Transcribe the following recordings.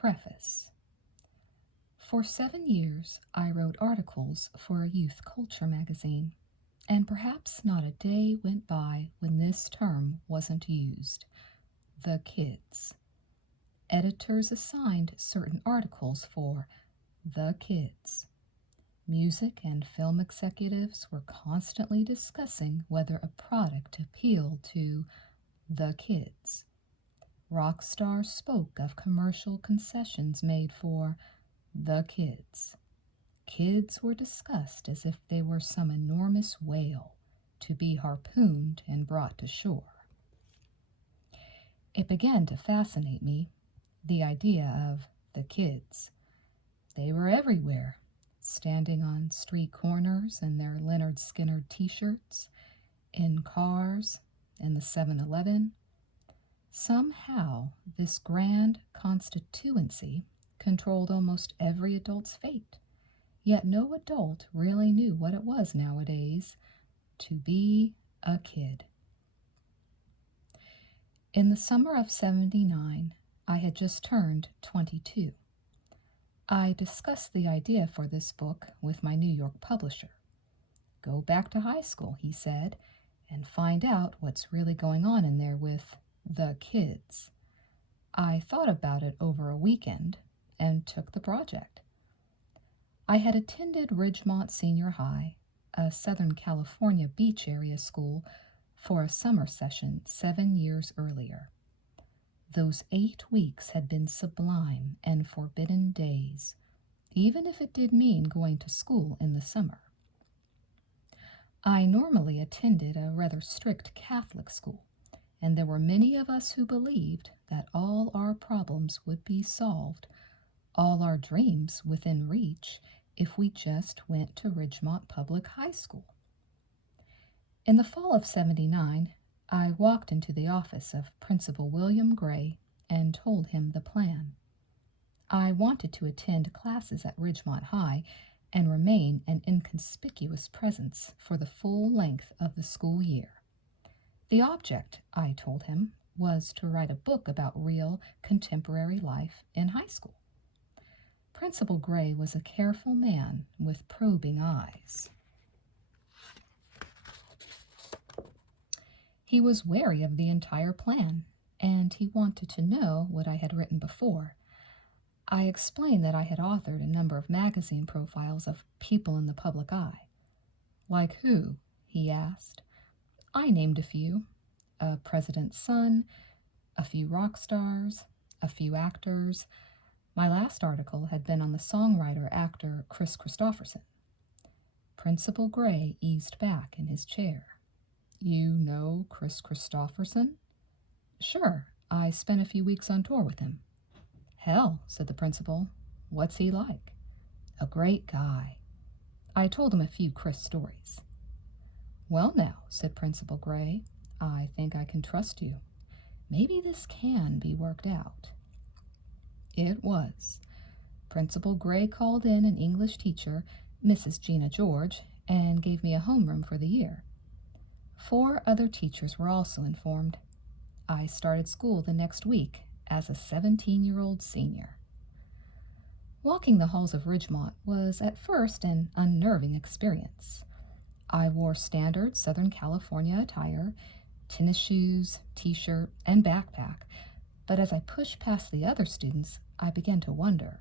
Preface. For 7 years, I wrote articles for a youth culture magazine, and perhaps not a day went by when this term wasn't used. The kids. Editors assigned certain articles for the kids. Music and film executives were constantly discussing whether a product appealed to the kids. Rock stars spoke of commercial concessions made for the kids. Kids were discussed as if they were some enormous whale to be harpooned and brought to shore. It began to fascinate me, the idea of the kids. They were everywhere, standing on street corners in their Leonard Skinner t-shirts, in cars, in the 7-Eleven. Somehow, this grand constituency controlled almost every adult's fate, yet no adult really knew what it was nowadays to be a kid. In the summer of '79, I had just turned 22. I discussed the idea for this book with my New York publisher. Go back to high school, he said, and find out what's really going on in there with the kids. I thought about it over a weekend and took the project. I had attended Ridgemont Senior High, a Southern California beach area school, for a summer session 7 years earlier. Those 8 weeks had been sublime and forbidden days, even if it did mean going to school in the summer. I normally attended a rather strict Catholic school, and there were many of us who believed that all our problems would be solved, all our dreams within reach, if we just went to Ridgemont Public High School. In the fall of '79, I walked into the office of Principal William Gray and told him the plan. I wanted to attend classes at Ridgemont High and remain an inconspicuous presence for the full length of the school year. The object, I told him, was to write a book about real, contemporary life in high school. Principal Gray was a careful man with probing eyes. He was wary of the entire plan, and he wanted to know what I had written before. I explained that I had authored a number of magazine profiles of people in the public eye. Like who? He asked. I named a few: a president's son, a few rock stars, a few actors. My last article had been on the songwriter-actor Kris Kardashian. Principal Gray eased back in his chair. You know Kris Kardashian? Sure, I spent a few weeks on tour with him. Hell, said the principal. What's he like? A great guy. I told him a few Kris stories. Well now, said Principal Gray, I think I can trust you. Maybe this can be worked out. It was. Principal Gray called in an English teacher, Mrs. Gina George, and gave me a homeroom for the year. 4 other teachers were also informed. I started school the next week as a 17-year-old senior. Walking the halls of Ridgemont was at first an unnerving experience. I wore standard Southern California attire, tennis shoes, t-shirt, and backpack, but as I pushed past the other students, I began to wonder,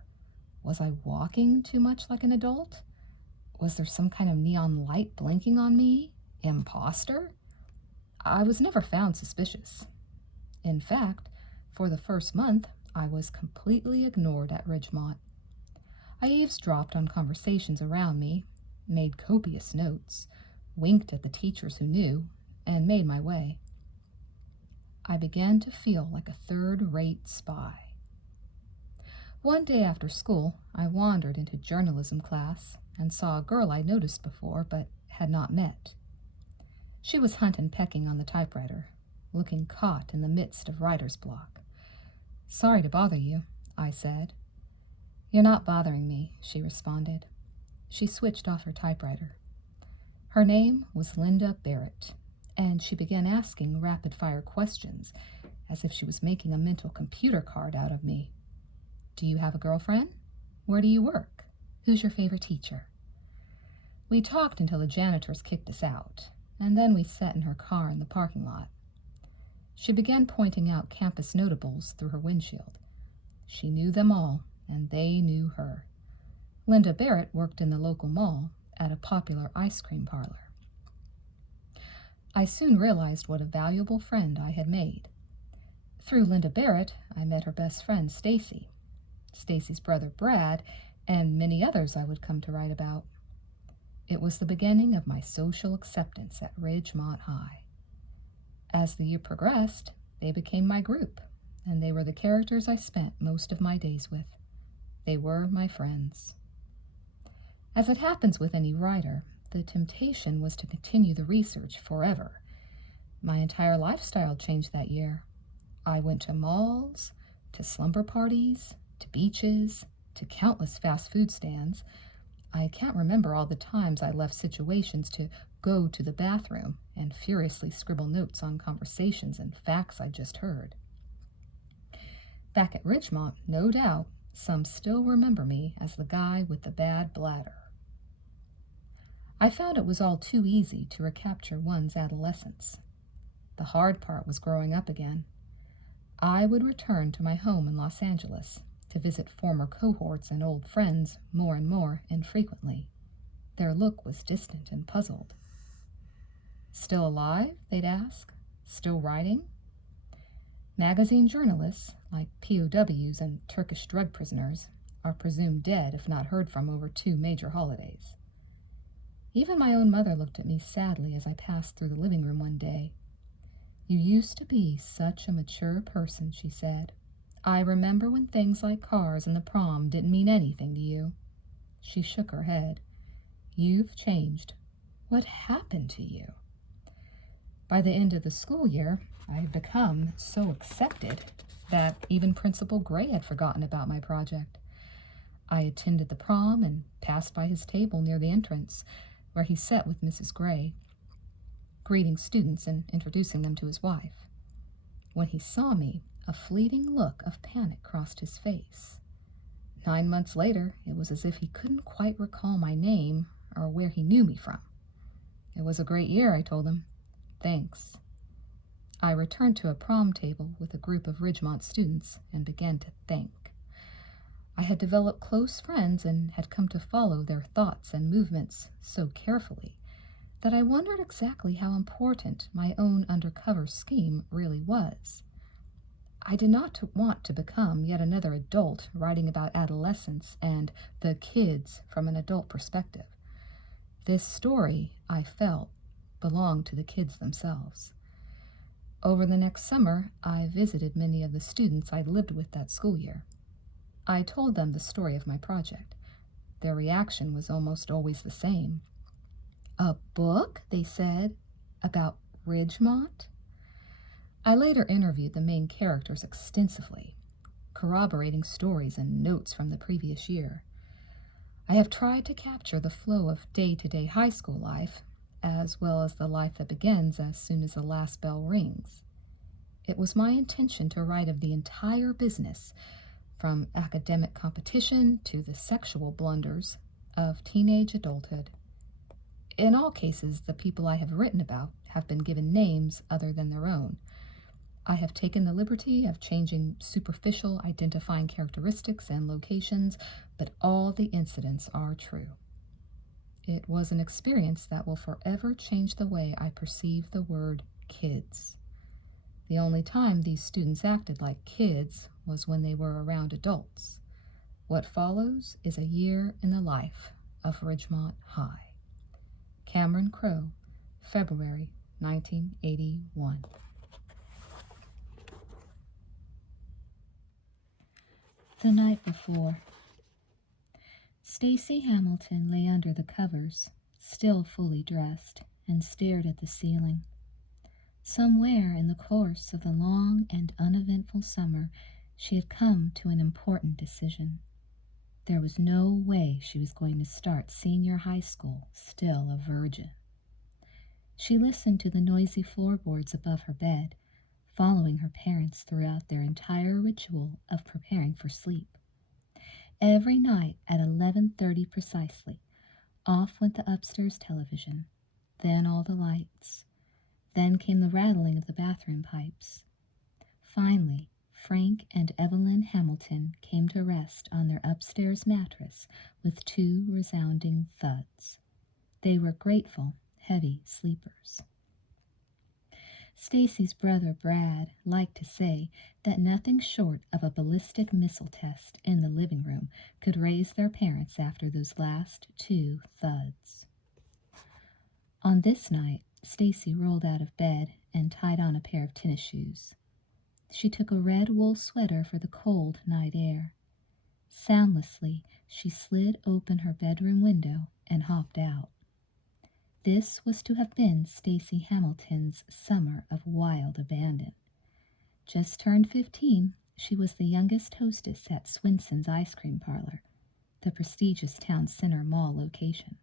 was I walking too much like an adult? Was there some kind of neon light blinking on me? Imposter? I was never found suspicious. In fact, for the first month, I was completely ignored at Ridgemont. I eavesdropped on conversations around me, made copious notes, winked at the teachers who knew, and made my way. I began to feel like a third-rate spy. One day after school, I wandered into journalism class and saw a girl I noticed before but had not met. She was hunting pecking on the typewriter, looking caught in the midst of writer's block. Sorry to bother you, I said. You're not bothering me, she responded. She switched off her typewriter. Her name was Linda Barrett, and she began asking rapid-fire questions as if she was making a mental computer card out of me. Do you have a girlfriend? Where do you work? Who's your favorite teacher? We talked until the janitors kicked us out, and then we sat in her car in the parking lot. She began pointing out campus notables through her windshield. She knew them all, and they knew her. Linda Barrett worked in the local mall at a popular ice cream parlor. I soon realized what a valuable friend I had made. Through Linda Barrett, I met her best friend, Stacy, Stacy's brother, Brad, and many others I would come to write about. It was the beginning of my social acceptance at Ridgemont High. As the year progressed, they became my group, and they were the characters I spent most of my days with. They were my friends. As it happens with any writer, the temptation was to continue the research forever. My entire lifestyle changed that year. I went to malls, to slumber parties, to beaches, to countless fast food stands. I can't remember all the times I left situations to go to the bathroom and furiously scribble notes on conversations and facts I just heard. Back at Ridgemont, no doubt, some still remember me as the guy with the bad bladder. I found it was all too easy to recapture one's adolescence. The hard part was growing up again. I would return to my home in Los Angeles to visit former cohorts and old friends more and more infrequently. Their look was distant and puzzled. Still alive, they'd ask? Still writing? Magazine journalists, like POWs and Turkish drug prisoners, are presumed dead if not heard from over 2 major holidays. Even my own mother looked at me sadly as I passed through the living room one day. "You used to be such a mature person," she said. "I remember when things like cars and the prom didn't mean anything to you." She shook her head. "You've changed. What happened to you?" By the end of the school year, I had become so accepted that even Principal Gray had forgotten about my project. I attended the prom and passed by his table near the entrance, where he sat with Mrs. Gray, greeting students and introducing them to his wife. When he saw me, a fleeting look of panic crossed his face. 9 months later, it was as if he couldn't quite recall my name or where he knew me from. "It was a great year," I told him. "Thanks." I returned to a prom table with a group of Ridgemont students and began to think. I had developed close friends and had come to follow their thoughts and movements so carefully that I wondered exactly how important my own undercover scheme really was. I did not want to become yet another adult writing about adolescence and the kids from an adult perspective. This story, I felt, belonged to the kids themselves. Over the next summer, I visited many of the students I'd lived with that school year. I told them the story of my project. Their reaction was almost always the same. "A book," they said, "about Ridgemont?" I later interviewed the main characters extensively, corroborating stories and notes from the previous year. I have tried to capture the flow of day-to-day high school life, as well as the life that begins as soon as the last bell rings. It was my intention to write of the entire business, from academic competition to the sexual blunders of teenage adulthood. In all cases, the people I have written about have been given names other than their own. I have taken the liberty of changing superficial identifying characteristics and locations, but all the incidents are true. It was an experience that will forever change the way I perceive the word kids. The only time these students acted like kids was when they were around adults. What follows is a year in the life of Ridgemont High. Cameron Crowe, February 1981. The night before. Stacy Hamilton lay under the covers, still fully dressed, and stared at the ceiling. Somewhere in the course of the long and uneventful summer, she had come to an important decision. There was no way she was going to start senior high school still a virgin. She listened to the noisy floorboards above her bed, following her parents throughout their entire ritual of preparing for sleep. Every night at 11:30 precisely, off went the upstairs television, then all the lights. Then came the rattling of the bathroom pipes. Finally, Frank and Evelyn Hamilton came to rest on their upstairs mattress with two resounding thuds. They were grateful, heavy sleepers. Stacy's brother Brad liked to say that nothing short of a ballistic missile test in the living room could raise their parents after those last two thuds. On this night, Stacy rolled out of bed and tied on a pair of tennis shoes. She took a red wool sweater for the cold night air. Soundlessly, she slid open her bedroom window and hopped out. This was to have been Stacy Hamilton's summer of wild abandon. Just turned 15, she was the youngest hostess at Swinson's Ice Cream Parlor, the prestigious town center mall location.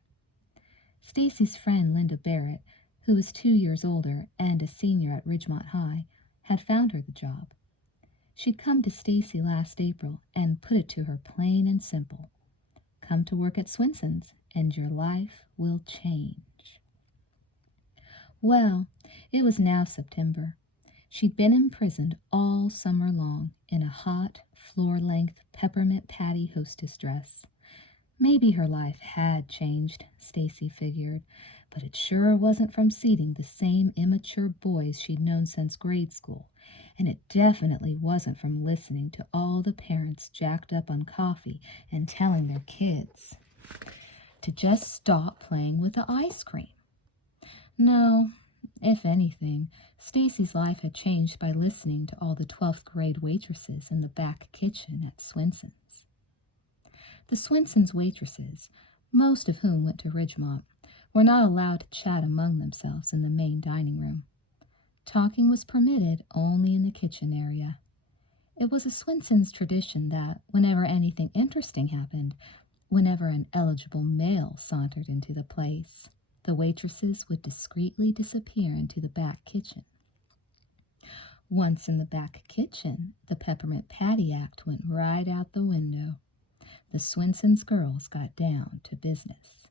Stacy's friend Linda Barrett, who was 2 years older and a senior at Ridgemont High, had found her the job. She'd come to Stacy last April and put it to her plain and simple. Come to work at Swinson's and your life will change. Well, it was now September. She'd been imprisoned all summer long in a hot, floor-length peppermint patty hostess dress. Maybe her life had changed, Stacy figured, but it sure wasn't from seating the same immature boys she'd known since grade school, and it definitely wasn't from listening to all the parents jacked up on coffee and telling their kids to just stop playing with the ice cream. No, if anything, Stacy's life had changed by listening to all the 12th grade waitresses in the back kitchen at Swinson's. The Swinson's waitresses, most of whom went to Ridgemont, were not allowed to chat among themselves in the main dining room. Talking was permitted only in the kitchen area. It was a Swinson's tradition that, whenever anything interesting happened, whenever an eligible male sauntered into the place, the waitresses would discreetly disappear into the back kitchen. Once in the back kitchen, the Peppermint Patty Act went right out the window. The Swinson's girls got down to business.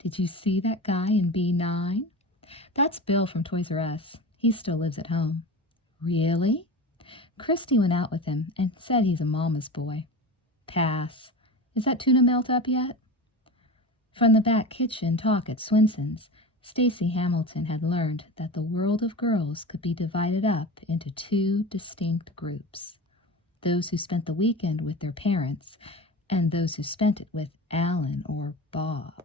Did you see that guy in B9? That's Bill from Toys R Us. He still lives at home. Really? Christy went out with him and said he's a mama's boy. Pass. Is that tuna melt up yet? From the back kitchen talk at Swinson's, Stacy Hamilton had learned that the world of girls could be divided up into two distinct groups: those who spent the weekend with their parents and those who spent it with Alan or Bob.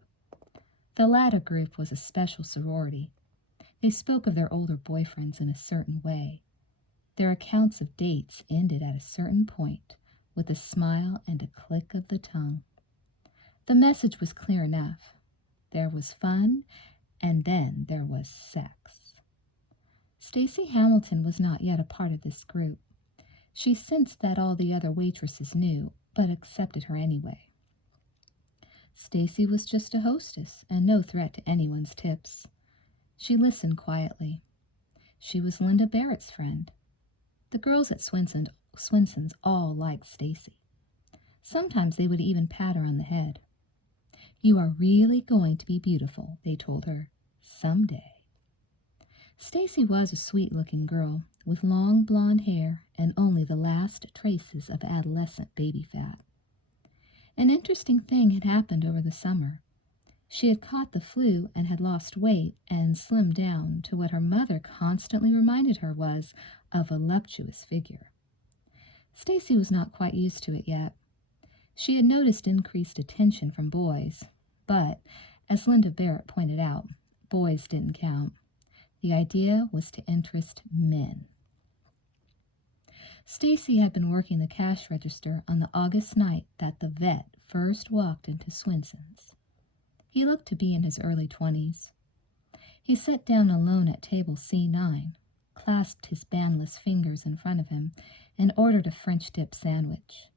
The latter group was a special sorority. They spoke of their older boyfriends in a certain way. Their accounts of dates ended at a certain point with a smile and a click of the tongue. The message was clear enough. There was fun, and then there was sex. Stacy Hamilton was not yet a part of this group. She sensed that all the other waitresses knew, but accepted her anyway. Stacy was just a hostess and no threat to anyone's tips. She listened quietly. She was Linda Barrett's friend. The girls at Swinson's all liked Stacy. Sometimes they would even pat her on the head. You are really going to be beautiful, they told her, someday. Stacy was a sweet-looking girl with long blonde hair and only the last traces of adolescent baby fat. An interesting thing had happened over the summer. She had caught the flu and had lost weight and slimmed down to what her mother constantly reminded her was a voluptuous figure. Stacy was not quite used to it yet. She had noticed increased attention from boys, but, as Linda Barrett pointed out, boys didn't count. The idea was to interest men. Stacy had been working the cash register on the August night that the vet first walked into Swinson's. He looked to be in his early 20s. He sat down alone at table C9, clasped his bandless fingers in front of him, and ordered a French dip sandwich.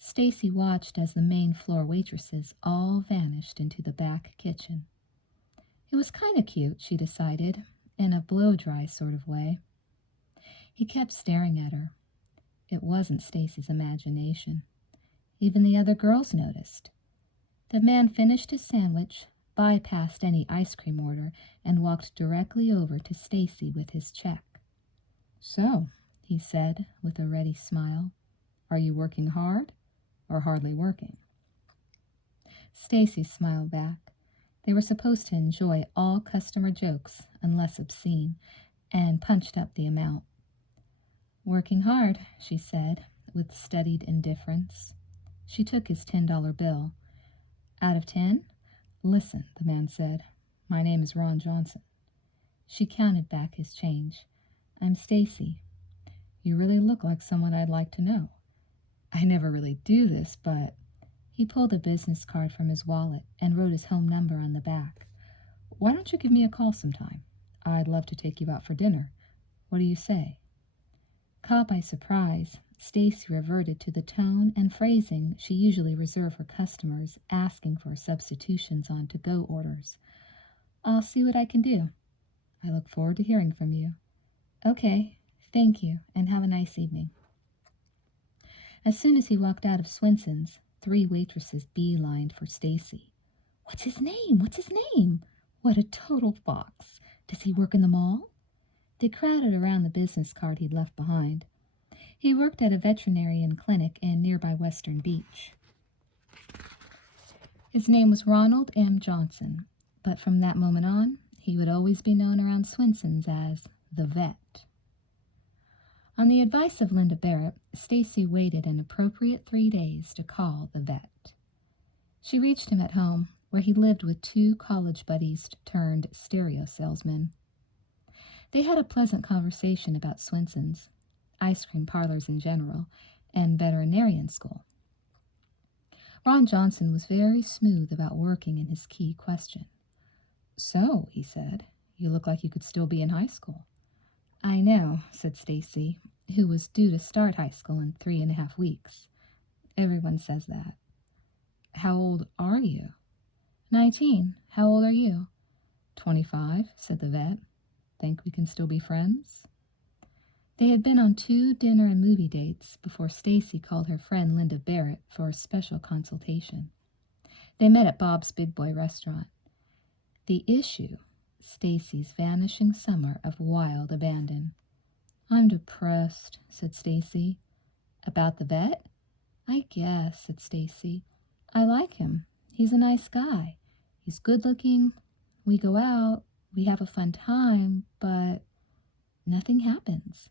Stacy watched as the main floor waitresses all vanished into the back kitchen. It was kind of cute, she decided, in a blow-dry sort of way. He kept staring at her. It wasn't Stacy's imagination. Even the other girls noticed. The man finished his sandwich, bypassed any ice cream order, and walked directly over to Stacy with his check. "So," he said with a ready smile, "are you working hard or hardly working?" Stacy smiled back. They were supposed to enjoy all customer jokes, unless obscene, and punched up the amount. "Working hard," she said, with studied indifference. She took his $10 bill. "Out of 10? Listen," the man said. "My name is Ron Johnson." She counted back his change. "I'm Stacy. You really look like someone I'd like to know. I never really do this, but—" He pulled a business card from his wallet and wrote his home number on the back. "Why don't you give me a call sometime? I'd love to take you out for dinner. What do you say?" Caught by surprise, Stacy reverted to the tone and phrasing she usually reserved for customers asking for substitutions on to-go orders. "I'll see what I can do. I look forward to hearing from you." "Okay, thank you, and have a nice evening." As soon as he walked out of Swenson's, 3 waitresses beelined for Stacy. "What's his name? What's his name? What a total fox. Does he work in the mall?" They crowded around the business card he'd left behind. He worked at a veterinarian clinic in nearby Western Beach. His name was Ronald M. Johnson, but from that moment on, he would always be known around Swenson's as the vet. On the advice of Linda Barrett, Stacy waited an appropriate 3 days to call the vet. She reached him at home, where he lived with 2 college buddies turned stereo salesmen. They had a pleasant conversation about Swenson's, ice cream parlors in general, and veterinarian school. Ron Johnson was very smooth about working in his key question. "So," he said, "you look like you could still be in high school." "I know," said Stacy, who was due to start high school in 3.5 weeks. "Everyone says that." "How old are you?" 19. How old are you?" 25, said the vet. "Think we can still be friends?" They had been on 2 dinner and movie dates before Stacy called her friend Linda Barrett for a special consultation. They met at Bob's Big Boy restaurant. The issue, Stacy's vanishing summer of wild abandon. "I'm depressed," said Stacy. "About the vet?" "I guess," said Stacy. "I like him. He's a nice guy. He's good-looking. We go out. We have a fun time, but nothing happens."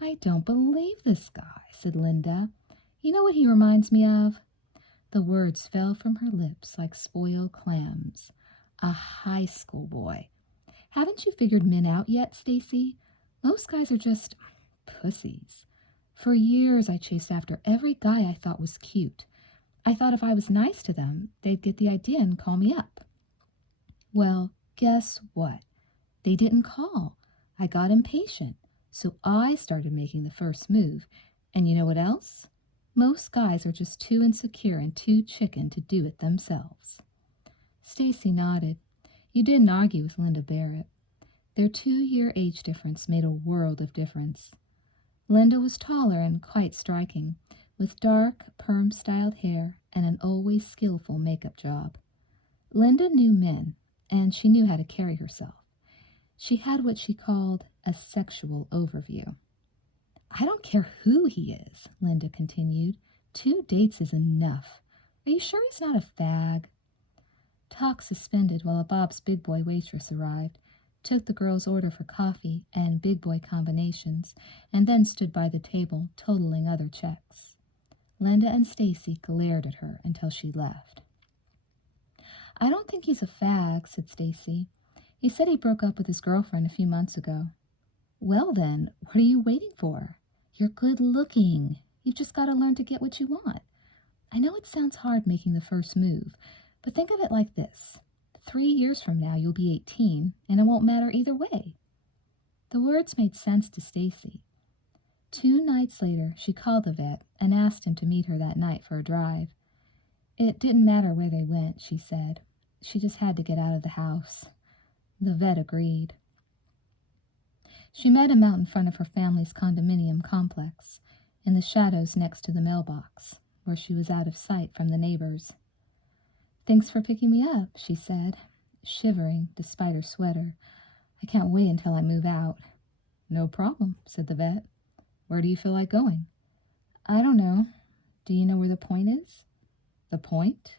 "I don't believe this guy," said Linda. "You know what he reminds me of?" The words fell from her lips like spoiled clams. "A high school boy. Haven't you figured men out yet, Stacy? Most guys are just pussies. For years I chased after every guy I thought was cute. I thought if I was nice to them, they'd get the idea and call me up. Well, guess what? They didn't call. I got impatient, so I started making the first move. And you know what else? Most guys are just too insecure and too chicken to do it themselves." Stacy nodded. You didn't argue with Linda Barrett. Their 2-year age difference made a world of difference. Linda was taller and quite striking, with dark, perm-styled hair and an always skillful makeup job. Linda knew men, and she knew how to carry herself. She had what she called a sexual overview. "I don't care who he is," Linda continued. 2 dates is enough. Are you sure he's not a fag?" Talk suspended while a Bob's Big Boy waitress arrived, took the girl's order for coffee and Big Boy combinations, and then stood by the table, totaling other checks. Linda and Stacy glared at her until she left. "I don't think he's a fag," said Stacy. "He said he broke up with his girlfriend a few months ago." "Well then, what are you waiting for? You're good looking. You've just got to learn to get what you want. I know it sounds hard making the first move, but think of it like this. 3 years from now, you'll be 18, and it won't matter either way." The words made sense to Stacy. 2 nights later, she called the vet and asked him to meet her that night for a drive. It didn't matter where they went, she said. She just had to get out of the house. The vet agreed. She met him out in front of her family's condominium complex, in the shadows next to the mailbox. where she was out of sight from the neighbors. "Thanks for picking me up," she said, shivering despite her sweater. "I can't wait until I move out." "No problem," said the vet. "Where do you feel like going?" "I don't know. Do you know where the point is?" "The point?"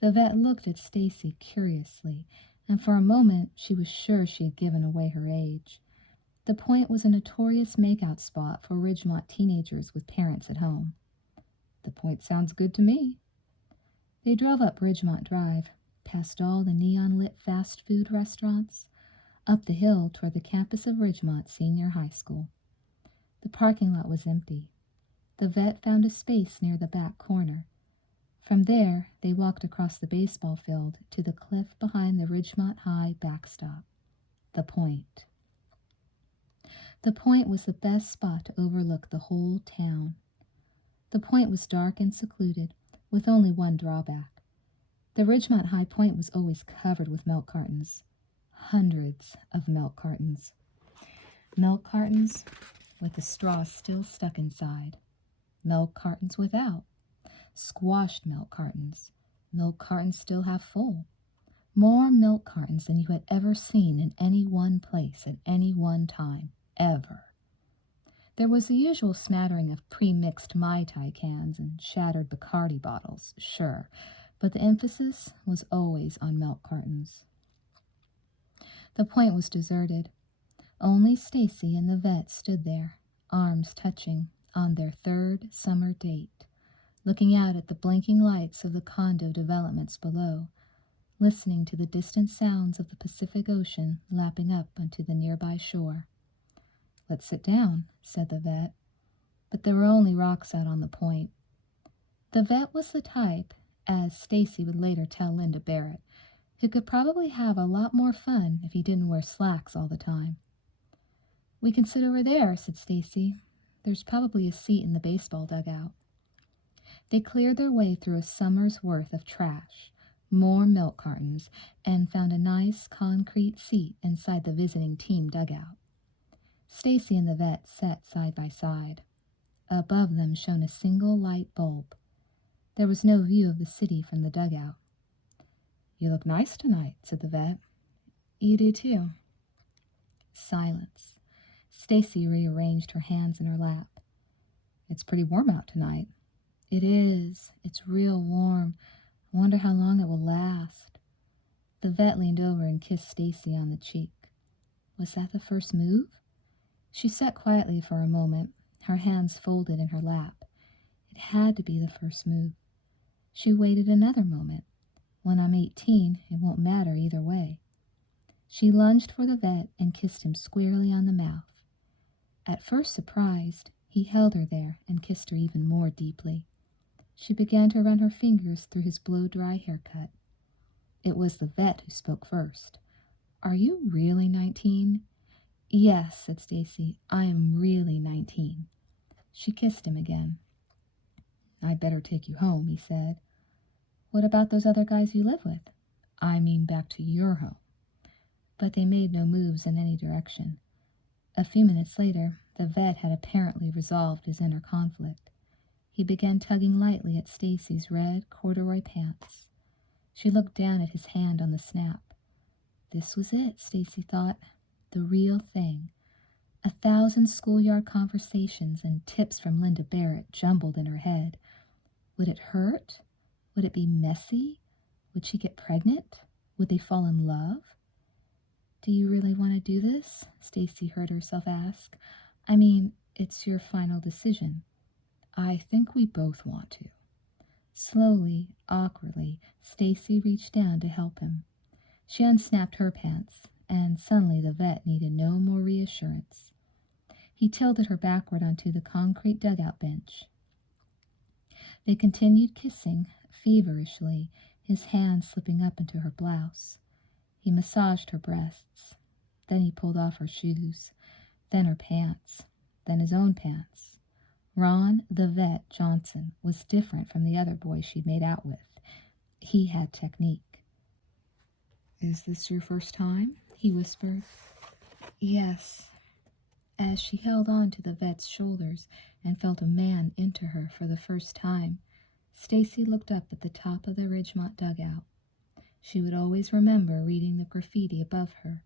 The vet looked at Stacy curiously, and for a moment she was sure she had given away her age. The point was a notorious makeout spot for Ridgemont teenagers with parents at home. "The point sounds good to me." They drove up Ridgemont Drive, past all the neon-lit fast food restaurants, up the hill toward the campus of Ridgemont Senior High School. The parking lot was empty. The vet found a space near the back corner. From there, they walked across the baseball field to the cliff behind the Ridgemont High backstop. The point. The point was the best spot to overlook the whole town. The point was dark and secluded, with only one drawback. The Ridgemont High point was always covered with milk cartons. Hundreds of milk cartons. Milk cartons with the straw still stuck inside. Milk cartons without. Squashed milk cartons still half full. More milk cartons than you had ever seen in any one place at any one time, ever. There was the usual smattering of pre-mixed Mai Tai cans and shattered Bacardi bottles, sure, but the emphasis was always on milk cartons. The point was deserted. Only Stacy and the vet stood there, arms touching, on their third summer date, looking out at the blinking lights of the condo developments below, listening to the distant sounds of the Pacific Ocean lapping up onto the nearby shore. "Let's sit down," said the vet, but there were only rocks out on the point. The vet was the type, as Stacy would later tell Linda Barrett, who could probably have a lot more fun if he didn't wear slacks all the time. "We can sit over there," said Stacy. "There's probably a seat in the baseball dugout." They cleared their way through a summer's worth of trash, more milk cartons, and found a nice concrete seat inside the visiting team dugout. Stacy and the vet sat side by side. Above them shone a single light bulb. There was no view of the city from the dugout. "You look nice tonight," said the vet. "You do too." Silence. Stacy rearranged her hands in her lap. "It's pretty warm out tonight." "It is. It's real warm. I wonder how long it will last." The vet leaned over and kissed Stacy on the cheek. Was that the first move? She sat quietly for a moment, her hands folded in her lap. It had to be the first move. She waited another moment. When I'm 18, it won't matter either way. She lunged for the vet and kissed him squarely on the mouth. At first surprised, he held her there and kissed her even more deeply. She began to run her fingers through his blow-dry haircut. It was the vet who spoke first. "Are you really 19? "Yes," said Stacy. "I am really 19. She kissed him again. "I'd better take you home," he said. "What about those other guys you live with?" "I mean back to your home." But they made no moves in any direction. A few minutes later, the vet had apparently resolved his inner conflict. He began tugging lightly at Stacy's red corduroy pants. She looked down at his hand on the snap. This was it, Stacy thought. The real thing. 1,000 schoolyard conversations and tips from Linda Barrett jumbled in her head. Would it hurt? Would it be messy? Would she get pregnant? Would they fall in love? "Do you really want to do this?" Stacy heard herself ask. "I mean, it's your final decision." "I think we both want to." Slowly, awkwardly, Stacy reached down to help him. She unsnapped her pants, and suddenly the vet needed no more reassurance. He tilted her backward onto the concrete dugout bench. They continued kissing, feverishly, his hand slipping up into her blouse. He massaged her breasts. Then he pulled off her shoes, then her pants, then his own pants. Ron, the vet, Johnson, was different from the other boys she'd made out with. He had technique. "Is this your first time?" he whispered. "Yes." As she held on to the vet's shoulders and felt a man enter her for the first time, Stacy looked up at the top of the Ridgemont dugout. She would always remember reading the graffiti above her.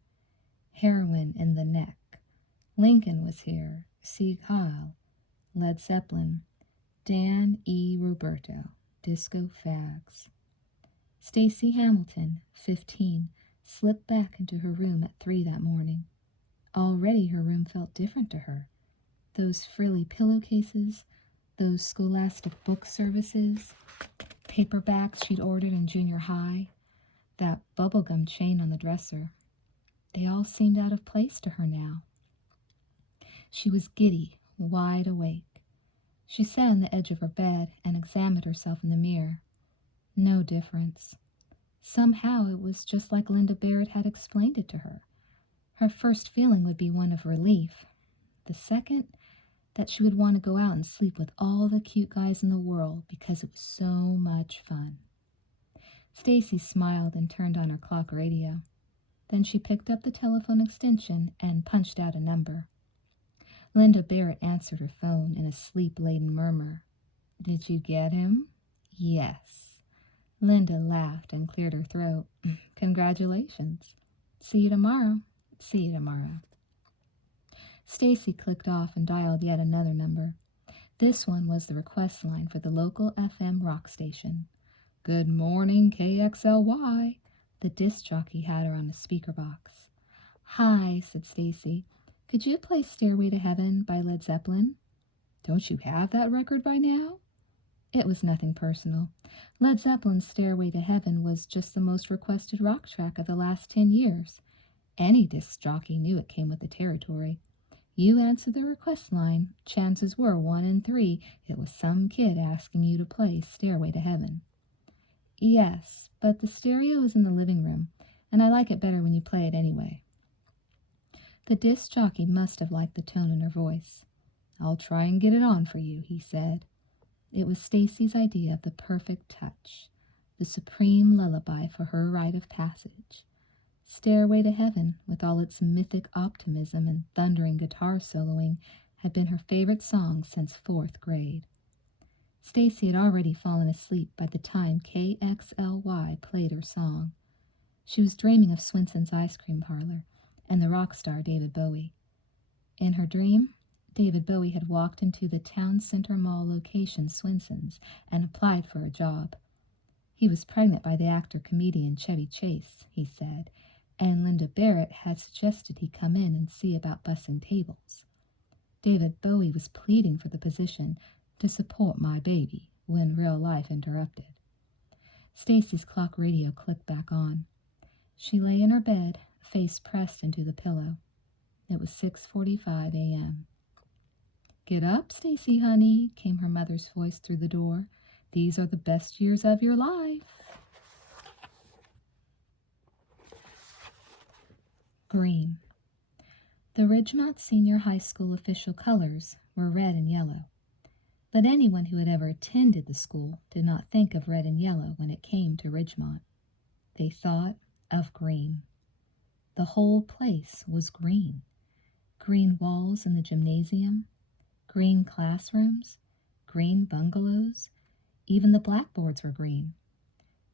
Heroin in the neck. Lincoln was here. Sieg Heil. Led Zeppelin. Dan E. Roberto. Disco Fags. Stacy Hamilton, 15, slipped back into her room at 3 that morning. Already her room felt different to her. Those frilly pillowcases, those scholastic book services, paperbacks she'd ordered in junior high, that bubblegum chain on the dresser. They all seemed out of place to her now. She was giddy, wide awake. She sat on the edge of her bed and examined herself in the mirror. No difference. Somehow it was just like Linda Barrett had explained it to her. Her first feeling would be one of relief. The second, that she would want to go out and sleep with all the cute guys in the world because it was so much fun. Stacy smiled and turned on her clock radio. Then she picked up the telephone extension and punched out a number. Linda Barrett answered her phone in a sleep-laden murmur. "Did you get him?" "Yes." Linda laughed and cleared her throat. "Congratulations. See you tomorrow." "See you tomorrow." Stacy clicked off and dialed yet another number. This one was the request line for the local FM rock station. "Good morning, KXLY." The disc jockey had her on a speaker box. "Hi," said Stacy. "Could you play Stairway to Heaven by Led Zeppelin?" "Don't you have that record by now?" It was nothing personal. Led Zeppelin's Stairway to Heaven was just the most requested rock track of the last 10 years. Any disc jockey knew it came with the territory. You answered the request line, chances were 1 in 3 it was some kid asking you to play Stairway to Heaven. "Yes, but the stereo is in the living room, and I like it better when you play it anyway." The disc jockey must have liked the tone in her voice. "I'll try and get it on for you," he said. It was Stacy's idea of the perfect touch, the supreme lullaby for her rite of passage. Stairway to Heaven, with all its mythic optimism and thundering guitar soloing, had been her favorite song since 4th grade. Stacy had already fallen asleep by the time KXLY played her song. She was dreaming of Swinson's ice cream parlor and the rock star David Bowie. In her dream, David Bowie had walked into the town center mall location Swinson's and applied for a job. He was pregnant by the actor-comedian Chevy Chase, he said, and Linda Barrett had suggested he come in and see about bussing tables. David Bowie was pleading for the position to support my baby when real life interrupted. Stacy's clock radio clicked back on. She lay in her bed, face pressed into the pillow. It was 6:45 a.m. "Get up, Stacy, honey," came her mother's voice through the door. "These are the best years of your life." Green. The Ridgemont Senior High School official colors were red and yellow. But anyone who had ever attended the school did not think of red and yellow when it came to Ridgemont. They thought of green. The whole place was green. Green walls in the gymnasium, green classrooms, green bungalows, even the blackboards were green.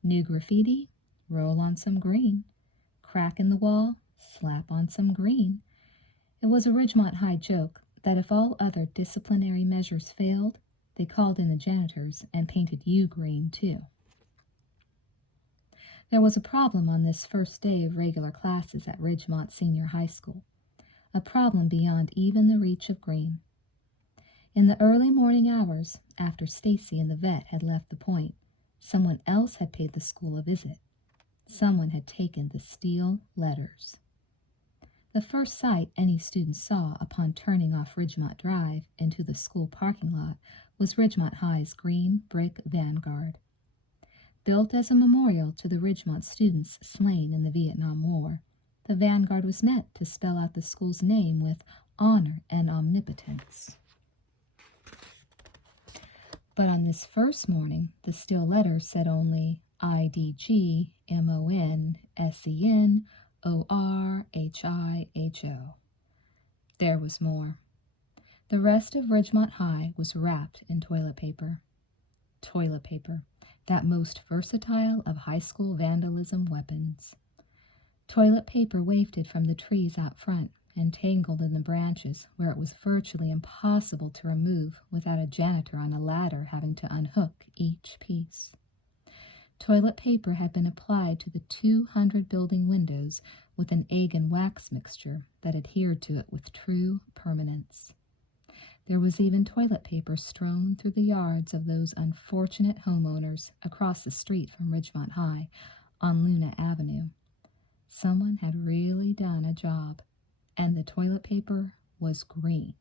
New graffiti, roll on some green. Crack in the wall, slap on some green. It was a Ridgemont High joke that if all other disciplinary measures failed, they called in the janitors and painted you green too. There was a problem on this first day of regular classes at Ridgemont Senior High School, a problem beyond even the reach of green. In the early morning hours, after Stacy and the vet had left the point, someone else had paid the school a visit. Someone had taken the steel letters. The first sight any student saw upon turning off Ridgemont Drive into the school parking lot was Ridgemont High's green brick vanguard. Built as a memorial to the Ridgemont students slain in the Vietnam War, the vanguard was meant to spell out the school's name with honor and omnipotence. But on this first morning, the steel letters said only IDGMONSENORHIHO. There was more. The rest of Ridgemont High was wrapped in toilet paper. Toilet paper, that most versatile of high school vandalism weapons. Toilet paper wafted from the trees out front and tangled in the branches where it was virtually impossible to remove without a janitor on a ladder having to unhook each piece. Toilet paper had been applied to the 200 building windows with an egg and wax mixture that adhered to it with true permanence. There was even toilet paper strewn through the yards of those unfortunate homeowners across the street from Ridgemont High on Luna Avenue. Someone had really done a job, and the toilet paper was green.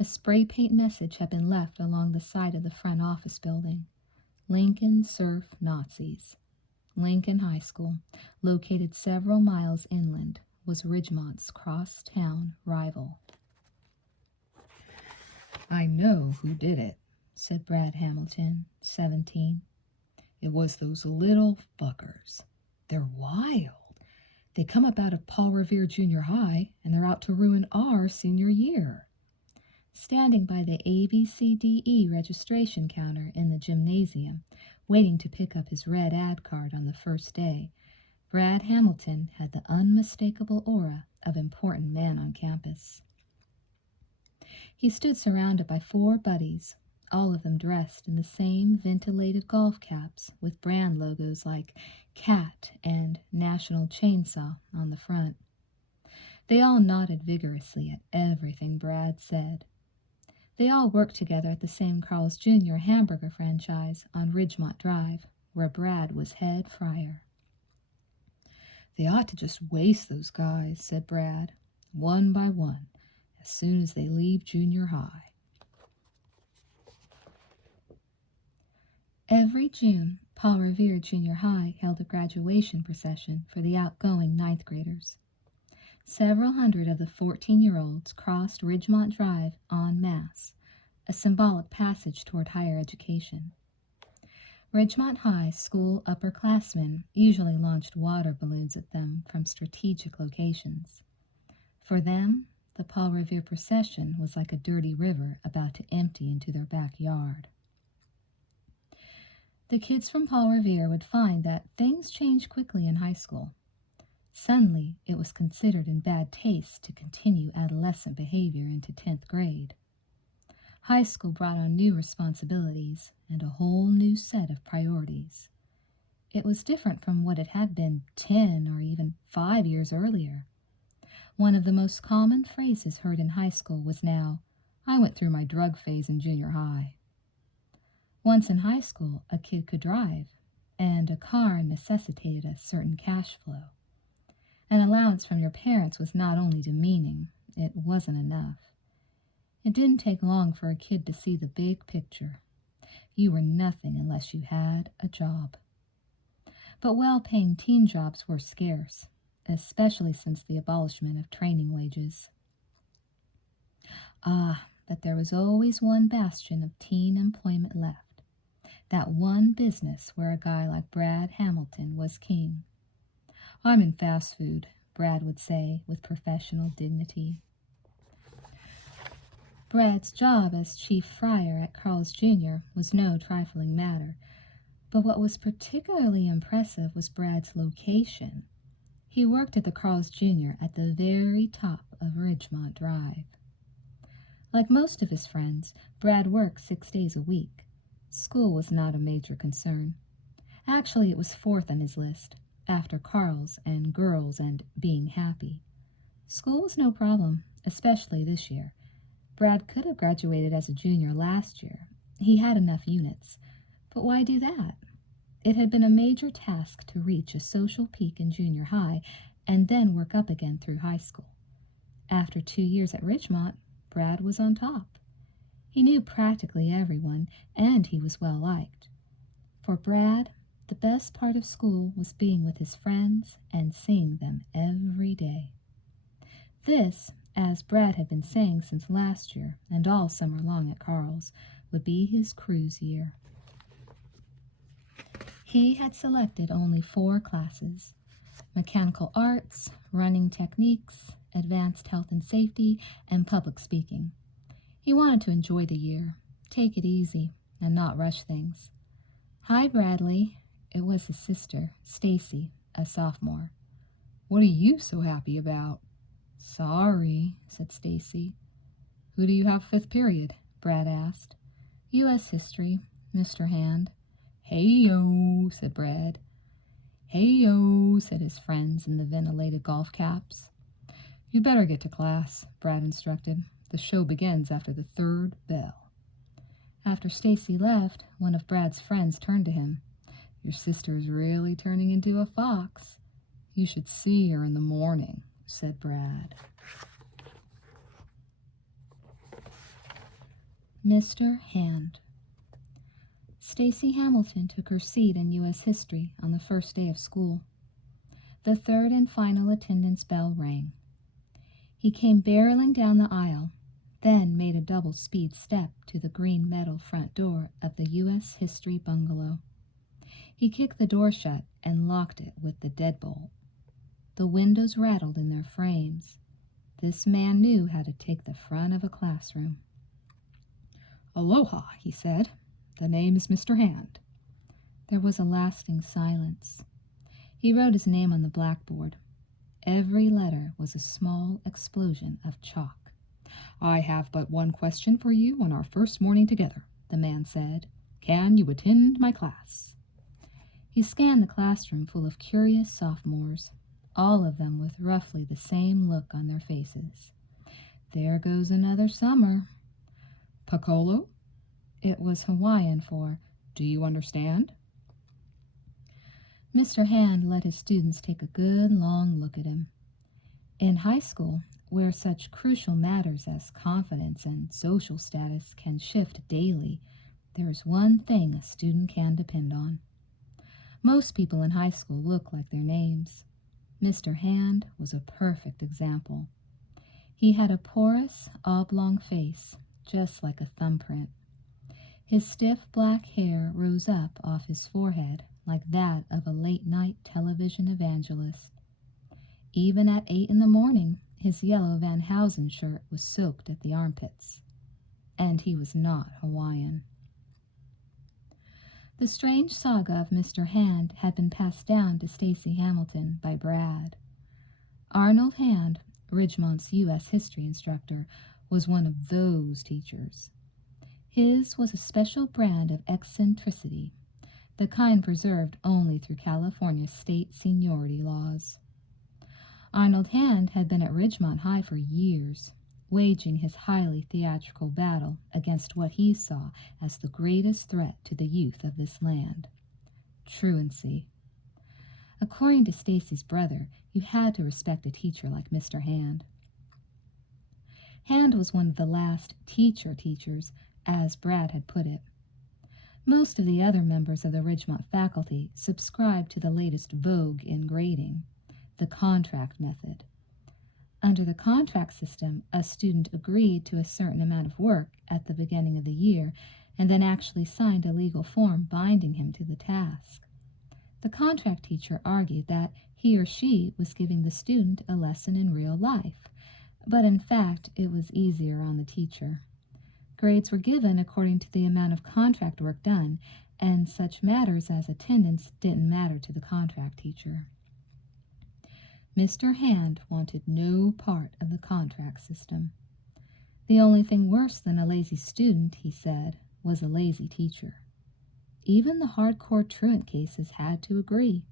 A spray paint message had been left along the side of the front office building. Lincoln Surf Nazis. Lincoln High School, located several miles inland, was Ridgemont's cross-town rival. "I know who did it," said Brad Hamilton, 17. "It was those little fuckers. They're wild. They come up out of Paul Revere Junior High, and they're out to ruin our senior year." Standing by the ABCDE registration counter in the gymnasium, waiting to pick up his red ad card on the first day, Brad Hamilton had the unmistakable aura of important man on campus. He stood surrounded by 4 buddies, all of them dressed in the same ventilated golf caps with brand logos like Cat and National Chainsaw on the front. They all nodded vigorously at everything Brad said. They all worked together at the same Carl's Jr. hamburger franchise on Ridgemont Drive, where Brad was head fryer. "They ought to just waste those guys," said Brad, "one by one, as soon as they leave junior high." Every June, Paul Revere Junior High held a graduation procession for the outgoing 9th graders. Several hundred of the 14-year-olds crossed Ridgemont Drive en masse, a symbolic passage toward higher education. Ridgemont High school upperclassmen usually launched water balloons at them from strategic locations. For them, the Paul Revere procession was like a dirty river about to empty into their backyard. The kids from Paul Revere would find that things changed quickly in high school. Suddenly, it was considered in bad taste to continue adolescent behavior into 10th grade. High school brought on new responsibilities and a whole new set of priorities. It was different from what it had been 10 or even 5 years earlier. One of the most common phrases heard in high school was now, "I went through my drug phase in junior high." Once in high school, a kid could drive, and a car necessitated a certain cash flow. An allowance from your parents was not only demeaning, it wasn't enough. It didn't take long for a kid to see the big picture. You were nothing unless you had a job. But well-paying teen jobs were scarce, especially since the abolishment of training wages. But there was always one bastion of teen employment left. That one business where a guy like Brad Hamilton was king. "I'm in fast food," Brad would say with professional dignity. Brad's job as chief fryer at Carl's Jr. was no trifling matter, but what was particularly impressive was Brad's location. He worked at the Carl's Jr. at the very top of Ridgemont Drive. Like most of his friends, Brad worked 6 days a week. School was not a major concern. Actually, it was 4th on his list, after Carl's and girls and being happy. School was no problem, especially this year. Brad could have graduated as a junior last year. He had enough units. But why do that? It had been a major task to reach a social peak in junior high and then work up again through high school. After 2 years at Ridgemont, Brad was on top. He knew practically everyone, and he was well liked. For Brad, the best part of school was being with his friends and seeing them every day. This, as Brad had been saying since last year and all summer long at Carl's, would be his cruise year. He had selected only 4 classes: mechanical arts, running techniques, advanced health and safety, and public speaking. He wanted to enjoy the year, take it easy, and not rush things. Hi, Bradley. It was his sister, Stacy, a sophomore. What are you so happy about? Sorry, said Stacy. Who do you have fifth period? Brad asked. U.S. History, Mr. Hand. Hey-yo, said Brad. Hey-yo, said his friends in the ventilated golf caps. You'd better get to class, Brad instructed. The show begins after the third bell. After Stacy left, one of Brad's friends turned to him. Your sister's really turning into a fox. You should see her in the morning, said Brad. Mr. Hand. Stacy Hamilton took her seat in U.S. History on the first day of school. The third and final attendance bell rang. He came barreling down the aisle, then made a double-speed step to the green metal front door of the U.S. History bungalow. He kicked the door shut and locked it with the deadbolt. The windows rattled in their frames. This man knew how to take the front of a classroom. Aloha, he said. The name is Mr. Hand. There was a lasting silence. He wrote his name on the blackboard. Every letter was a small explosion of chalk. I have but one question for you on our first morning together, the man said. Can you attend my class? He scanned the classroom full of curious sophomores, all of them with roughly the same look on their faces. There goes another summer. Pakolo? It was Hawaiian for, do you understand? Mr. Hand let his students take a good long look at him. In high school, where such crucial matters as confidence and social status can shift daily, there is one thing a student can depend on. Most people in high school look like their names. Mr. Hand was a perfect example. He had a porous, oblong face, just like a thumbprint. His stiff black hair rose up off his forehead like that of a late-night television evangelist. Even at 8 in the morning, his yellow Van Housen shirt was soaked at the armpits. And he was not Hawaiian. The strange saga of Mr. Hand had been passed down to Stacy Hamilton by Brad. Arnold Hand, Ridgemont's U.S. history instructor, was one of those teachers. His was a special brand of eccentricity, the kind preserved only through California state seniority laws. Arnold Hand had been at Ridgemont High for years, waging his highly theatrical battle against what he saw as the greatest threat to the youth of this land, truancy. According to Stacy's brother, you had to respect a teacher like Mr. Hand. Hand was one of the last teachers, as Brad had put it. Most of the other members of the Ridgemont faculty subscribed to the latest vogue in grading, the contract method. Under the contract system, a student agreed to a certain amount of work at the beginning of the year and then actually signed a legal form binding him to the task. The contract teacher argued that he or she was giving the student a lesson in real life, but in fact it was easier on the teacher. Grades were given according to the amount of contract work done, and such matters as attendance didn't matter to the contract teacher. Mr. Hand wanted no part of the contract system. The only thing worse than a lazy student, he said, was a lazy teacher. Even the hardcore truant cases had to agree.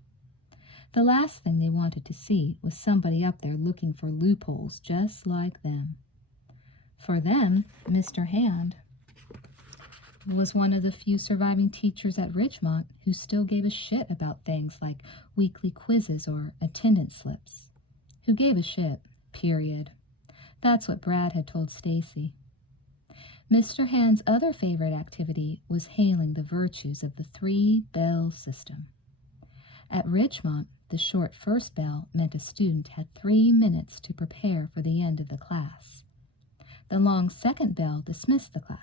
The last thing they wanted to see was somebody up there looking for loopholes just like them. For them, Mr. Hand was one of the few surviving teachers at Ridgemont who still gave a shit about things like weekly quizzes or attendance slips. Who gave a shit, period. That's what Brad had told Stacy. Mr. Hand's other favorite activity was hailing the virtues of the 3-bell system. At Ridgemont, the short first bell meant a student had 3 minutes to prepare for the end of the class. The long second bell dismissed the class.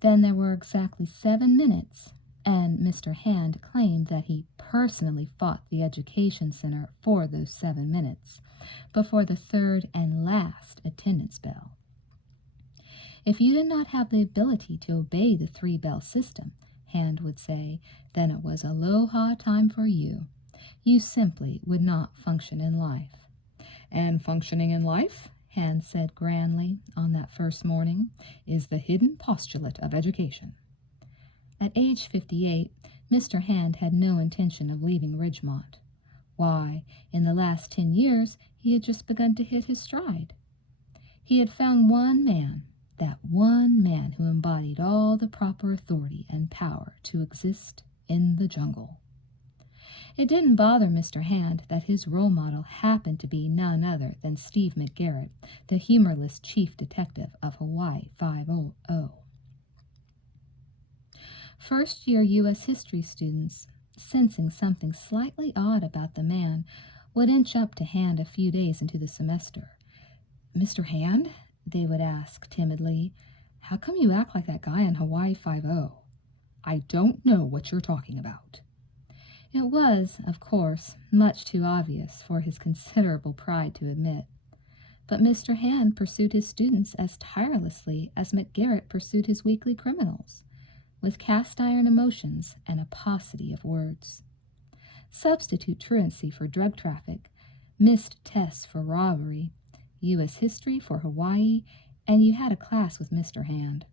Then there were exactly 7 minutes, and Mr. Hand claimed that he personally fought the education center for those 7 minutes, before the third and last attendance bell. If you did not have the ability to obey the three-bell system, Hand would say, then it was aloha time for you. You simply would not function in life. And functioning in life, Hand said grandly on that first morning, is the hidden postulate of education. At age 58, Mr. Hand had no intention of leaving Ridgemont. Why, in the last 10 years, he had just begun to hit his stride. He had found one man, that one man who embodied all the proper authority and power to exist in the jungle. It didn't bother Mr. Hand that his role model happened to be none other than Steve McGarrett, the humorless chief detective of Hawaii 500. First-year U.S. history students, sensing something slightly odd about the man, would inch up to Hand a few days into the semester. "Mr. Hand," they would ask timidly, "how come you act like that guy in Hawaii 500? "I don't know what you're talking about." It was, of course, much too obvious for his considerable pride to admit. But Mr. Hand pursued his students as tirelessly as McGarrett pursued his weekly criminals, with cast-iron emotions and a paucity of words. Substitute truancy for drug traffic, missed tests for robbery, U.S. history for Hawaii, and you had a class with Mr. Hand.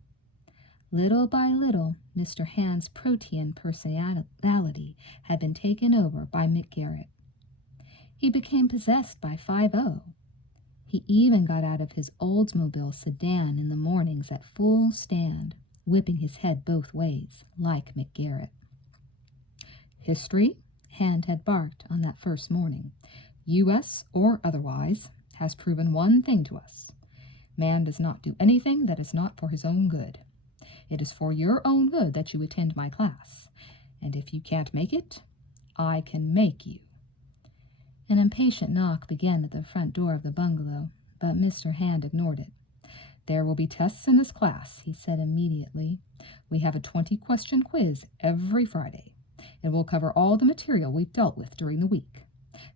Little by little, Mr. Hand's protean personality had been taken over by McGarrett. He became possessed by 5-0. He even got out of his Oldsmobile sedan in the mornings at full stand, whipping his head both ways, like McGarrett. "History," Hand had barked on that first morning, "U.S. or otherwise, has proven one thing to us. Man does not do anything that is not for his own good. It is for your own good that you attend my class, and if you can't make it, I can make you." An impatient knock began at the front door of the bungalow, but Mr. Hand ignored it. "There will be tests in this class," he said immediately. "We have a 20-question quiz every Friday. It will cover all the material we've dealt with during the week.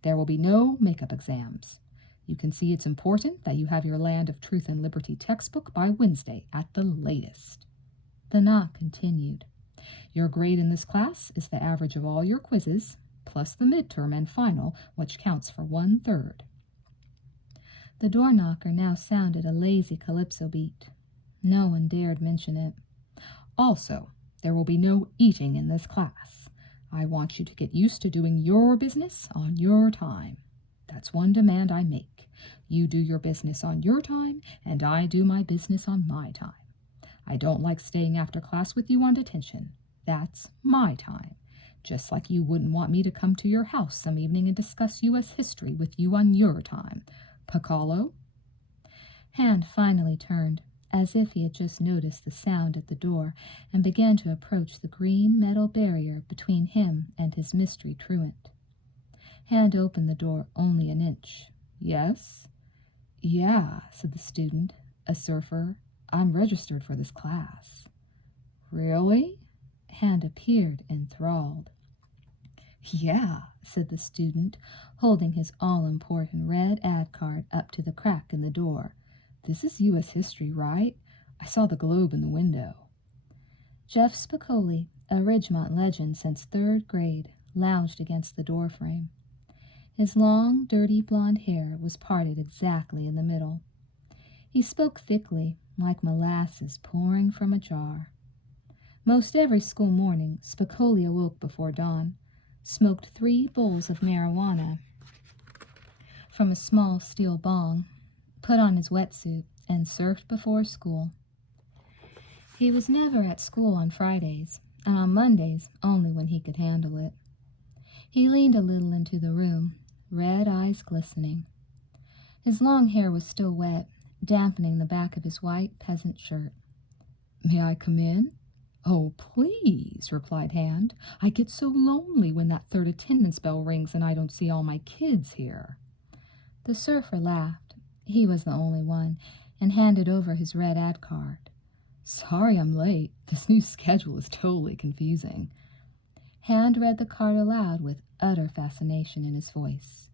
There will be no makeup exams. You can see it's important that you have your Land of Truth and Liberty textbook by Wednesday at the latest." The knock continued. "Your grade in this class is the average of all your quizzes, plus the midterm and final, which counts for 1/3. The door knocker now sounded a lazy calypso beat. No one dared mention it. "Also, there will be no eating in this class. I want you to get used to doing your business on your time. That's one demand I make. You do your business on your time, and I do my business on my time. I don't like staying after class with you on detention. That's my time. Just like you wouldn't want me to come to your house some evening and discuss U.S. history with you on your time. Pacalo?" Hand finally turned, as if he had just noticed the sound at the door, and began to approach the green metal barrier between him and his mystery truant. Hand opened the door only an inch. "Yes?" "Yeah," said the student, a surfer. "I'm registered for this class." "Really?" Hand appeared enthralled. "Yeah," said the student, holding his all-important red ad card up to the crack in the door. "This is U.S. history, right? I saw the globe in the window." Jeff Spicoli, a Ridgemont legend since 3rd grade, lounged against the doorframe. His long, dirty blonde hair was parted exactly in the middle. He spoke thickly, like molasses pouring from a jar. Most every school morning, Spicoli awoke before dawn, smoked 3 bowls of marijuana from a small steel bong, put on his wetsuit, and surfed before school. He was never at school on Fridays, and on Mondays only when he could handle it. He leaned a little into the room, red eyes glistening. His long hair was still wet, dampening the back of his white peasant shirt. "May I come in?" "Oh, please," replied Hand. "I get so lonely when that 3rd attendance bell rings and I don't see all my kids here." The surfer laughed. He was the only one, and handed over his red ad card. "Sorry I'm late. This new schedule is totally confusing." Hand read the card aloud with utter fascination in his voice.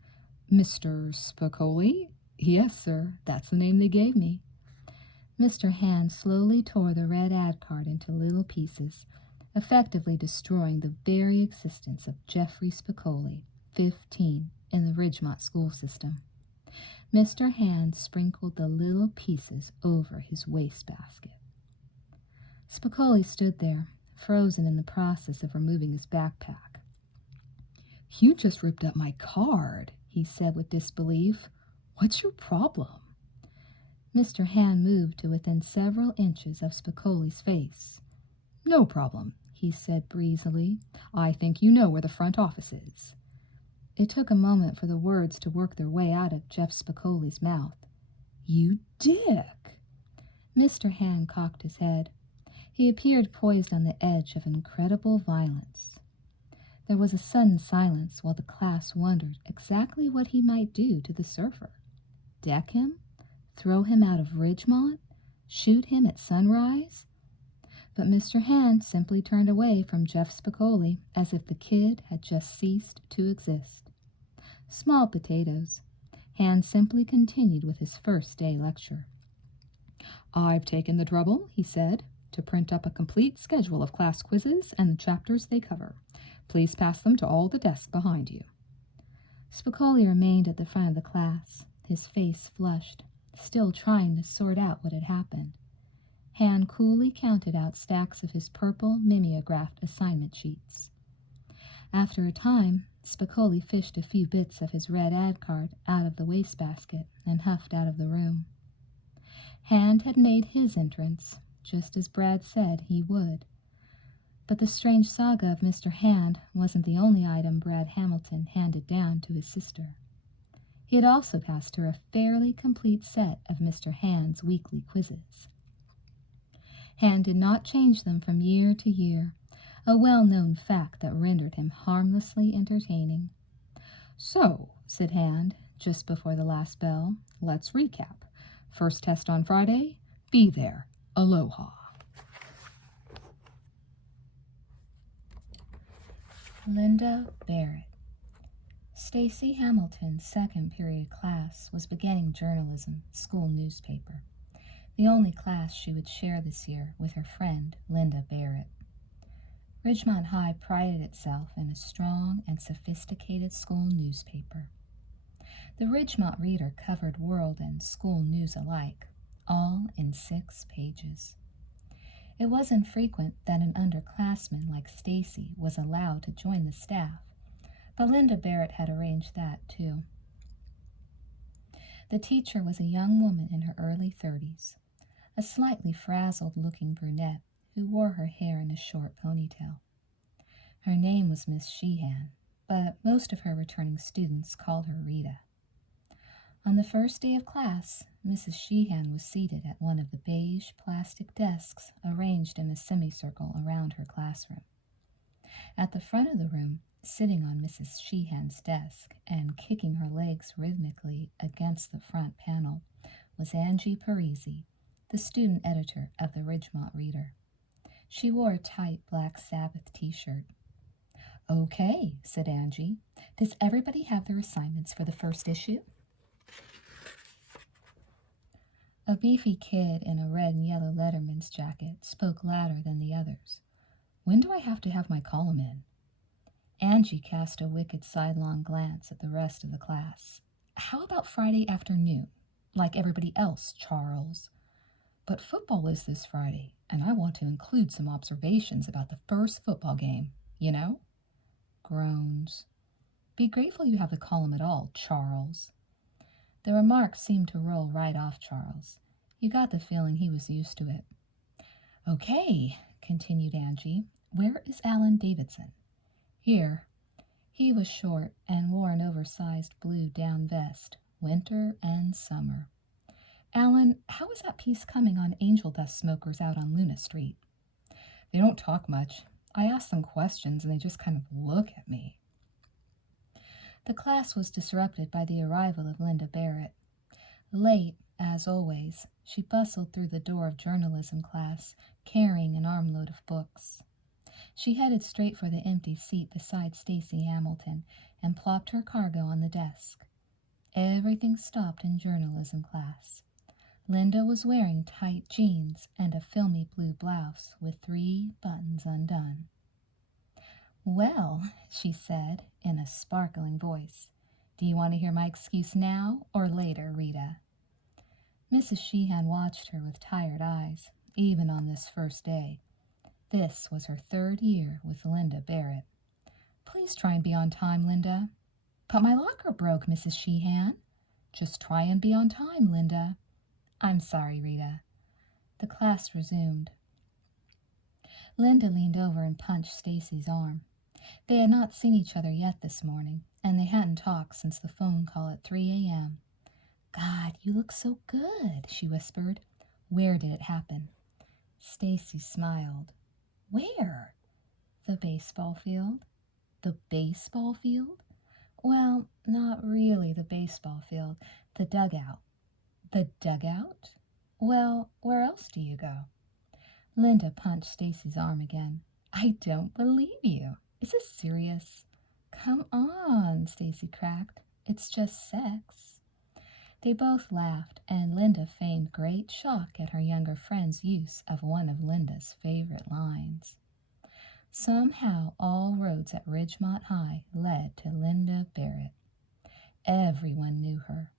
Mr. Spicoli? Yes, sir, that's the name they gave me. Mr. Hand slowly tore the red ad card into little pieces, effectively destroying the very existence of Jeffrey Spicoli, 15, in the Ridgemont school system. Mr. Hand sprinkled the little pieces over his wastebasket. Spicoli stood there, frozen in the process of removing his backpack. You just ripped up my card, he said with disbelief. What's your problem? Mr. Hand moved to within several inches of Spicoli's face. No problem, he said breezily. I think you know where the front office is. It took a moment for the words to work their way out of Jeff Spicoli's mouth. You dick! Mr. Hand cocked his head. He appeared poised on the edge of incredible violence. There was a sudden silence while the class wondered exactly what he might do to the surfer. Deck him? Throw him out of Ridgemont? Shoot him at sunrise? But Mr. Hand simply turned away from Jeff Spicoli as if the kid had just ceased to exist. Small potatoes. Hand simply continued with his first day lecture. I've taken the trouble, he said, to print up a complete schedule of class quizzes and the chapters they cover. Please pass them to all the desks behind you. Spicoli remained at the front of the class, his face flushed, still trying to sort out what had happened. Hand coolly counted out stacks of his purple mimeographed assignment sheets. After a time, Spicoli fished a few bits of his red ad card out of the wastebasket and huffed out of the room. Hand had made his entrance, just as Brad said he would. But the strange saga of Mr. Hand wasn't the only item Brad Hamilton handed down to his sister. He had also passed her a fairly complete set of Mr. Hand's weekly quizzes. Hand did not change them from year to year, a well-known fact that rendered him harmlessly entertaining. So, said Hand, just before the last bell, let's recap. First test on Friday, be there. Aloha. Linda Barrett. Stacy Hamilton's second period class was beginning journalism, school newspaper, the only class she would share this year with her friend Linda Barrett. Ridgemont High prided itself in a strong and sophisticated school newspaper. The Ridgemont Reader covered world and school news alike, all in 6 pages. It wasn't frequent that an underclassman like Stacy was allowed to join the staff, but Linda Barrett had arranged that too. The teacher was a young woman in her early 30s, a slightly frazzled-looking brunette who wore her hair in a short ponytail. Her name was Miss Sheehan, but most of her returning students called her Rita. On the first day of class, Mrs. Sheehan was seated at one of the beige plastic desks arranged in a semicircle around her classroom. At the front of the room, sitting on Mrs. Sheehan's desk and kicking her legs rhythmically against the front panel, was Angie Parisi, the student editor of the Ridgemont Reader. She wore a tight black Sabbath t-shirt. Okay, said Angie. Does everybody have their assignments for the first issue? A beefy kid in a red and yellow Letterman's jacket spoke louder than the others. When do I have to have my column in? Angie cast a wicked sidelong glance at the rest of the class. How about Friday afternoon? Like everybody else, Charles. But football is this Friday, and I want to include some observations about the first football game, you know? Groans. Be grateful you have the column at all, Charles. The remark seemed to roll right off Charles. You got the feeling he was used to it. Okay, continued Angie. Where is Alan Davidson? Here. He was short and wore an oversized blue down vest, winter and summer. Alan, how is that piece coming on angel dust smokers out on Luna Street? They don't talk much. I ask them questions and they just kind of look at me. The class was disrupted by the arrival of Linda Barrett. Late, as always, she bustled through the door of journalism class, carrying an armload of books. She headed straight for the empty seat beside Stacy Hamilton and plopped her cargo on the desk. everything stopped in journalism class. Linda was wearing tight jeans and a filmy blue blouse with 3 buttons undone. "Well," she said in a sparkling voice, "do you want to hear my excuse now or later, Rita?" Mrs. Sheehan watched her with tired eyes, even on this first day. This was her 3rd year with Linda Barrett. "Please try and be on time, Linda." "But my locker broke, Mrs. Sheehan." "Just try and be on time, Linda." "I'm sorry, Rita." The class resumed. Linda leaned over and punched Stacy's arm. They had not seen each other yet this morning, and they hadn't talked since the phone call at 3 a.m. "God, you look so good," she whispered. "Where did it happen?" Stacy smiled. "Where?" "The baseball field." "The baseball field?" "Well, not really the baseball field. The dugout." "The dugout?" "Well, where else do you go?" Linda punched Stacy's arm again. "I don't believe you. Is this serious?" "Come on," Stacy cracked. "It's just sex." They both laughed, and Linda feigned great shock at her younger friend's use of one of Linda's favorite lines. Somehow all roads at Ridgemont High led to Linda Barrett. Everyone knew her.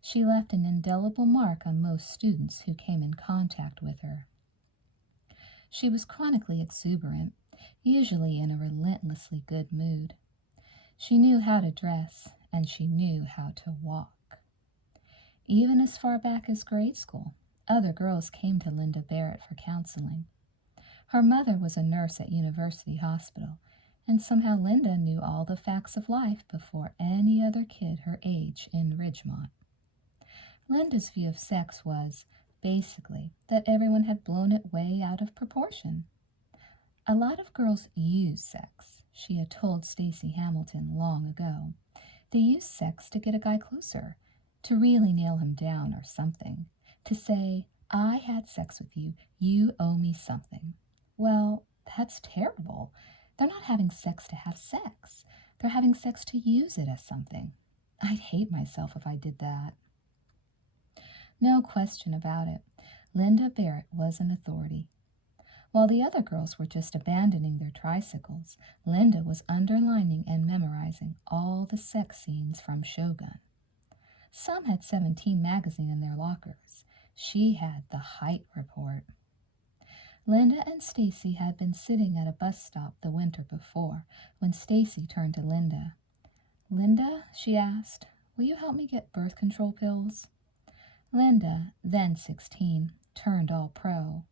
She left an indelible mark on most students who came in contact with her. She was chronically exuberant, usually in a relentlessly good mood. She knew how to dress, and she knew how to walk. Even as far back as grade school, other girls came to Linda Barrett for counseling. Her mother was a nurse at University Hospital, and somehow Linda knew all the facts of life before any other kid her age in Ridgemont. Linda's view of sex was, basically, that everyone had blown it way out of proportion. "A lot of girls use sex," she had told Stacy Hamilton long ago. "They use sex to get a guy closer, to really nail him down or something, to say, 'I had sex with you, you owe me something.' Well, that's terrible. They're not having sex to have sex. They're having sex to use it as something. I'd hate myself if I did that." No question about it. Linda Barrett was an authority. While the other girls were just abandoning their tricycles, Linda was underlining and memorizing all the sex scenes from Shogun. Some had 17 magazine in their lockers. She had the Height report. Linda and Stacy had been sitting at a bus stop the winter before when Stacy turned to Linda. "Linda," she asked, "will you help me get birth control pills?" Linda, then 16, turned all pro.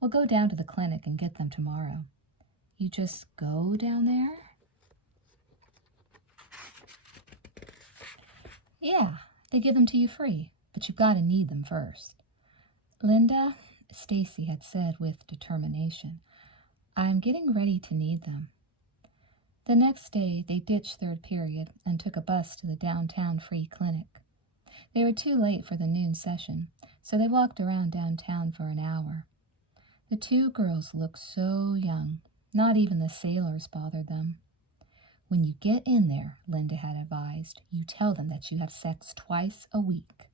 "We'll go down to the clinic and get them tomorrow." "You just go down there?" "Yeah, they give them to you free, but you've got to need them first." "Linda," Stacy had said with determination, "I'm getting ready to need them." The next day they ditched third period and took a bus to the downtown free clinic. They were too late for the noon session, so they walked around downtown for an hour. The 2 girls looked so young, not even the sailors bothered them. "When you get in there," Linda had advised, "you tell them that you have sex twice a week."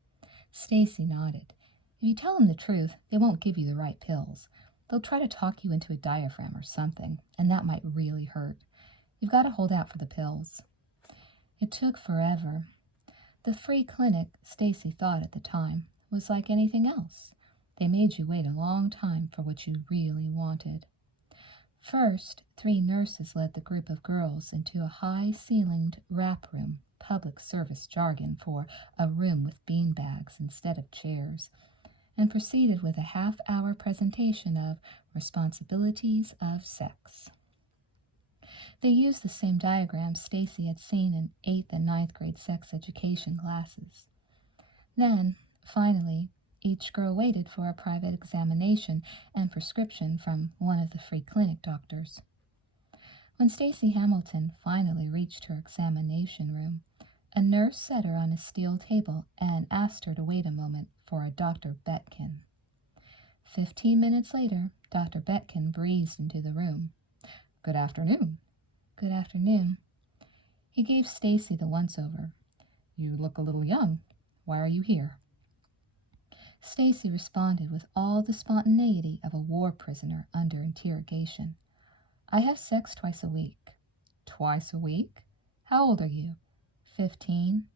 Stacy nodded. "If you tell them the truth, they won't give you the right pills. They'll try to talk you into a diaphragm or something, and that might really hurt. You've got to hold out for the pills." It took forever. The free clinic, Stacy thought at the time, was like anything else. They made you wait a long time for what you really wanted. First, 3 nurses led the group of girls into a high-ceilinged wrap room, public service jargon for a room with beanbags instead of chairs, and proceeded with a half-hour presentation of responsibilities of sex. They used the same diagrams Stacy had seen in 8th and 9th grade sex education classes. Then, finally, each girl waited for a private examination and prescription from one of the free clinic doctors. When Stacy Hamilton finally reached her examination room, a nurse set her on a steel table and asked her to wait a moment for a Dr. Betkin. 15 minutes later, Dr. Betkin breezed into the room. "Good afternoon." "Good afternoon." He gave Stacy the once-over. You look a little young. Why are you here?" Stacy responded with all the spontaneity of a war prisoner under interrogation. "I have sex twice a week." "Twice a week? How old are you?" 15.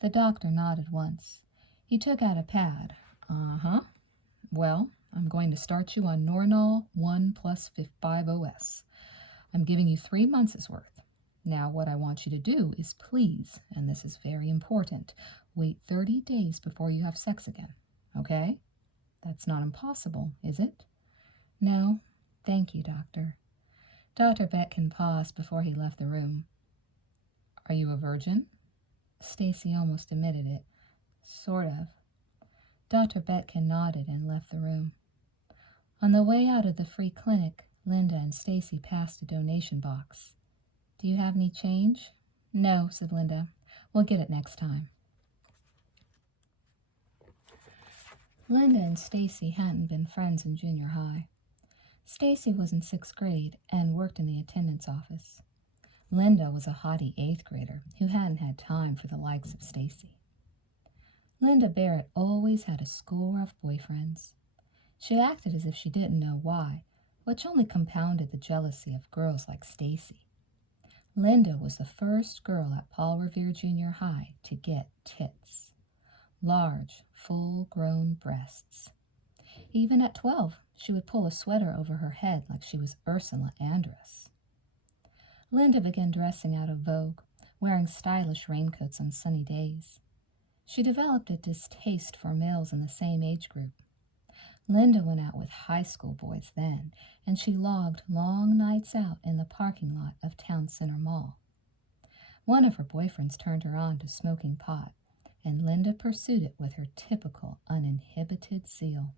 The doctor nodded once. He took out a pad. "Uh-huh. Well, I'm going to start you on Norinol 1 plus 5-OS. I'm giving you 3 months' worth. Now, what I want you to do is please, and this is very important, wait 30 days before you have sex again. Okay? That's not impossible, is it?" "No. Thank you, doctor." Dr. Betkin paused before he left the room. "Are you a virgin?" Stacy almost admitted it. "Sort of." Dr. Betkin nodded and left the room. On the way out of the free clinic, Linda and Stacy passed a donation box. "Do you have any change?" "No," said Linda. "We'll get it next time." Linda and Stacy hadn't been friends in junior high. Stacy was in 6th grade and worked in the attendance office. Linda was a haughty 8th grader who hadn't had time for the likes of Stacy. Linda Barrett always had a score of boyfriends. She acted as if she didn't know why, which only compounded the jealousy of girls like Stacy. Linda was the first girl at Paul Revere Junior High to get tits. Large, full-grown breasts. Even at 12, she would pull a sweater over her head like she was Ursula Andress. Linda began dressing out of vogue, wearing stylish raincoats on sunny days. She developed a distaste for males in the same age group. Linda went out with high school boys then, and she logged long nights out in the parking lot of Town Center Mall. One of her boyfriends turned her on to smoking pot, and Linda pursued it with her typical uninhibited zeal.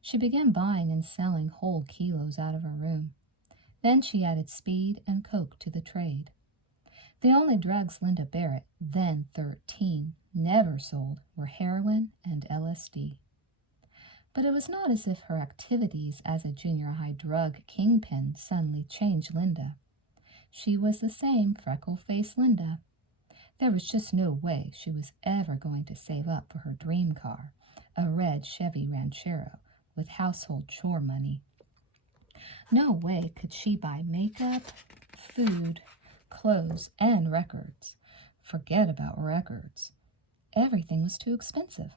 She began buying and selling whole kilos out of her room. Then she added speed and coke to the trade. The only drugs Linda Barrett, then 13, never sold were heroin and LSD. But it was not as if her activities as a junior high drug kingpin suddenly changed Linda. She was the same freckle-faced Linda. There was just no way she was ever going to save up for her dream car, a red Chevy Ranchero with household chore money. No way could she buy makeup, food, clothes, and records. Forget about records. Everything was too expensive.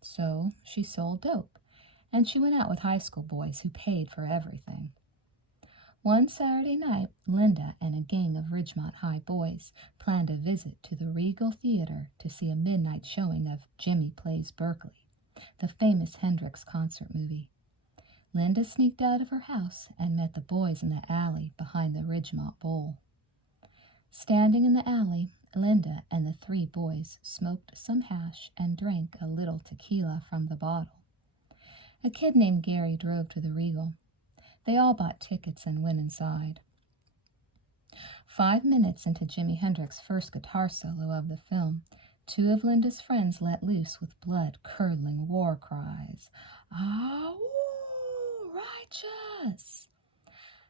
So she sold dope, and she went out with high school boys who paid for everything. One Saturday night, Linda and a gang of Ridgemont High boys planned a visit to the Regal Theater to see a midnight showing of Jimmy Plays Berkeley, the famous Hendrix concert movie. Linda sneaked out of her house and met the boys in the alley behind the Ridgemont Bowl. Standing in the alley, Linda and the 3 boys smoked some hash and drank a little tequila from the bottle. A kid named Gary drove to the Regal. They all bought tickets and went inside. 5 minutes into Jimi Hendrix's first guitar solo of the film, 2 of Linda's friends let loose with blood-curdling war cries. "Ah, woo, righteous!"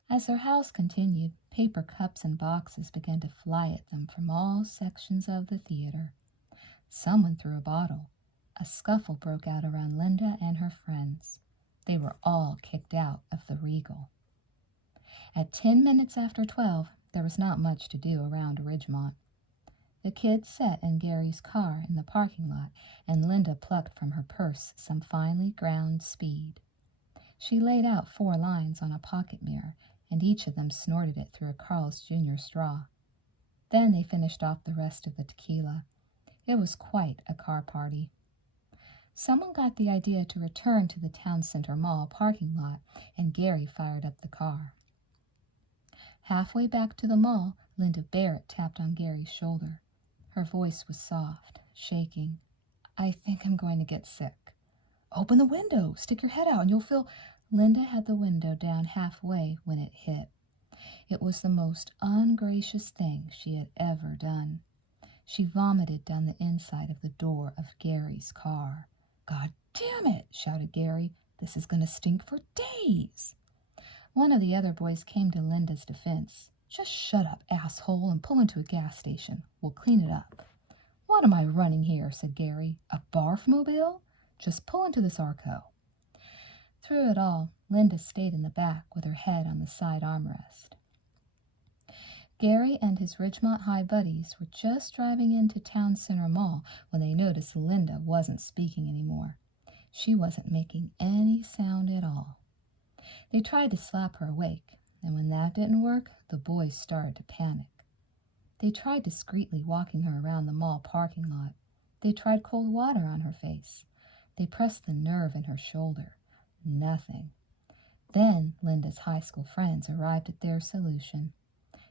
As their house continued, paper cups and boxes began to fly at them from all sections of the theater. Someone threw a bottle. A scuffle broke out around Linda and her friends. They were all kicked out of the Regal. At 10 minutes after 12, there was not much to do around Ridgemont. The kids sat in Gary's car in the parking lot, and Linda plucked from her purse some finely ground speed. She laid out 4 lines on a pocket mirror, and each of them snorted it through a Carl's Jr. straw. Then they finished off the rest of the tequila. It was quite a car party. Someone got the idea to return to the Town Center Mall parking lot, and Gary fired up the car. Halfway back to the mall, Linda Barrett tapped on Gary's shoulder. Her voice was soft, shaking. "I think I'm going to get sick." "Open the window, stick your head out, and you'll feel—" Linda had the window down halfway when it hit. It was the most ungracious thing she had ever done. She vomited down the inside of the door of Gary's car. "God damn it," shouted Gary. "This is going to stink for days." One of the other boys came to Linda's defense. "Just shut up, asshole, and pull into a gas station. We'll clean it up." "What am I running here?" said Gary. "A barfmobile? Just pull into this Arco." Through it all, Linda stayed in the back with her head on the side armrest. Gary and his Ridgemont High buddies were just driving into Town Center Mall when they noticed Linda wasn't speaking anymore. She wasn't making any sound at all. They tried to slap her awake, and when that didn't work, the boys started to panic. They tried discreetly walking her around the mall parking lot. They tried cold water on her face. They pressed the nerve in her shoulder. Nothing. Then Linda's high school friends arrived at their solution.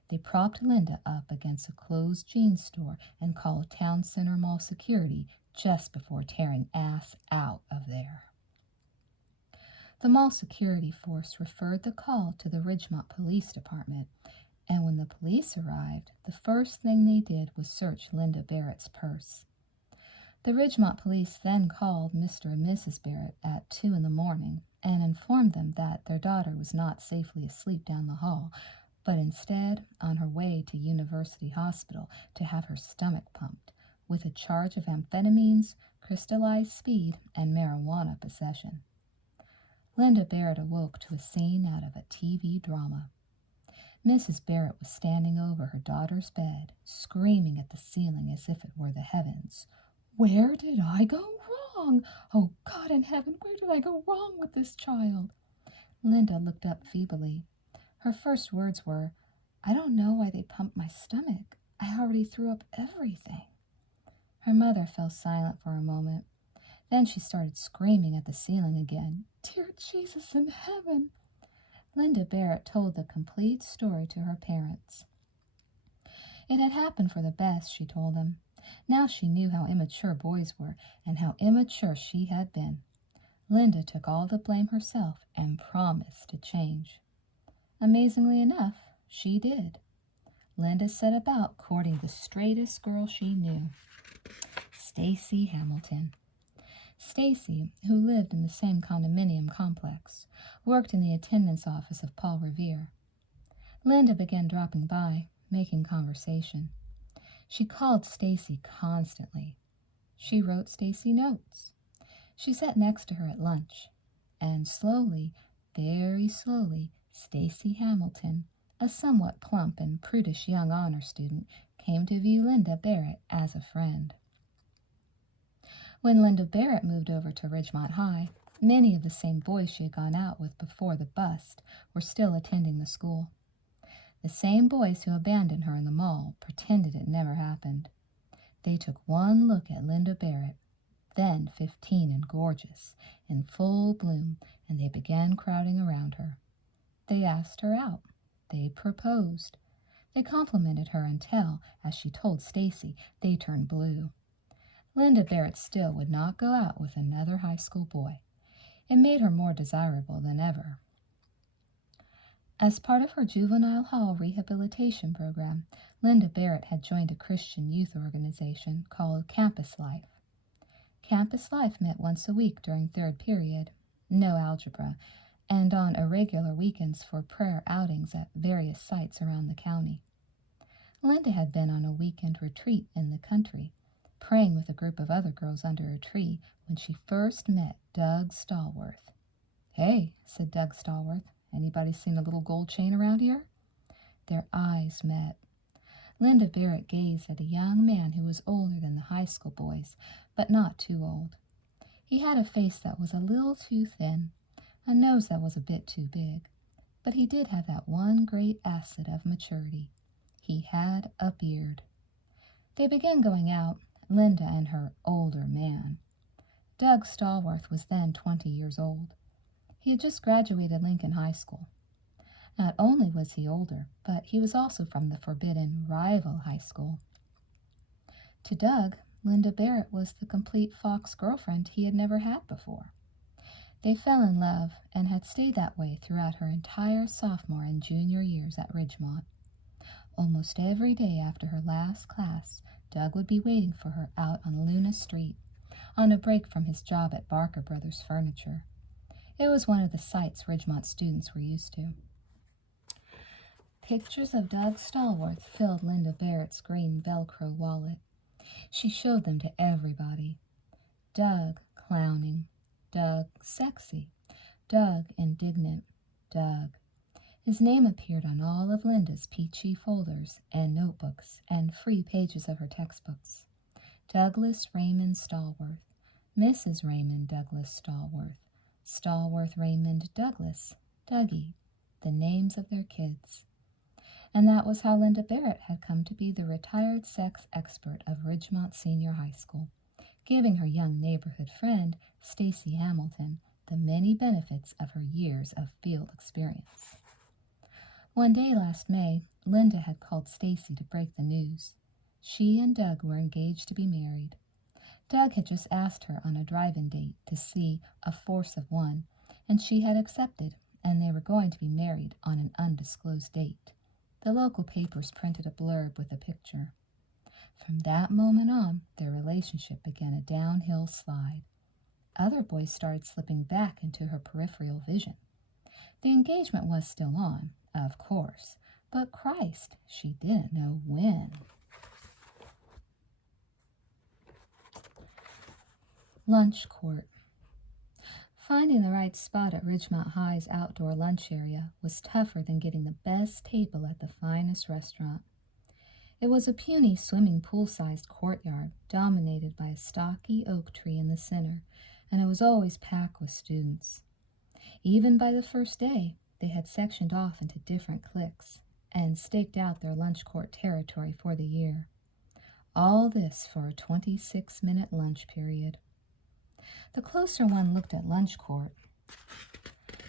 They propped Linda up against a closed jeans store and called Town Center Mall security just before tearing ass out of there. The mall security force referred the call to the Ridgemont Police Department, and when the police arrived, the first thing they did was search Linda Barrett's purse. The Ridgemont police then called Mr. and Mrs. Barrett at 2 a.m. and informed them that their daughter was not safely asleep down the hall, but instead on her way to University Hospital to have her stomach pumped, with a charge of amphetamines, crystallized speed, and marijuana possession. Linda Barrett awoke to a scene out of a TV drama. Mrs. Barrett was standing over her daughter's bed, screaming at the ceiling as if it were the heavens. "Where did I go wrong? Oh, God in heaven, where did I go wrong with this child?" Linda looked up feebly. Her first words were, "I don't know why they pumped my stomach. I already threw up everything." Her mother fell silent for a moment. Then she started screaming at the ceiling again. "Dear Jesus in heaven!" Linda Barrett told the complete story to her parents. It had happened for the best, she told them. Now she knew how immature boys were and how immature she had been. Linda took all the blame herself and promised to change. Amazingly enough, she did. Linda set about courting the straightest girl she knew, Stacy Hamilton. Stacy, who lived in the same condominium complex, worked in the attendance office of Paul Revere. Linda began dropping by, making conversation. She called Stacy constantly. She wrote Stacy notes. She sat next to her at lunch, and slowly, very slowly, Stacy Hamilton, a somewhat plump and prudish young honor student, came to view Linda Barrett as a friend. When Linda Barrett moved over to Ridgemont High, many of the same boys she had gone out with before the bust were still attending the school. The same boys who abandoned her in the mall pretended it never happened. They took one look at Linda Barrett, then 15 and gorgeous, in full bloom, and they began crowding around her. They asked her out. They proposed. They complimented her until, as she told Stacy, they turned blue. Linda Barrett still would not go out with another high school boy. It made her more desirable than ever. As part of her juvenile hall rehabilitation program, Linda Barrett had joined a Christian youth organization called Campus Life. Campus Life met once a week during third period, no algebra, and on irregular weekends for prayer outings at various sites around the county. Linda had been on a weekend retreat in the country, praying with a group of other girls under a tree when she first met Doug Stallworth. "Hey," said Doug Stallworth, "anybody seen a little gold chain around here?" Their eyes met. Linda Barrett gazed at a young man who was older than the high school boys, but not too old. He had a face that was a little too thin, a nose that was a bit too big, but he did have that one great asset of maturity. He had a beard. They began going out, Linda and her older man. Doug Stallworth was then 20 years old. He had just graduated Lincoln High School. Not only was he older, but he was also from the forbidden rival high school. To Doug, Linda Barrett was the complete fox girlfriend he had never had before. They fell in love and had stayed that way throughout her entire sophomore and junior years at Ridgemont. Almost every day after her last class, Doug would be waiting for her out on Luna Street, on a break from his job at Barker Brothers Furniture. It was one of the sights Ridgemont students were used to. Pictures of Doug Stallworth filled Linda Barrett's green Velcro wallet. She showed them to everybody. Doug, clowning. Doug, sexy. Doug, indignant. Doug. His name appeared on all of Linda's peachy folders and notebooks and free pages of her textbooks. Douglas Raymond Stallworth, Mrs. Raymond Douglas Stallworth, Stallworth Raymond Douglas, Dougie, the names of their kids. And that was how Linda Barrett had come to be the retired sex expert of Ridgemont Senior High School, giving her young neighborhood friend, Stacy Hamilton, the many benefits of her years of field experience. One day last May, Linda had called Stacy to break the news. She and Doug were engaged to be married. Doug had just asked her on a drive-in date to see A Force of One, and she had accepted, and they were going to be married on an undisclosed date. The local papers printed a blurb with a picture. From that moment on, their relationship began a downhill slide. Other boys started slipping back into her peripheral vision. The engagement was still on, of course, but Christ, she didn't know when. Lunch court. Finding the right spot at Ridgemont High's outdoor lunch area was tougher than getting the best table at the finest restaurant. It was a puny swimming pool-sized courtyard dominated by a stocky oak tree in the center, and it was always packed with students. Even by the first day, they had sectioned off into different cliques and staked out their lunch court territory for the year. All this for a 26-minute lunch period. The closer one looked at lunch court,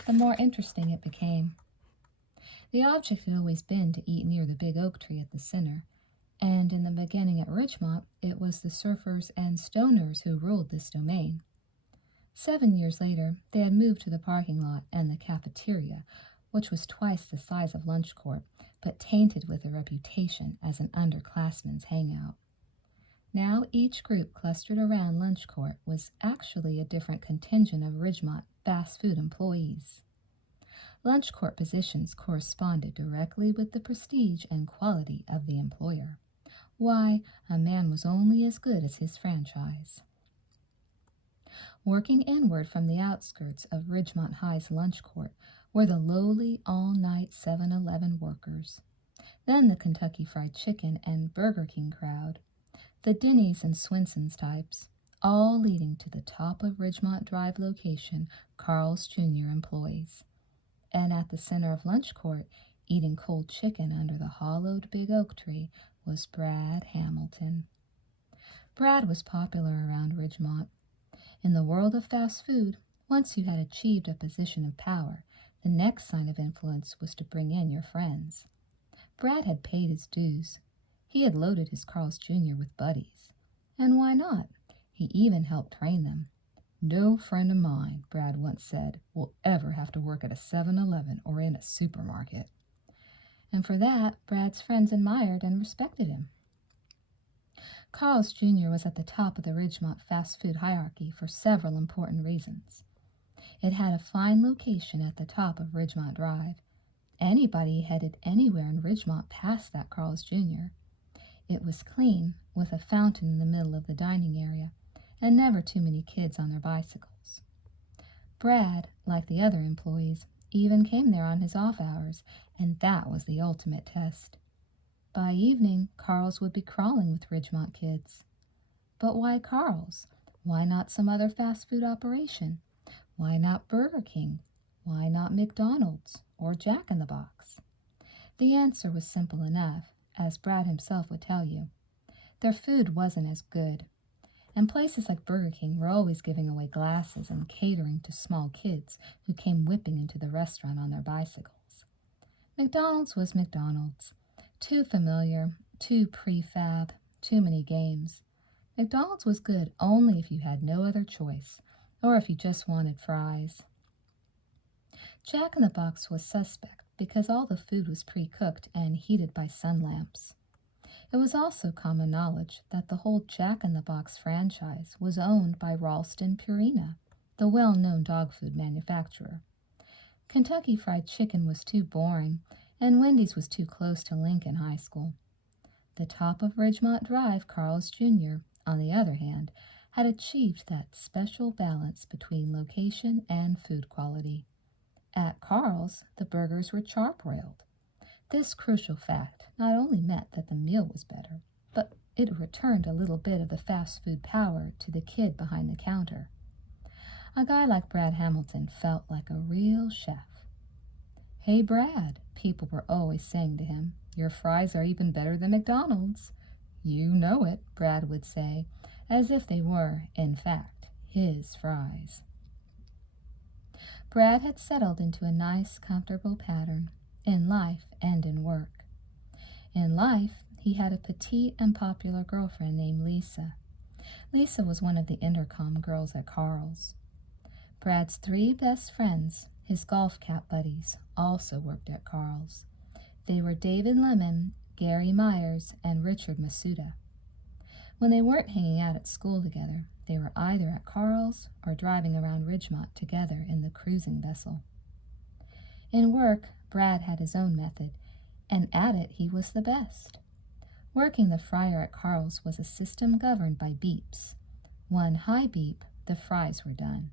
the more interesting it became. The object had always been to eat near the big oak tree at the center, and in the beginning at Ridgemont, it was the surfers and stoners who ruled this domain. 7 years later, they had moved to the parking lot and the cafeteria, which was twice the size of lunch court, but tainted with a reputation as an underclassmen's hangout. Now each group clustered around lunch court was actually a different contingent of Ridgemont fast food employees. Lunch court positions corresponded directly with the prestige and quality of the employer. Why, a man was only as good as his franchise. Working inward from the outskirts of Ridgemont High's lunch court were the lowly all-night 7-Eleven workers, then the Kentucky Fried Chicken and Burger King crowd, the Denny's and Swinson's types, all leading to the top of Ridgemont Drive location, Carl's Jr. employees. And at the center of lunch court, eating cold chicken under the hollowed big oak tree, was Brad Hamilton. Brad was popular around Ridgemont. In the world of fast food, once you had achieved a position of power, the next sign of influence was to bring in your friends. Brad had paid his dues. He had loaded his Carl's Jr. with buddies. And why not? He even helped train them. "No friend of mine," Brad once said, "will ever have to work at a 7-Eleven or in a supermarket." And for that, Brad's friends admired and respected him. Carl's Jr. was at the top of the Ridgemont fast food hierarchy for several important reasons. It had a fine location at the top of Ridgemont Drive. Anybody headed anywhere in Ridgemont passed that Carl's Jr. It was clean, with a fountain in the middle of the dining area, and never too many kids on their bicycles. Brad, like the other employees, even came there on his off hours, and that was the ultimate test. By evening, Carl's would be crawling with Ridgemont kids. But why Carl's? Why not some other fast food operation? Why not Burger King? Why not McDonald's or Jack in the Box? The answer was simple enough, as Brad himself would tell you. Their food wasn't as good, and places like Burger King were always giving away glasses and catering to small kids who came whipping into the restaurant on their bicycles. McDonald's was McDonald's. Too familiar, too prefab, too many games. McDonald's was good only if you had no other choice, or if you just wanted fries. Jack in the Box was suspect because all the food was pre-cooked and heated by sun lamps. It was also common knowledge that the whole Jack in the Box franchise was owned by Ralston Purina, the well-known dog food manufacturer. Kentucky Fried Chicken was too boring, and Wendy's was too close to Lincoln High School. The top of Ridgemont Drive, Carl's Jr., on the other hand, had achieved that special balance between location and food quality. At Carl's, the burgers were charbroiled. This crucial fact not only meant that the meal was better, but it returned a little bit of the fast food power to the kid behind the counter. A guy like Brad Hamilton felt like a real chef. "Hey, Brad," people were always saying to him, "your fries are even better than McDonald's." "You know it," Brad would say, as if they were, in fact, his fries. Brad had settled into a nice, comfortable pattern, in life and in work. In life, he had a petite and popular girlfriend named Lisa. Lisa was one of the intercom girls at Carl's. Brad's 3 best friends, his golf cap buddies, also worked at Carl's. They were David Lemon, Gary Myers, and Richard Masuda. When they weren't hanging out at school together, they were either at Carl's or driving around Ridgemont together in the cruising vessel. In work, Brad had his own method, and at it he was the best. Working the fryer at Carl's was a system governed by beeps. 1 high beep, the fries were done.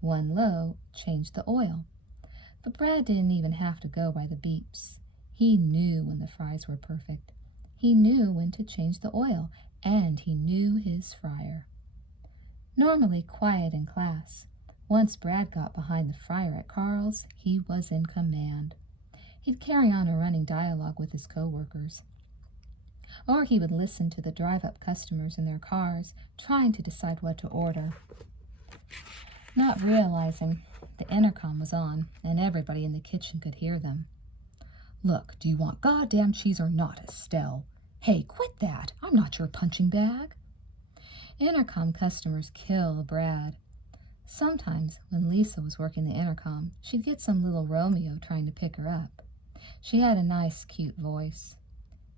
1 low, changed the oil. But Brad didn't even have to go by the beeps. He knew when the fries were perfect. He knew when to change the oil, and he knew his fryer. Normally quiet in class, once Brad got behind the fryer at Carl's, he was in command. He'd carry on a running dialogue with his co-workers. Or he would listen to the drive-up customers in their cars, trying to decide what to order. Not realizing the intercom was on, and everybody in the kitchen could hear them. "Look, do you want goddamn cheese or not, Estelle? Hey, quit that! I'm not your punching bag." Intercom customers kill Brad. Sometimes, when Lisa was working the intercom, she'd get some little Romeo trying to pick her up. She had a nice, cute voice.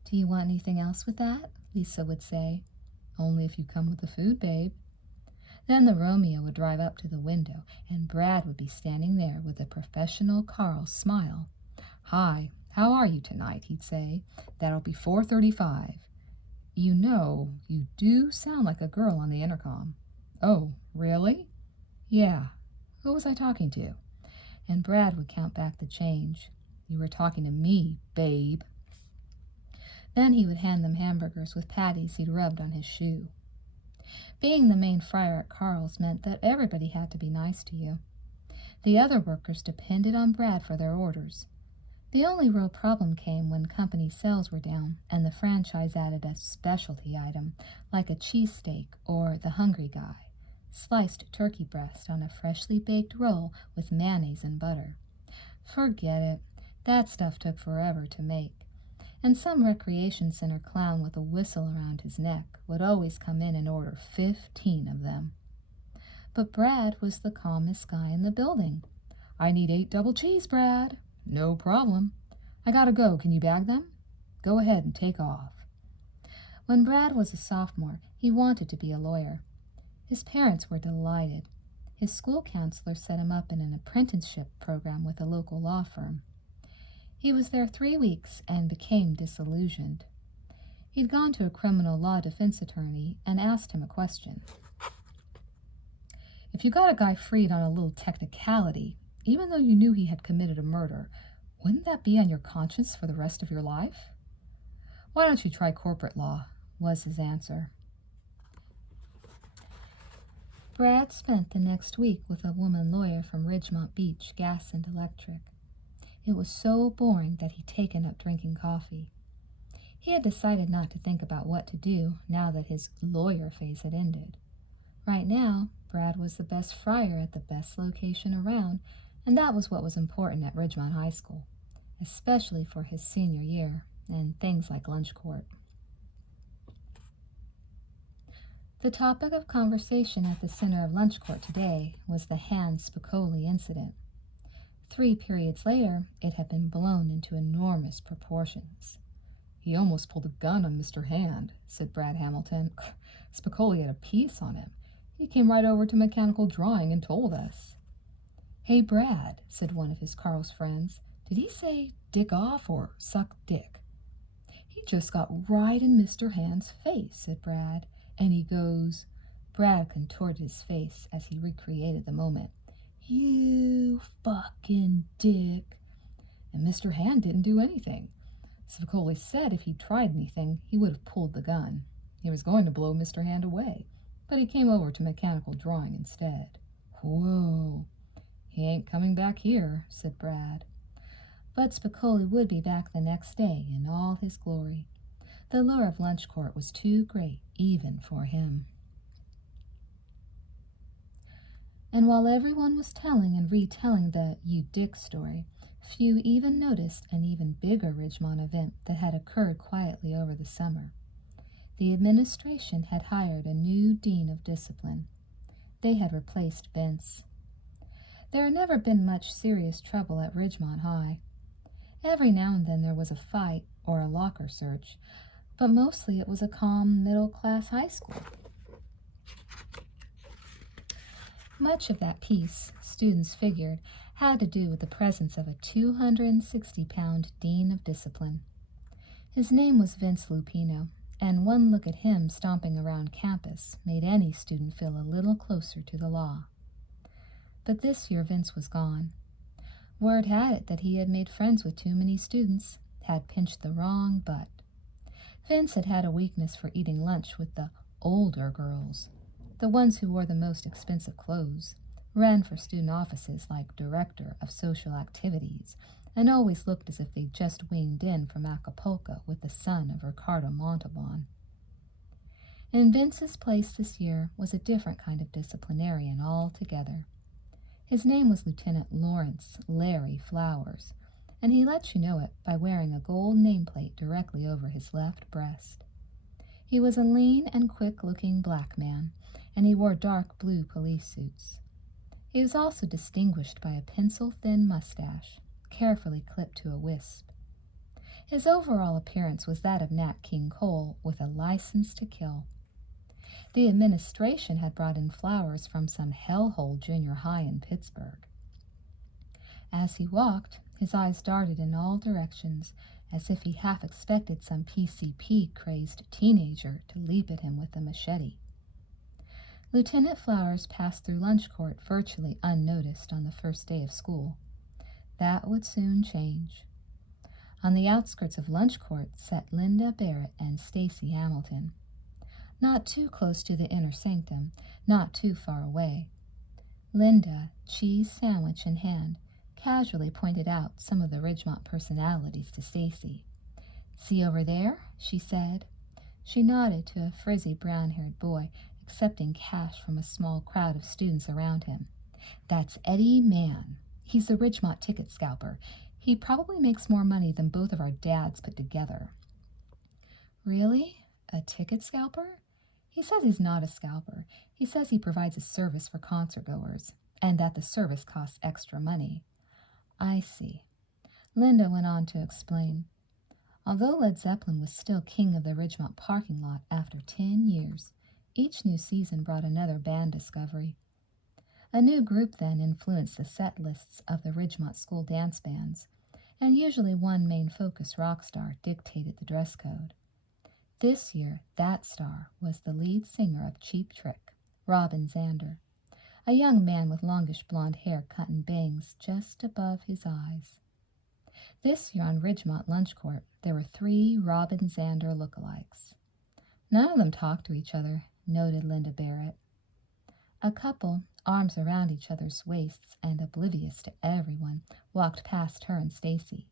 "Do you want anything else with that?" Lisa would say. "Only if you come with the food, babe." Then the Romeo would drive up to the window, and Brad would be standing there with a professional Carl smile. "Hi, how are you tonight?" he'd say. "That'll be 4:35. You know, you do sound like a girl on the intercom." "Oh, really?" "Yeah. Who was I talking to?" And Brad would count back the change. "You were talking to me, babe." Then he would hand them hamburgers with patties he'd rubbed on his shoe. Being the main fryer at Carl's meant that everybody had to be nice to you. The other workers depended on Brad for their orders. The only real problem came when company sales were down and the franchise added a specialty item, like a cheesesteak or the Hungry Guy, sliced turkey breast on a freshly baked roll with mayonnaise and butter. Forget it. That stuff took forever to make. And some recreation center clown with a whistle around his neck would always come in and order 15 of them. But Brad was the calmest guy in the building. "I need 8 double cheese, Brad." "No problem." "I gotta go. Can you bag them?" "Go ahead and take off." When Brad was a sophomore, he wanted to be a lawyer. His parents were delighted. His school counselor set him up in an apprenticeship program with a local law firm. He was there 3 weeks and became disillusioned. He'd gone to a criminal law defense attorney and asked him a question. "If you got a guy freed on a little technicality, even though you knew he had committed a murder, wouldn't that be on your conscience for the rest of your life?" "Why don't you try corporate law?" was his answer. Brad spent the next week with a woman lawyer from Ridgemont Beach, Gas and Electric. It was so boring that he'd taken up drinking coffee. He had decided not to think about what to do now that his lawyer phase had ended. Right now, Brad was the best fryer at the best location around, and that was what was important at Ridgemont High School, especially for his senior year and things like lunch court. The topic of conversation at the center of lunch court today was the Han Spicoli incident. 3 periods later, it had been blown into enormous proportions. "He almost pulled a gun on Mr. Hand," said Brad Hamilton. "Spicoli had a piece on him. He came right over to mechanical drawing and told us." "Hey, Brad," said one of his Carl's friends, "did he say dick off or suck dick?" "He just got right in Mr. Hand's face," said Brad, and he goes, Brad contorted his face as he recreated the moment. "You fucking dick." And Mr. Hand didn't do anything. Spicoli said if he'd tried anything, he would have pulled the gun. He was going to blow Mr. Hand away, but he came over to mechanical drawing instead. "Whoa, he ain't coming back here," said Brad. But Spicoli would be back the next day in all his glory. The lure of lunch court was too great even for him. And while everyone was telling and retelling the "you dick" story, few even noticed an even bigger Ridgemont event that had occurred quietly over the summer. The administration had hired a new dean of discipline. They had replaced Vince. There had never been much serious trouble at Ridgemont High. Every now and then there was a fight or a locker search, but mostly it was a calm, middle-class high school. Much of that peace, students figured, had to do with the presence of a 260-pound dean of discipline. His name was Vince Lupino, and one look at him stomping around campus made any student feel a little closer to the law. But this year Vince was gone. Word had it that he had made friends with too many students, had pinched the wrong butt. Vince had had a weakness for eating lunch with the older girls, the ones who wore the most expensive clothes, ran for student offices like Director of Social Activities, and always looked as if they'd just winged in from Acapulco with the son of Ricardo Montalban. In Vince's place this year was a different kind of disciplinarian altogether. His name was Lieutenant Lawrence Larry Flowers, and he let you know it by wearing a gold nameplate directly over his left breast. He was a lean and quick-looking black man, and he wore dark blue police suits. He was also distinguished by a pencil-thin mustache, carefully clipped to a wisp. His overall appearance was that of Nat King Cole with a license to kill. The administration had brought in Flowers from some hellhole junior high in Pittsburgh. As he walked, his eyes darted in all directions, as if he half expected some PCP-crazed teenager to leap at him with a machete. Lieutenant Flowers passed through lunch court virtually unnoticed on the first day of school. That would soon change. On the outskirts of lunch court sat Linda Barrett and Stacy Hamilton. Not too close to the inner sanctum, not too far away. Linda, cheese sandwich in hand, casually pointed out some of the Ridgemont personalities to Stacy. "See over there?" she said. She nodded to a frizzy brown-haired boy accepting cash from a small crowd of students around him. "That's Eddie Mann. He's the Ridgemont ticket scalper. He probably makes more money than both of our dads put together." "Really? A ticket scalper?" "He says he's not a scalper. He says he provides a service for concert-goers, and that the service costs extra money." "I see." Linda went on to explain. Although Led Zeppelin was still king of the Ridgemont parking lot after 10 years, each new season brought another band discovery. A new group then influenced the set lists of the Ridgemont school dance bands, and usually one main focus rock star dictated the dress code. This year, that star was the lead singer of Cheap Trick, Robin Zander, a young man with longish blonde hair cut in bangs just above his eyes. This year on Ridgemont Lunch Court, there were 3 Robin Zander lookalikes. None of them talked to each other, noted Linda Barrett. A couple, arms around each other's waists and oblivious to everyone, walked past her and Stacy.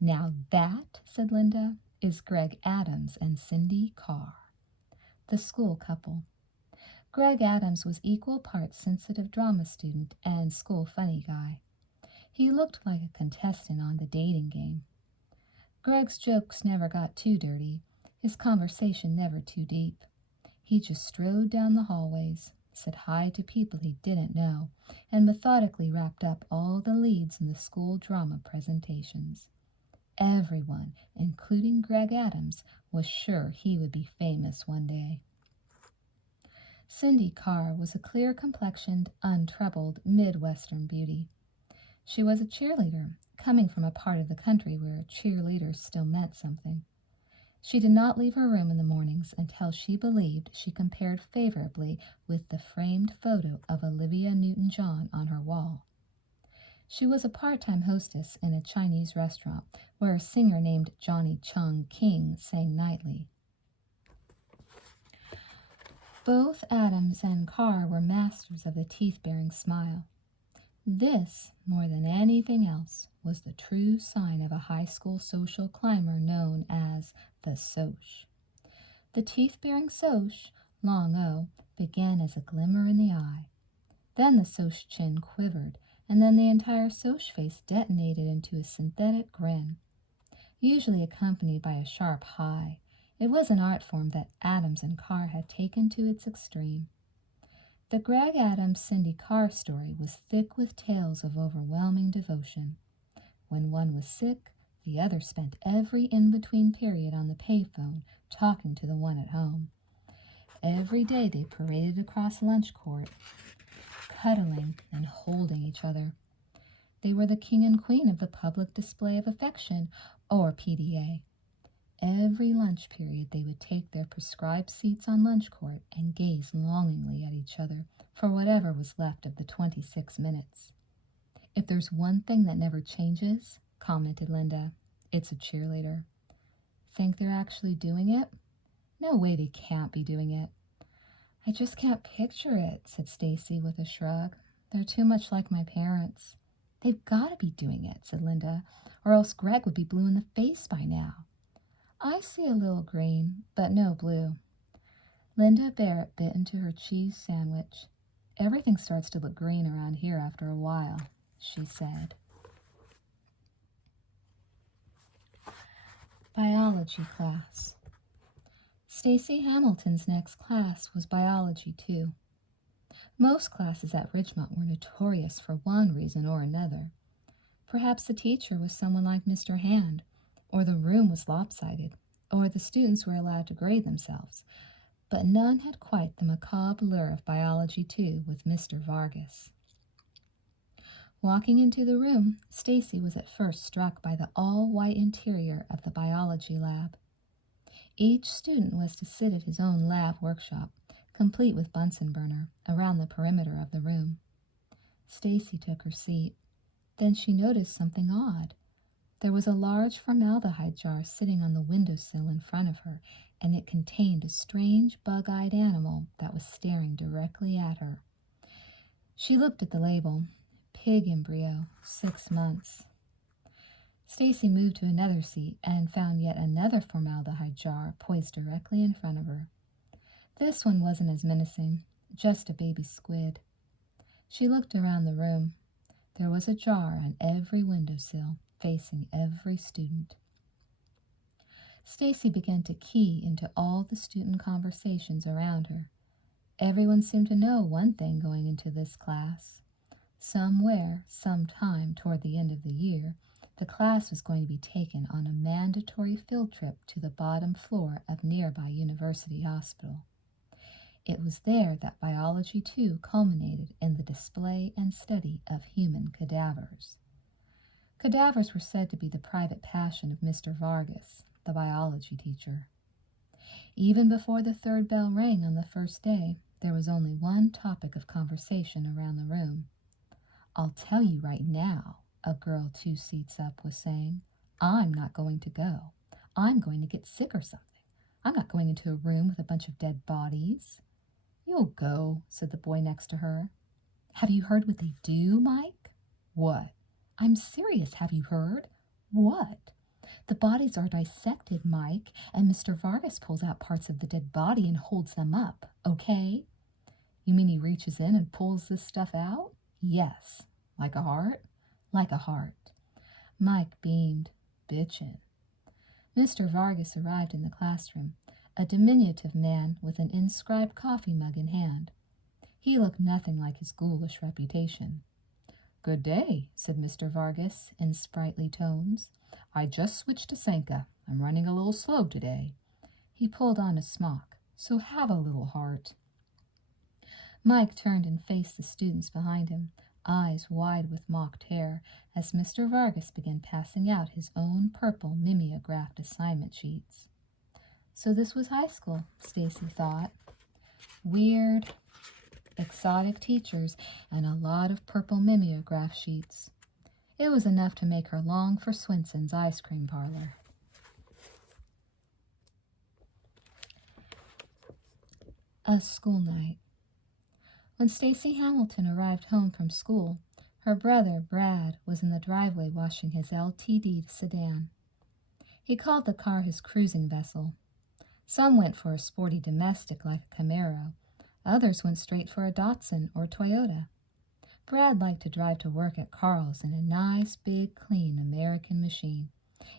"Now that," said Linda, "is Greg Adams and Cindy Carr." The school couple. Greg Adams was equal parts sensitive drama student and school funny guy. He looked like a contestant on the dating game. Greg's jokes never got too dirty, his conversation never too deep. He just strode down the hallways, said hi to people he didn't know, and methodically wrapped up all the leads in the school drama presentations. Everyone, including Greg Adams, was sure he would be famous one day. Cindy Carr was a clear-complexioned, untroubled Midwestern beauty. She was a cheerleader, coming from a part of the country where cheerleaders still meant something. She did not leave her room in the mornings until she believed she compared favorably with the framed photo of Olivia Newton-John on her wall. She was a part-time hostess in a Chinese restaurant where a singer named Johnny Chung King sang nightly. Both Adams and Carr were masters of the teeth-bearing smile. This, more than anything else, was the true sign of a high school social climber known as the Soch. The teeth-bearing Soch, long O, began as a glimmer in the eye. Then the Soch chin quivered, and then the entire Soch face detonated into a synthetic grin, usually accompanied by a sharp high. It was an art form that Adams and Carr had taken to its extreme. The Greg Adams-Cindy Carr story was thick with tales of overwhelming devotion. When one was sick, the other spent every in-between period on the payphone talking to the one at home. Every day they paraded across lunch court, cuddling and holding each other. They were the king and queen of the public display of affection, or PDA. Every lunch period they would take their prescribed seats on lunch court and gaze longingly at each other for whatever was left of the 26 minutes. "If there's one thing that never changes," commented Linda, "it's a cheerleader." "Think they're actually doing it?" "No way they can't be doing it." "I just can't picture it," said Stacy with a shrug. "They're too much like my parents." "They've got to be doing it," said Linda, "or else Greg would be blue in the face by now." "I see a little green, but no blue." Linda Barrett bit into her cheese sandwich. "Everything starts to look green around here after a while," she said. Biology class. Stacy Hamilton's next class was biology, too. Most classes at Ridgemont were notorious for one reason or another. Perhaps the teacher was someone like Mr. Hand, or the room was lopsided, or the students were allowed to grade themselves, but none had quite the macabre lure of biology, too, with Mr. Vargas. Walking into the room, Stacy was at first struck by the all-white interior of the biology lab. Each student was to sit at his own lab workshop, complete with Bunsen burner, around the perimeter of the room. Stacy took her seat. Then she noticed something odd. There was a large formaldehyde jar sitting on the windowsill in front of her, and it contained a strange bug-eyed animal that was staring directly at her. She looked at the label. Pig embryo, 6 months. Stacy moved to another seat and found yet another formaldehyde jar poised directly in front of her. This one wasn't as menacing, just a baby squid. She looked around the room. There was a jar on every windowsill, facing every student. Stacy began to key into all the student conversations around her. Everyone seemed to know one thing going into this class. Somewhere, sometime toward the end of the year, the class was going to be taken on a mandatory field trip to the bottom floor of nearby University Hospital. It was there that biology, too, culminated in the display and study of human cadavers. Cadavers were said to be the private passion of Mr. Vargas, the biology teacher. Even before the third bell rang on the first day, there was only one topic of conversation around the room. "I'll tell you right now," a girl 2 seats up was saying, "I'm not going to go. I'm going to get sick or something. I'm not going into a room with a bunch of dead bodies." "You'll go," said the boy next to her. "Have you heard what they do, Mike?" "What?" "I'm serious. Have you heard?" "What?" "The bodies are dissected, Mike, and Mr. Vargas pulls out parts of the dead body and holds them up, okay?" "You mean he reaches in and pulls this stuff out?" "Yes." "Like a heart?" "Like a heart." Mike beamed. "Bitchin'." Mr. Vargas arrived in the classroom, a diminutive man with an inscribed coffee mug in hand. He looked nothing like his ghoulish reputation. "Good day," said Mr. Vargas in sprightly tones. "I just switched to Senka. I'm running a little slow today." He pulled on his smock. "So have a little heart." Mike turned and faced the students behind him, eyes wide with mock terror, as Mr. Vargas began passing out his own purple mimeographed assignment sheets. So this was high school, Stacy thought. Weird, exotic teachers and a lot of purple mimeograph sheets. It was enough to make her long for Swinson's ice cream parlor. A school night. When Stacy Hamilton arrived home from school, her brother, Brad, was in the driveway washing his LTD sedan. He called the car his cruising vessel. Some went for a sporty domestic like a Camaro. Others went straight for a Datsun or Toyota. Brad liked to drive to work at Carl's in a nice, big, clean American machine,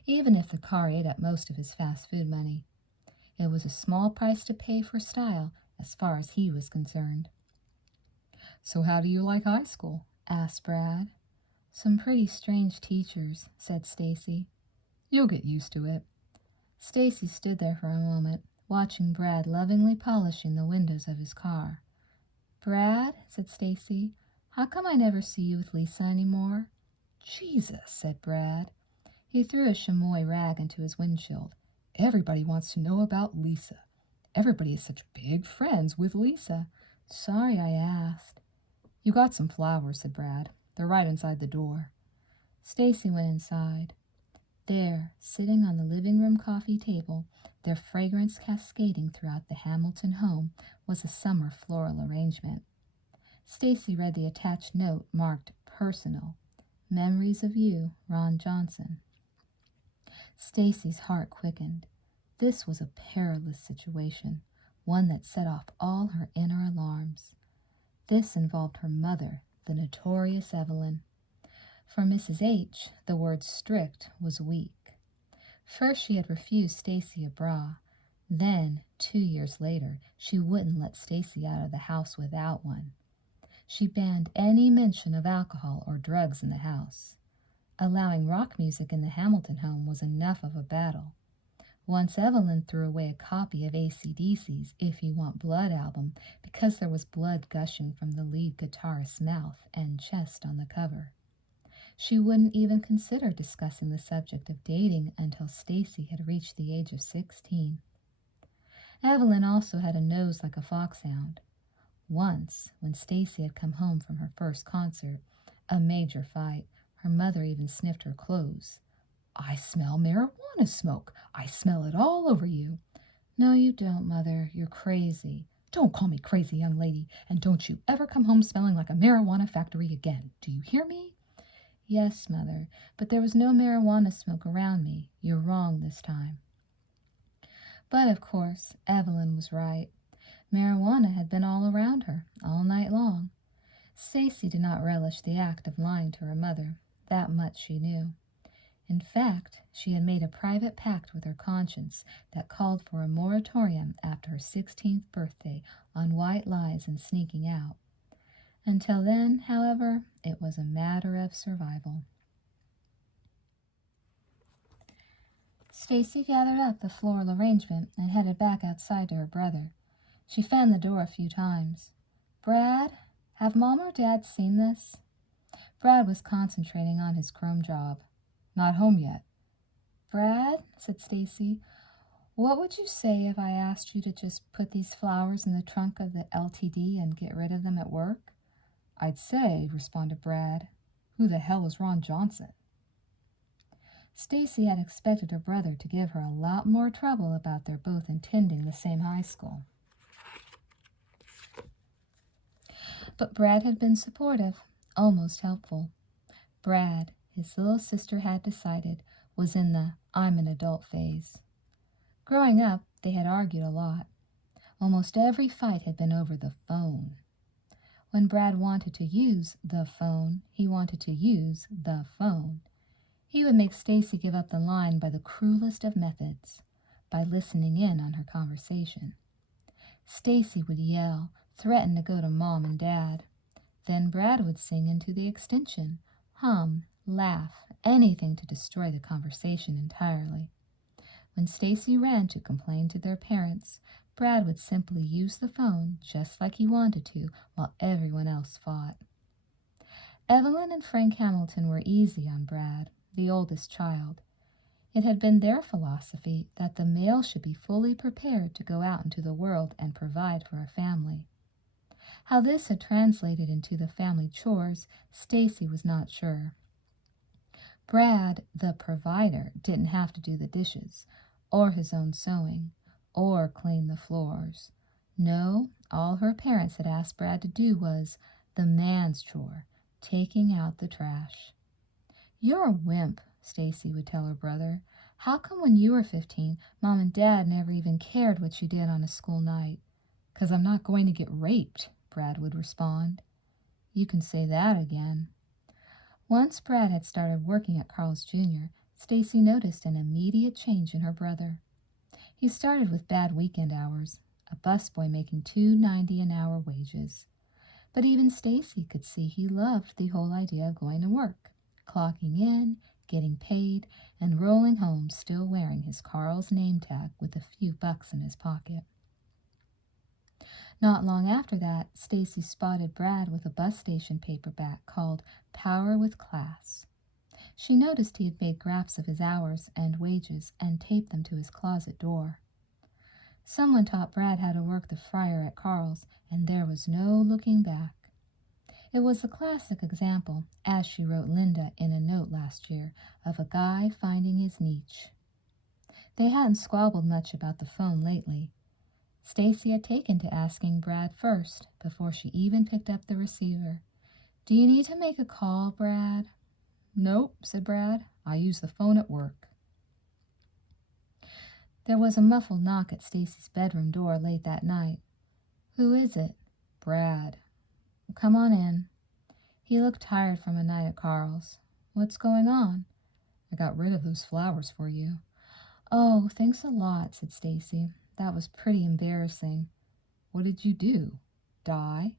even if the car ate up most of his fast food money. It was a small price to pay for style as far as he was concerned. "So how do you like high school?" asked Brad. "Some pretty strange teachers," said Stacy. "You'll get used to it." Stacy stood there for a moment, watching Brad lovingly polishing the windows of his car. "Brad," said Stacy, "how come I never see you with Lisa anymore?" "Jesus," said Brad. He threw a chamois rag into his windshield. "Everybody wants to know about Lisa. Everybody is such big friends with Lisa." "Sorry I asked." "You got some flowers," said Brad. "They're right inside the door." Stacy went inside. There, sitting on the living room coffee table, their fragrance cascading throughout the Hamilton home, was a summer floral arrangement. Stacy read the attached note marked "Personal. Memories of you, Ron Johnson." Stacy's heart quickened. This was a perilous situation, one that set off all her inner alarms. This involved her mother, the notorious Evelyn. For Mrs. H., the word strict was weak. First she had refused Stacy a bra. Then, 2 years later, she wouldn't let Stacy out of the house without one. She banned any mention of alcohol or drugs in the house. Allowing rock music in the Hamilton home was enough of a battle. Once Evelyn threw away a copy of AC/DC's If You Want Blood album because there was blood gushing from the lead guitarist's mouth and chest on the cover. She wouldn't even consider discussing the subject of dating until Stacy had reached the age of 16. Evelyn also had a nose like a foxhound. Once, when Stacy had come home from her first concert, a major fight, her mother even sniffed her clothes. "I smell marijuana smoke. I smell it all over you." "No, you don't, Mother. You're crazy." "Don't call me crazy, young lady, and don't you ever come home smelling like a marijuana factory again. Do you hear me?" "Yes, Mother, but there was no marijuana smoke around me. You're wrong this time." But, of course, Evelyn was right. Marijuana had been all around her, all night long. Stacy did not relish the act of lying to her mother. That much she knew. In fact, she had made a private pact with her conscience that called for a moratorium after her 16th birthday on white lies and sneaking out. Until then, however, it was a matter of survival. Stacy gathered up the floral arrangement and headed back outside to her brother. She fanned the door a few times. "Brad, have Mom or Dad seen this?" Brad was concentrating on his chrome job. "Not home yet." "Brad," said Stacy, "what would you say if I asked you to just put these flowers in the trunk of the LTD and get rid of them at work?" "I'd say," responded Brad, "who the hell is Ron Johnson?" Stacy had expected her brother to give her a lot more trouble about their both attending the same high school. But Brad had been supportive, almost helpful. Brad, his little sister had decided, was in the "I'm an adult" phase. Growing up, they had argued a lot. Almost every fight had been over the phone. When Brad wanted to use the phone, he wanted to use the phone. He would make Stacy give up the line by the cruelest of methods, by listening in on her conversation. Stacy would yell, threaten to go to Mom and Dad. Then Brad would sing into the extension, hum, laugh, anything to destroy the conversation entirely. When Stacy ran to complain to their parents, Brad would simply use the phone just like he wanted to while everyone else fought. Evelyn and Frank Hamilton were easy on Brad, the oldest child. It had been their philosophy that the male should be fully prepared to go out into the world and provide for a family. How this had translated into the family chores, Stacy was not sure. Brad, the provider, didn't have to do the dishes, or his own sewing, or clean the floors. No, all her parents had asked Brad to do was the man's chore, taking out the trash. "You're a wimp," Stacy would tell her brother. "How come when you were 15, Mom and Dad never even cared what you did on a school night?" "'Cause I'm not going to get raped," Brad would respond. "You can say that again." Once Brad had started working at Carl's Jr., Stacy noticed an immediate change in her brother. He started with bad weekend hours, a busboy making $2.90 an hour wages. But even Stacy could see he loved the whole idea of going to work, clocking in, getting paid, and rolling home still wearing his Carl's name tag with a few bucks in his pocket. Not long after that, Stacy spotted Brad with a bus station paperback called Power with Class. She noticed he had made graphs of his hours and wages and taped them to his closet door. Someone taught Brad how to work the fryer at Carl's, and there was no looking back. It was a classic example, as she wrote Linda in a note last year, of a guy finding his niche. They hadn't squabbled much about the phone lately. Stacy had taken to asking Brad first, before she even picked up the receiver. "Do you need to make a call, Brad?" "Nope," said Brad. "I use the phone at work." There was a muffled knock at Stacy's bedroom door late that night. "Who is it?" "Brad." "Come on in." He looked tired from a night at Carl's. "What's going on?" "I got rid of those flowers for you." "Oh, thanks a lot," said Stacy. "That was pretty embarrassing." "What did you do? Die?"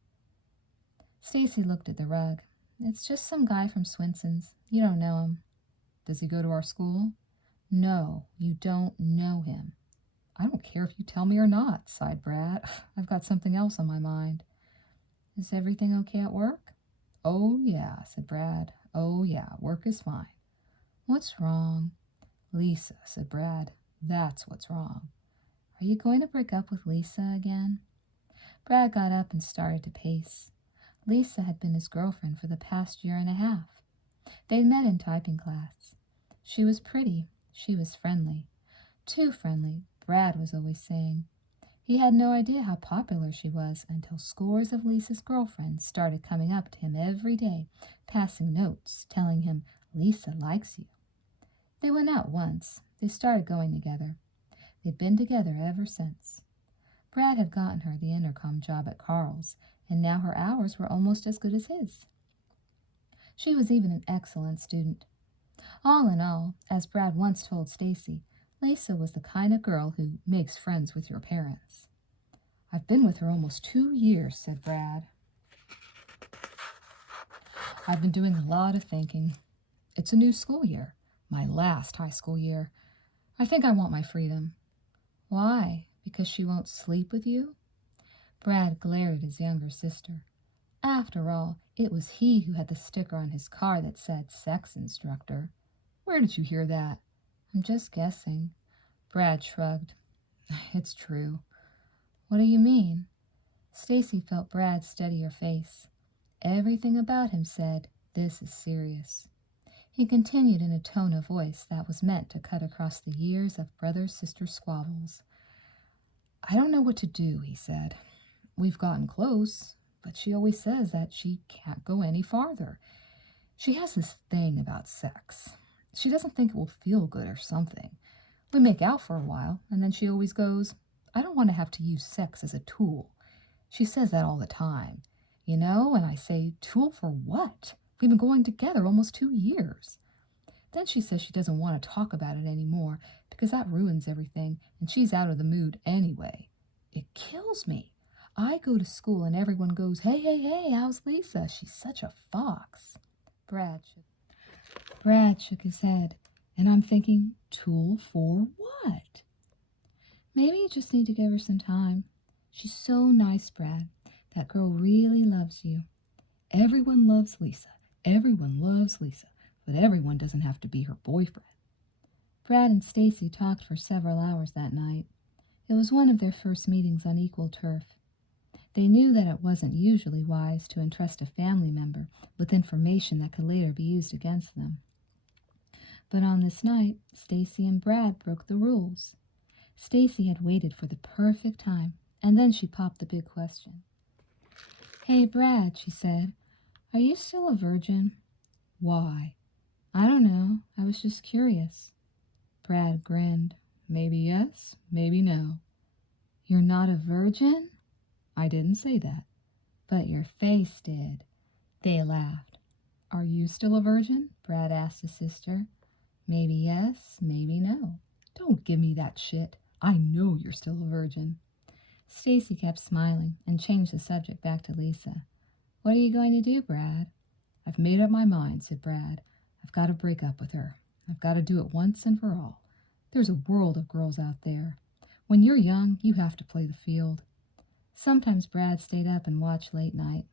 Stacy looked at the rug. "It's just some guy from Swinson's. You don't know him." "Does he go to our school?" "No, you don't know him." "I don't care if you tell me or not," sighed Brad. "I've got something else on my mind." "Is everything okay at work?" "Oh, yeah," said Brad. "Oh, yeah, work is fine." "What's wrong?" "Lisa," said Brad. "That's what's wrong." "Are you going to break up with Lisa again?" Brad got up and started to pace. Lisa had been his girlfriend for the past year and a half. They'd met in typing class. She was pretty. She was friendly. Too friendly, Brad was always saying. He had no idea how popular she was until scores of Lisa's girlfriends started coming up to him every day, passing notes, telling him, "Lisa likes you." They went out once. They started going together. They'd been together ever since. Brad had gotten her the intercom job at Carl's, and now her hours were almost as good as his. She was even an excellent student. All in all, as Brad once told Stacy, Lisa was the kind of girl who makes friends with your parents. "I've been with her almost 2 years," said Brad. "I've been doing a lot of thinking. It's a new school year, my last high school year. I think I want my freedom." "Why? Because she won't sleep with you?" Brad glared at his younger sister. After all, it was he who had the sticker on his car that said sex instructor. "Where did you hear that?" "I'm just guessing." Brad shrugged. "It's true." "What do you mean?" Stacy felt Brad's steadier face. Everything about him said, "This is serious." He continued in a tone of voice that was meant to cut across the years of brother-sister squabbles. "I don't know what to do," he said. "We've gotten close, but she always says that she can't go any farther. She has this thing about sex. She doesn't think it will feel good or something. We make out for a while, and then she always goes, 'I don't want to have to use sex as a tool.' She says that all the time. And I say, 'Tool for what? We've been going together almost 2 years.' Then she says she doesn't want to talk about it anymore because that ruins everything, and she's out of the mood anyway. It kills me. I go to school and everyone goes, 'Hey, hey, hey, how's Lisa? She's such a fox.'" Brad shook his head, and I'm thinking, tool for what? "Maybe you just need to give her some time. She's so nice, Brad. That girl really loves you. Everyone loves Lisa. Everyone loves Lisa. But everyone doesn't have to be her boyfriend." Brad and Stacy talked for several hours that night. It was one of their first meetings on equal turf. They knew that it wasn't usually wise to entrust a family member with information that could later be used against them. But on this night, Stacy and Brad broke the rules. Stacy had waited for the perfect time, and then she popped the big question. "Hey, Brad," she said, "are you still a virgin?" "Why?" "I don't know. I was just curious." Brad grinned. "Maybe yes, maybe no." "You're not a virgin?" "I didn't say that." "But your face did." They laughed. "Are you still a virgin?" Brad asked his sister. "Maybe yes, maybe no." "Don't give me that shit. I know you're still a virgin." Stacy kept smiling and changed the subject back to Lisa. "What are you going to do, Brad?" "I've made up my mind," said Brad. "I've got to break up with her. I've got to do it once and for all. There's a world of girls out there. When you're young, you have to play the field." Sometimes Brad stayed up and watched late night,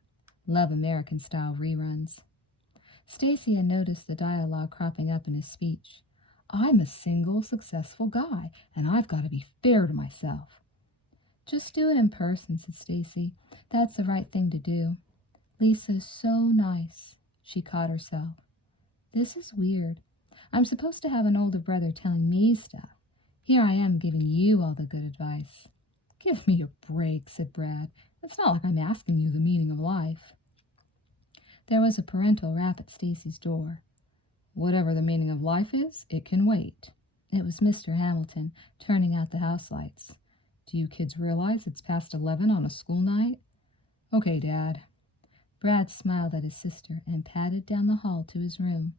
Love American-style reruns. Stacy had noticed the dialogue cropping up in his speech. "I'm a single, successful guy, and I've got to be fair to myself." "Just do it in person," said Stacy. "That's the right thing to do." "Lisa's so nice." She caught herself. "This is weird. I'm supposed to have an older brother telling me stuff. Here I am giving you all the good advice." "Give me a break," said Brad. "It's not like I'm asking you the meaning of life." There was a parental rap at Stacy's door. "Whatever the meaning of life is, it can wait." It was Mr. Hamilton, turning out the house lights. "Do you kids realize it's past 11 on a school night?" "Okay, Dad." Brad smiled at his sister and padded down the hall to his room.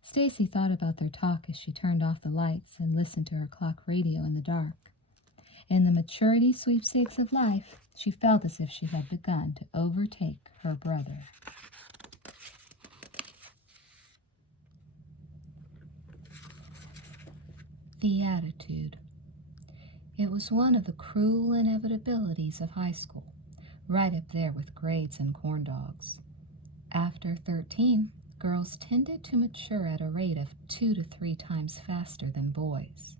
Stacy thought about their talk as she turned off the lights and listened to her clock radio in the dark. In the maturity sweepstakes of life, she felt as if she had begun to overtake her brother. The attitude. It was one of the cruel inevitabilities of high school, right up there with grades and corn dogs. After 13, girls tended to mature at a rate of 2 to 3 times faster than boys.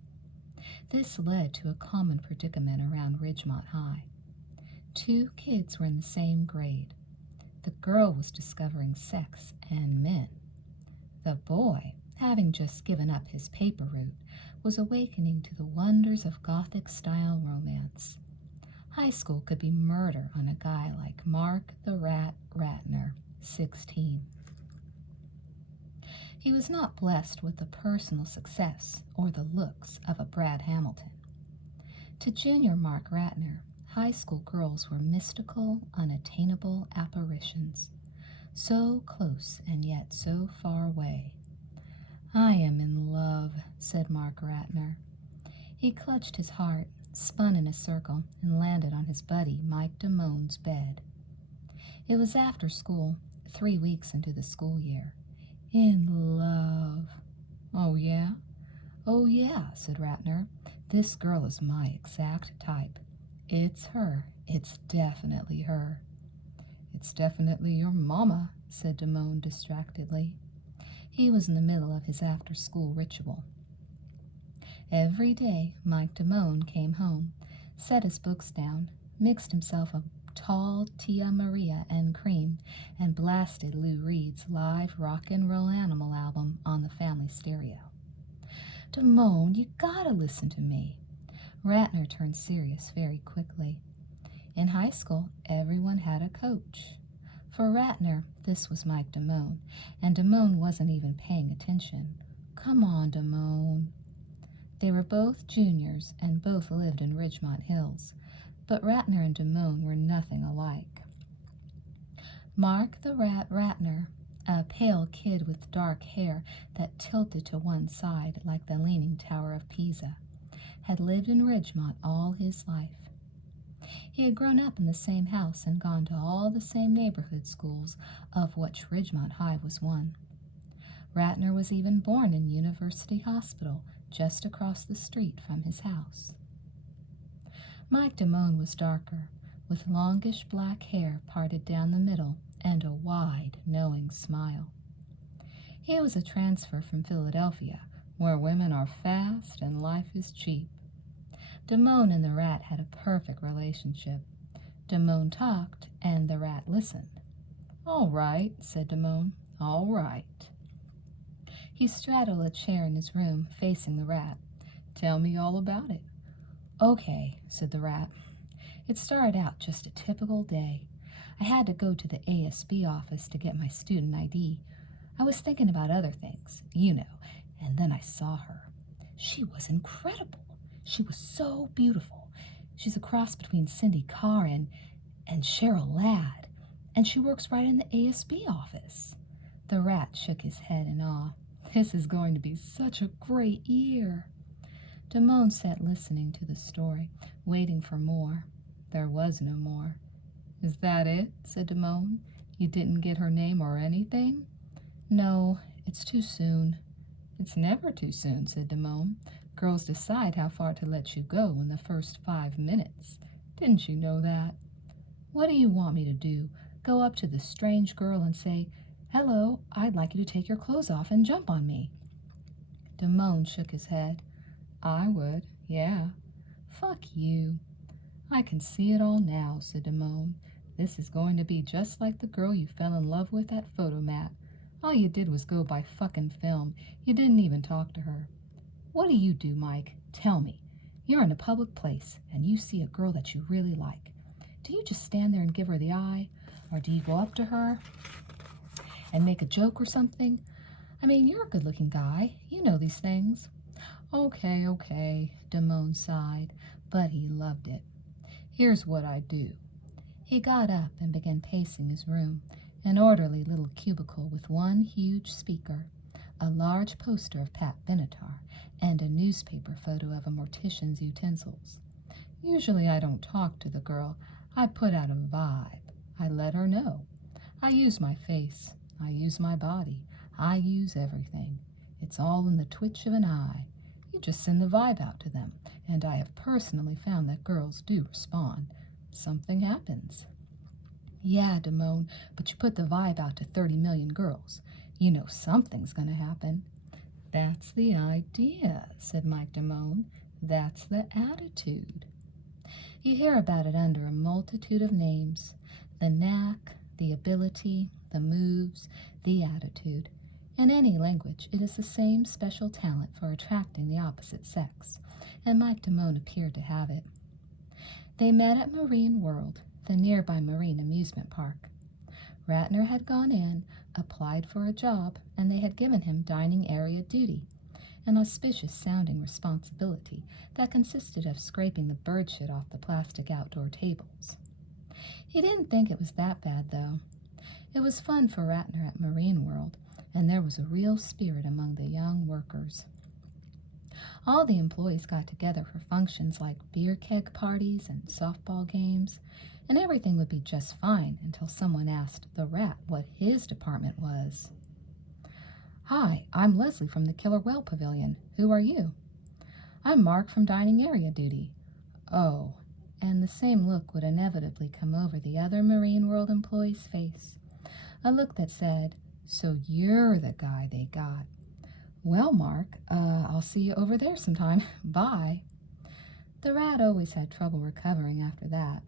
This led to a common predicament around Ridgemont High. 2 kids were in the same grade. The girl was discovering sex and men. The boy, having just given up his paper route, was awakening to the wonders of Gothic-style romance. High school could be murder on a guy like Mark the Rat Ratner, 16. He was not blessed with the personal success or the looks of a Brad Hamilton. To junior Mark Ratner, high school girls were mystical, unattainable apparitions, so close and yet so far away. "I am in love," said Mark Ratner. He clutched his heart, spun in a circle, and landed on his buddy Mike Damone's bed. It was after school, 3 weeks into the school year. "In love." "Oh, yeah?" "Oh, yeah," said Ratner. "This girl is my exact type. It's her. It's definitely her." "It's definitely your mama," said Damone distractedly. He was in the middle of his after-school ritual. Every day, Mike Damone came home, set his books down, mixed himself a tall Tia Maria and cream, and blasted Lou Reed's live rock and roll Animal album on the family stereo. "Damone, you gotta listen to me." Ratner turned serious very quickly. In high school, everyone had a coach. For Ratner, this was Mike Damone, and Damone wasn't even paying attention. "Come on, Damone." They were both juniors and both lived in Ridgemont Hills, but Ratner and Damone were nothing alike. Mark the Rat Ratner, a pale kid with dark hair that tilted to one side like the Leaning Tower of Pisa, had lived in Ridgemont all his life. He had grown up in the same house and gone to all the same neighborhood schools, of which Ridgemont High was one. Ratner was even born in University Hospital, just across the street from his house. Mike Damone was darker, with longish black hair parted down the middle and a wide, knowing smile. He was a transfer from Philadelphia, where women are fast and life is cheap. Damone and the rat had a perfect relationship. Damone talked, and the rat listened. "All right," said Damone. "All right." He straddled a chair in his room, facing the rat. "Tell me all about it." "Okay," said the rat. "It started out just a typical day. I had to go to the ASB office to get my student ID. I was thinking about other things, and then I saw her. She was incredible. She was so beautiful. She's a cross between Cindy Carr and Cheryl Ladd, and she works right in the ASB office." The rat shook his head in awe. "This is going to be such a great year." Damone sat listening to the story, waiting for more. There was no more. "Is that it?" said Damone. "You didn't get her name or anything?" "No, it's too soon." "It's never too soon," said Damone. "Girls decide how far to let you go in the first 5 minutes. Didn't you know that?" "What do you want me to do? Go up to this strange girl and say, 'Hello, I'd like you to take your clothes off and jump on me'?" Damone shook his head. "I would, yeah." "Fuck you." "I can see it all now," said Damone. "This is going to be just like the girl you fell in love with at Photomat. All you did was go by fucking film. You didn't even talk to her. What do you do, Mike? Tell me. You're in a public place, and you see a girl that you really like. Do you just stand there and give her the eye? Or do you go up to her and make a joke or something? I mean, you're a good-looking guy. You know these things." Okay, Damone sighed, but he loved it. "Here's what I do." He got up and began pacing his room, an orderly little cubicle with one huge speaker, a large poster of Pat Benatar, and a newspaper photo of a mortician's utensils. Usually I don't talk to the girl. I put out a vibe. I let her know. I use my face. I use my body. I use everything. It's all in the twitch of an eye. You just send the vibe out to them, and I have personally found that girls do respond. Something happens. "Yeah, Damone, but you put the vibe out to 30 million girls. You know something's going to happen." "That's the idea," said Mike Damone. "That's the attitude. You hear about it under a multitude of names. The knack, the ability, the moves, the attitude. In any language, it is the same special talent for attracting the opposite sex, and Mike Damone appeared to have it. They met at Marine World, the nearby marine amusement park. Ratner had gone in, applied for a job, and they had given him dining area duty, an auspicious-sounding responsibility that consisted of scraping the bird shit off the plastic outdoor tables. He didn't think it was that bad, though. It was fun for Ratner at Marine World, and there was a real spirit among the young workers. All the employees got together for functions like beer keg parties and softball games, and everything would be just fine until someone asked the rat what his department was. "Hi, I'm Leslie from the Killer Whale Pavilion. Who are you?" "I'm Mark from Dining Area Duty." "Oh," and the same look would inevitably come over the other Marine World employee's face, a look that said, "So you're the guy they got. Well, Mark, I'll see you over there sometime. Bye." The rat always had trouble recovering after that.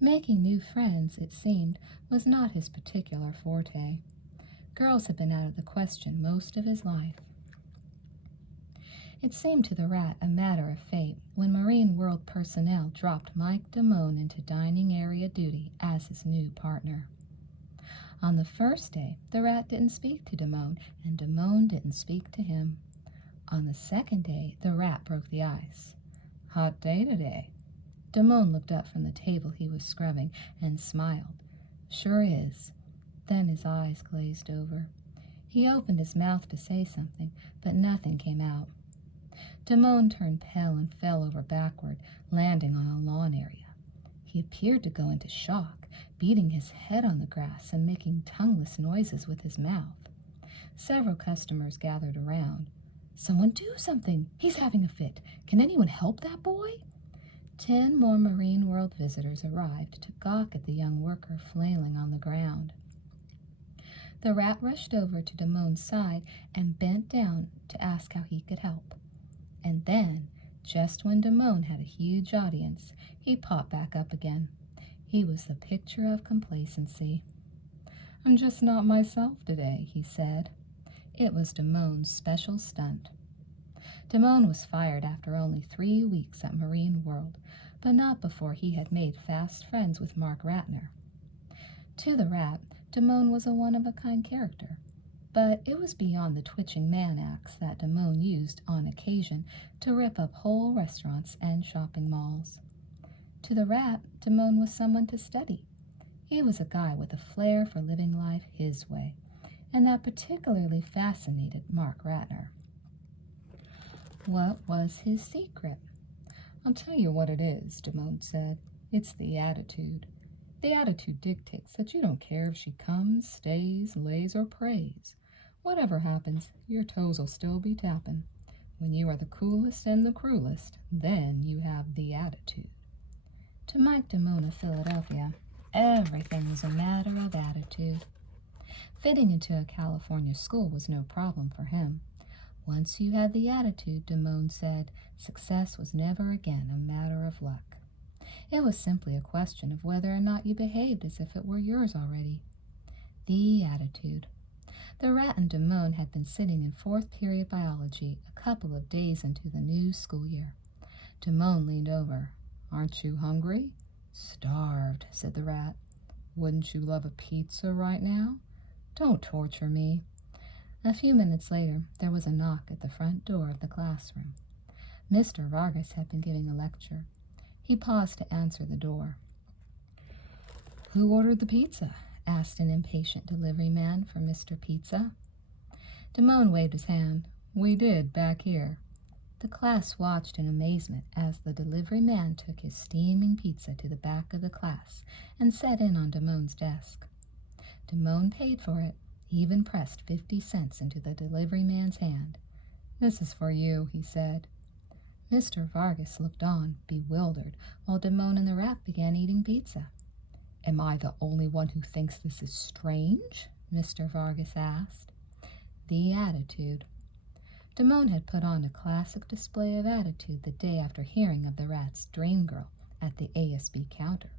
Making new friends, it seemed, was not his particular forte. Girls had been out of the question most of his life. It seemed to the rat a matter of fate when Marine World personnel dropped Mike Damone into dining area duty as his new partner. On the first day, the rat didn't speak to Damone, and Damone didn't speak to him. On the second day, the rat broke the ice. "Hot day today." Damone looked up from the table he was scrubbing and smiled. "Sure is." Then his eyes glazed over. He opened his mouth to say something, but nothing came out. Damone turned pale and fell over backward, landing on a lawn area. He appeared to go into shock, beating his head on the grass and making tongueless noises with his mouth. Several customers gathered around. "Someone do something! He's having a fit! Can anyone help that boy?" 10 more Marine World visitors arrived to gawk at the young worker flailing on the ground. The rat rushed over to Damone's side and bent down to ask how he could help. And then, just when Damone had a huge audience, he popped back up again. He was the picture of complacency. "I'm just not myself today," he said. It was Damone's special stunt. Damone was fired after only 3 weeks at Marine World, but not before he had made fast friends with Mark Ratner. To the rat, Damone was a one-of-a-kind character, but it was beyond the twitching man acts that Damone used on occasion to rip up whole restaurants and shopping malls. To the rat, Damone was someone to study. He was a guy with a flair for living life his way, and that particularly fascinated Mark Ratner. What was his secret? "I'll tell you what it is," Damone said. "It's the attitude. The attitude dictates that you don't care if she comes, stays, lays, or prays. Whatever happens, your toes will still be tapping. When you are the coolest and the cruelest, then you have the attitude." To Mike Damone of Philadelphia, everything was a matter of attitude. Fitting into a California school was no problem for him. Once you had the attitude, Damone said, success was never again a matter of luck. It was simply a question of whether or not you behaved as if it were yours already. The attitude. The rat and Damone had been sitting in 4th period biology a couple of days into the new school year. Damone leaned over. "Aren't you hungry?" "Starved," said the rat. "Wouldn't you love a pizza right now?" "Don't torture me." A few minutes later, there was a knock at the front door of the classroom. Mr. Vargas had been giving a lecture. He paused to answer the door. "Who ordered the pizza?" asked an impatient delivery man for Mr. Pizza. Damone waved his hand. "We did, back here." The class watched in amazement as the delivery man took his steaming pizza to the back of the class and set in on Damone's desk. Damone paid for it. He even pressed 50 cents into the delivery man's hand. "This is for you," he said. Mr. Vargas looked on, bewildered, while Damone and the rat began eating pizza. "Am I the only one who thinks this is strange?" Mr. Vargas asked. The attitude. Damone had put on a classic display of attitude the day after hearing of the rat's dream girl at the ASB counter.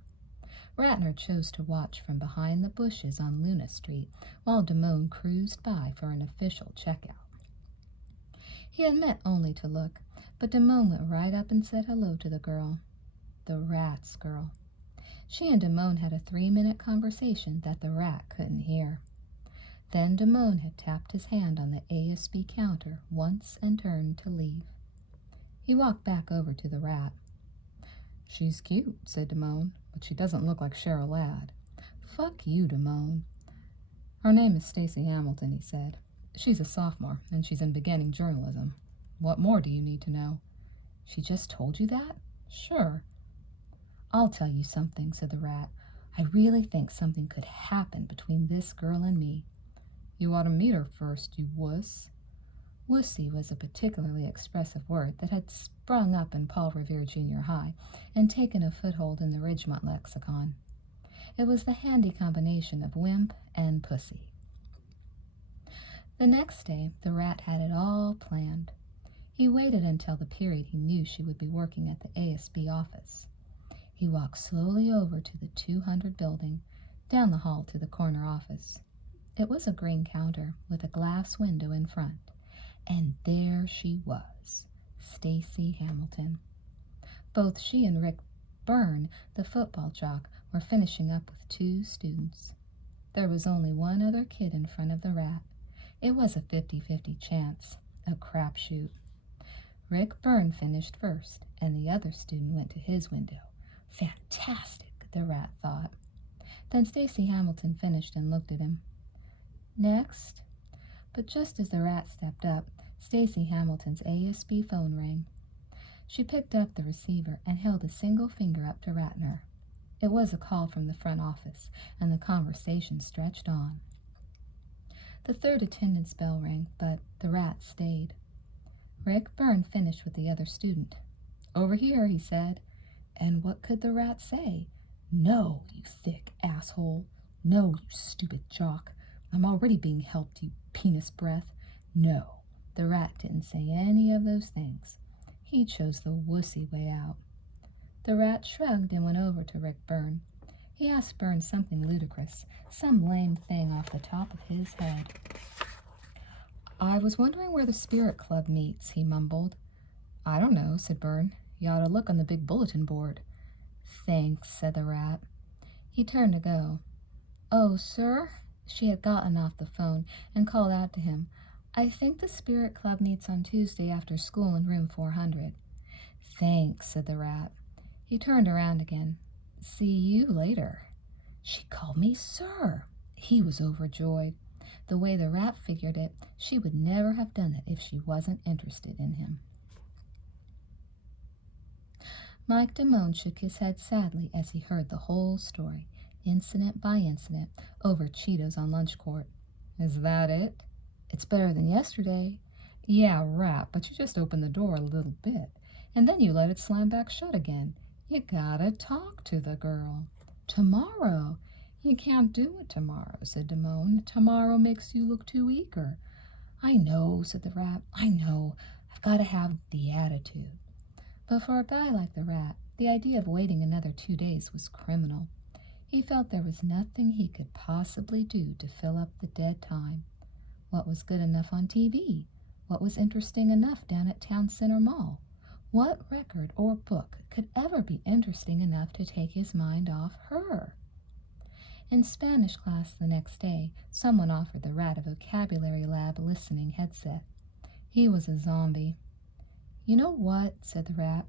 Ratner chose to watch from behind the bushes on Luna Street while Damone cruised by for an official checkout. He had meant only to look, but Damone went right up and said hello to the girl. The rat's girl. She and Damone had a 3-minute conversation that the rat couldn't hear. Then Damone had tapped his hand on the ASB counter once and turned to leave. He walked back over to the rat. "She's cute," said Damone, "but she doesn't look like Cheryl Ladd." "Fuck you, Damone." "Her name is Stacy Hamilton," he said. "She's a sophomore, and she's in beginning journalism. What more do you need to know?" "She just told you that?" "Sure." "I'll tell you something," said the rat. "I really think something could happen between this girl and me." "You ought to meet her first, you wuss." Wussy was a particularly expressive word that had sprung up in Paul Revere Junior High and taken a foothold in the Ridgemont lexicon. It was the handy combination of wimp and pussy. The next day, the rat had it all planned. He waited until the period he knew she would be working at the ASB office. He walked slowly over to the 200 building, down the hall to the corner office. It was a green counter with a glass window in front. And there she was, Stacy Hamilton. Both she and Rick Byrne, the football jock, were finishing up with 2 students. There was only one other kid in front of the rat. It was a 50-50 chance, a crapshoot. Rick Byrne finished first, and the other student went to his window. Fantastic, the rat thought. Then Stacy Hamilton finished and looked at him. Next. But just as the rat stepped up, Stacy Hamilton's ASB phone rang. She picked up the receiver and held a single finger up to Ratner. It was a call from the front office, and the conversation stretched on. The 3rd attendance bell rang, but the rat stayed. Rick Byrne finished with the other student. "Over here," he said. And what could the rat say? "No, you thick asshole. No, you stupid jock. I'm already being helped, you penis breath. No, the rat didn't say any of those things. He chose the wussy way out. The rat shrugged and went over to Rick Byrne. He asked Byrne something ludicrous, some lame thing off the top of his head. I was wondering where the spirit club meets, he mumbled. I don't know, said Byrne. You ought to look on the big bulletin board. Thanks, said the rat. He turned to go. Oh, sir? She had gotten off the phone and called out to him. I think the spirit club meets on Tuesday after school in room 400. Thanks, said the rat. He turned around again. See you later. She called me sir. He was overjoyed. The way the rat figured it, she would never have done it if she wasn't interested in him. Mike Damone shook his head sadly as he heard the whole story, incident by incident, over Cheetos on lunch court. Is that it? It's better than yesterday. Yeah, rat, but you just opened the door a little bit, and then you let it slam back shut again. You gotta talk to the girl. Tomorrow. You can't do it tomorrow, said Damone. Tomorrow makes you look too eager. I know, said the rat. I know. I've got to have the attitude. But for a guy like the rat, the idea of waiting another 2 days was criminal. He felt there was nothing he could possibly do to fill up the dead time. What was good enough on TV? What was interesting enough down at Town Center Mall? What record or book could ever be interesting enough to take his mind off her? In Spanish class the next day, someone offered the rat a vocabulary lab listening headset. He was a zombie. You know what, said the rat,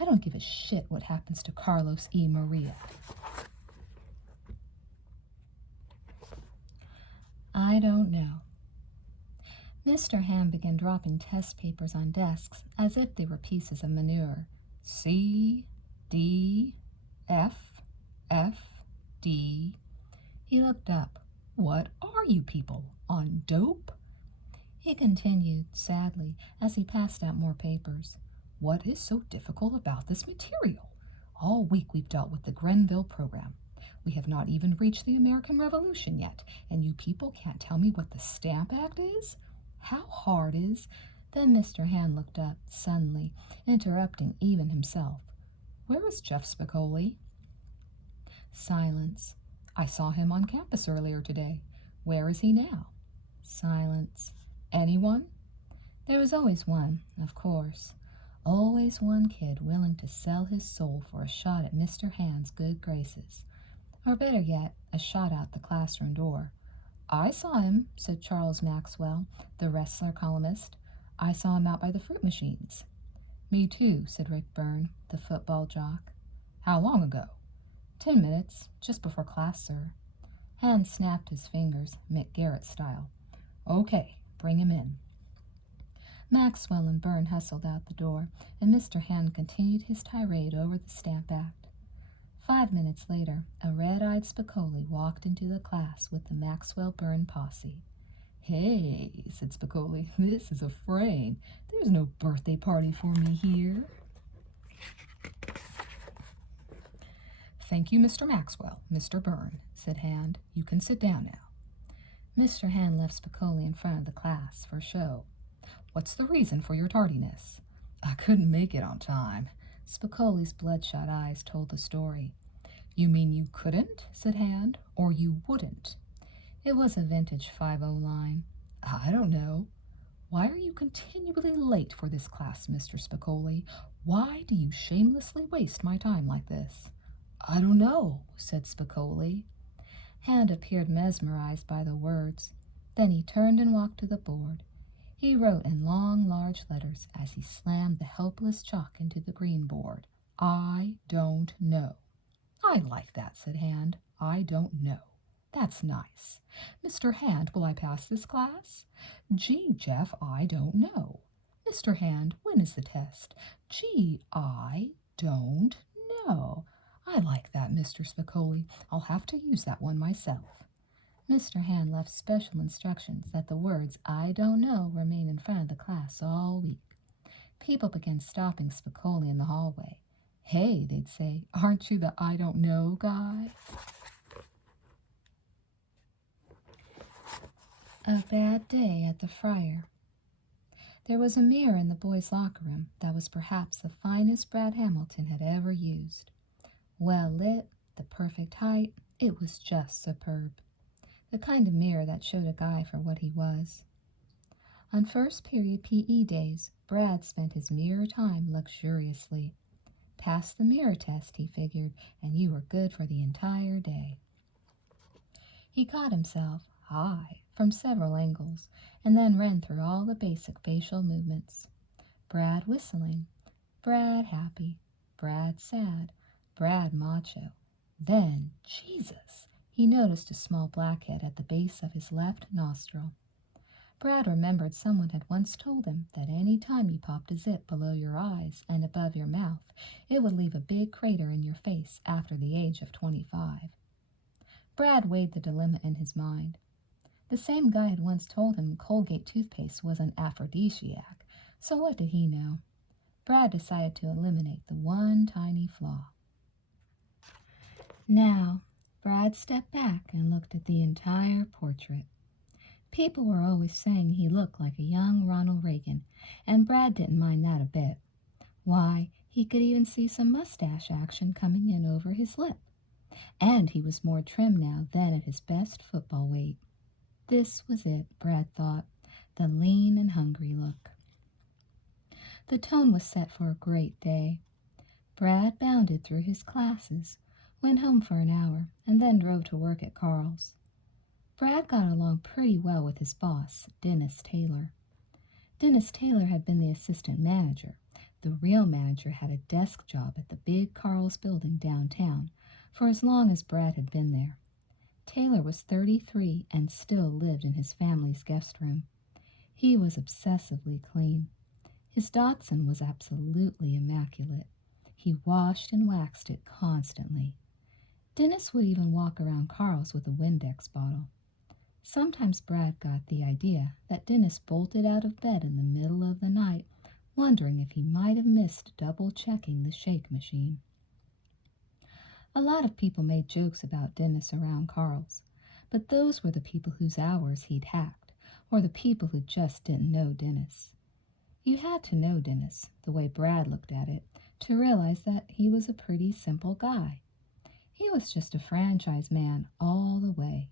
I don't give a shit what happens to Carlos E. Maria. I don't know. Mr. Ham began dropping test papers on desks as if they were pieces of manure. C, D, F, D. He looked up. What are you people, on dope? He continued sadly as he passed out more papers. What is so difficult about this material? All week we've dealt with the Grenville program. We have not even reached the American Revolution yet, and you people can't tell me what the Stamp Act is? How hard is? Then Mr. Hand looked up, suddenly, interrupting even himself. Where is Jeff Spicoli? Silence. I saw him on campus earlier today. Where is he now? Silence. Anyone? There was always one, of course. Always one kid willing to sell his soul for a shot at Mr. Hand's good graces. Or better yet, a shot out the classroom door. I saw him, said Charles Maxwell, the wrestler columnist. I saw him out by the fruit machines. Me too, said Rick Byrne, the football jock. How long ago? 10 minutes, just before class, sir. Hand snapped his fingers, Mick Garrett style. Okay, bring him in. Maxwell and Byrne hustled out the door, and Mr. Hand continued his tirade over the Stamp Act. 5 minutes later, a red-eyed Spicoli walked into the class with the Maxwell-Byrne posse. Hey, said Spicoli, this is a frame. There's no birthday party for me here. Thank you, Mr. Maxwell, Mr. Byrne, said Hand. You can sit down now. Mr. Hand left Spicoli in front of the class for show. What's the reason for your tardiness? I couldn't make it on time. Spicoli's bloodshot eyes told the story. You mean you couldn't, said Hand, or you wouldn't? It was a vintage 5-0 line. I don't know. Why are you continually late for this class, Mr. Spicoli? Why do you shamelessly waste my time like this? I don't know, said Spicoli. Hand appeared mesmerized by the words. Then he turned and walked to the board. He wrote in long, large letters as he slammed the helpless chalk into the green board. I don't know. I like that, said Hand. I don't know. That's nice. Mr. Hand, will I pass this class? Gee, Jeff, I don't know. Mr. Hand, when is the test? Gee, I don't know. I like that, Mr. Spicoli. I'll have to use that one myself. Mr. Hand left special instructions that the words I don't know remain in front of the class all week. People began stopping Spicoli in the hallway. Hey, they'd say, aren't you the I don't know guy? A bad day at the Friar. There was a mirror in the boys' locker room that was perhaps the finest Brad Hamilton had ever used. Well lit, the perfect height, it was just superb. The kind of mirror that showed a guy for what he was. On first period PE days, Brad spent his mirror time luxuriously. Pass the mirror test, he figured, and you were good for the entire day. He caught himself, high, from several angles, and then ran through all the basic facial movements. Brad whistling, Brad happy, Brad sad, Brad macho. Then, Jesus, he noticed a small blackhead at the base of his left nostril. Brad remembered someone had once told him that any time you popped a zip below your eyes and above your mouth, it would leave a big crater in your face after the age of 25. Brad weighed the dilemma in his mind. The same guy had once told him Colgate toothpaste was an aphrodisiac, so what did he know? Brad decided to eliminate the one tiny flaw. Now, Brad stepped back and looked at the entire portrait. People were always saying he looked like a young Ronald Reagan, and Brad didn't mind that a bit. Why, he could even see some mustache action coming in over his lip. And he was more trim now than at his best football weight. This was it, Brad thought, the lean and hungry look. The tone was set for a great day. Brad bounded through his classes, went home for an hour, and then drove to work at Carl's. Brad got along pretty well with his boss, Dennis Taylor. Dennis Taylor had been the assistant manager. The real manager had a desk job at the big Carl's building downtown for as long as Brad had been there. Taylor was 33 and still lived in his family's guest room. He was obsessively clean. His Datsun was absolutely immaculate. He washed and waxed it constantly. Dennis would even walk around Carl's with a Windex bottle. Sometimes Brad got the idea that Dennis bolted out of bed in the middle of the night, wondering if he might have missed double-checking the shake machine. A lot of people made jokes about Dennis around Carl's, but those were the people whose hours he'd hacked, or the people who just didn't know Dennis. You had to know Dennis, the way Brad looked at it, to realize that he was a pretty simple guy. He was just a franchise man all the way.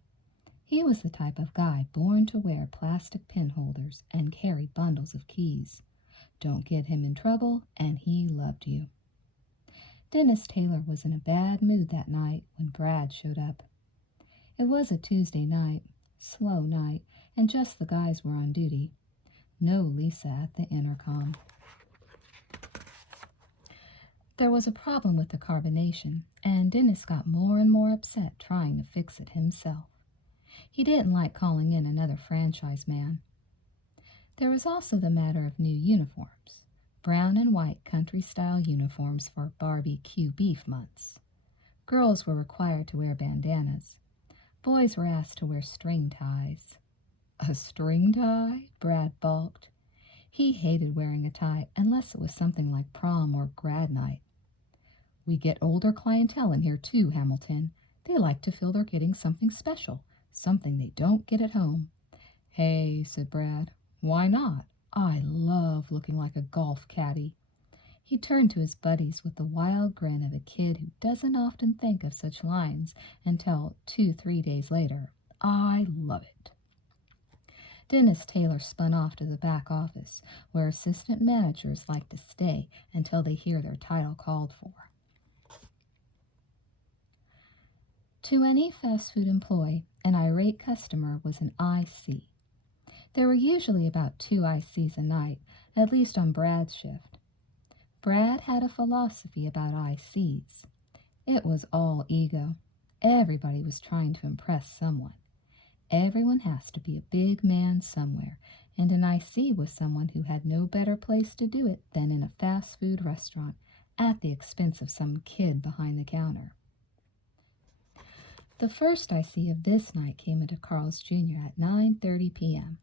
He was the type of guy born to wear plastic pin holders and carry bundles of keys. Don't get him in trouble, and he loved you. Dennis Taylor was in a bad mood that night when Brad showed up. It was a Tuesday night, slow night, and just the guys were on duty. No Lisa at the intercom. There was a problem with the carbonation, and Dennis got more and more upset trying to fix it himself. He didn't like calling in another franchise man. There was also the matter of new uniforms, brown and white country-style uniforms for barbecue beef months. Girls were required to wear bandanas. Boys were asked to wear string ties. A string tie? Brad balked. He hated wearing a tie unless it was something like prom or grad night. We get older clientele in here too, Hamilton. They like to feel they're getting something special, something they don't get at home. Hey, said Brad, why not? I love looking like a golf caddy. He turned to his buddies with the wild grin of a kid who doesn't often think of such lines until 2-3 days later. I love it. Dennis Taylor spun off to the back office, where assistant managers like to stay until they hear their title called for. To any fast food employee, an irate customer was an IC. There were usually about 2 ICs a night, at least on Brad's shift. Brad had a philosophy about ICs. It was all ego. Everybody was trying to impress someone. Everyone has to be a big man somewhere, and an IC was someone who had no better place to do it than in a fast food restaurant, at the expense of some kid behind the counter. The first IC of this night came into Carl's Jr. at 9:30 p.m.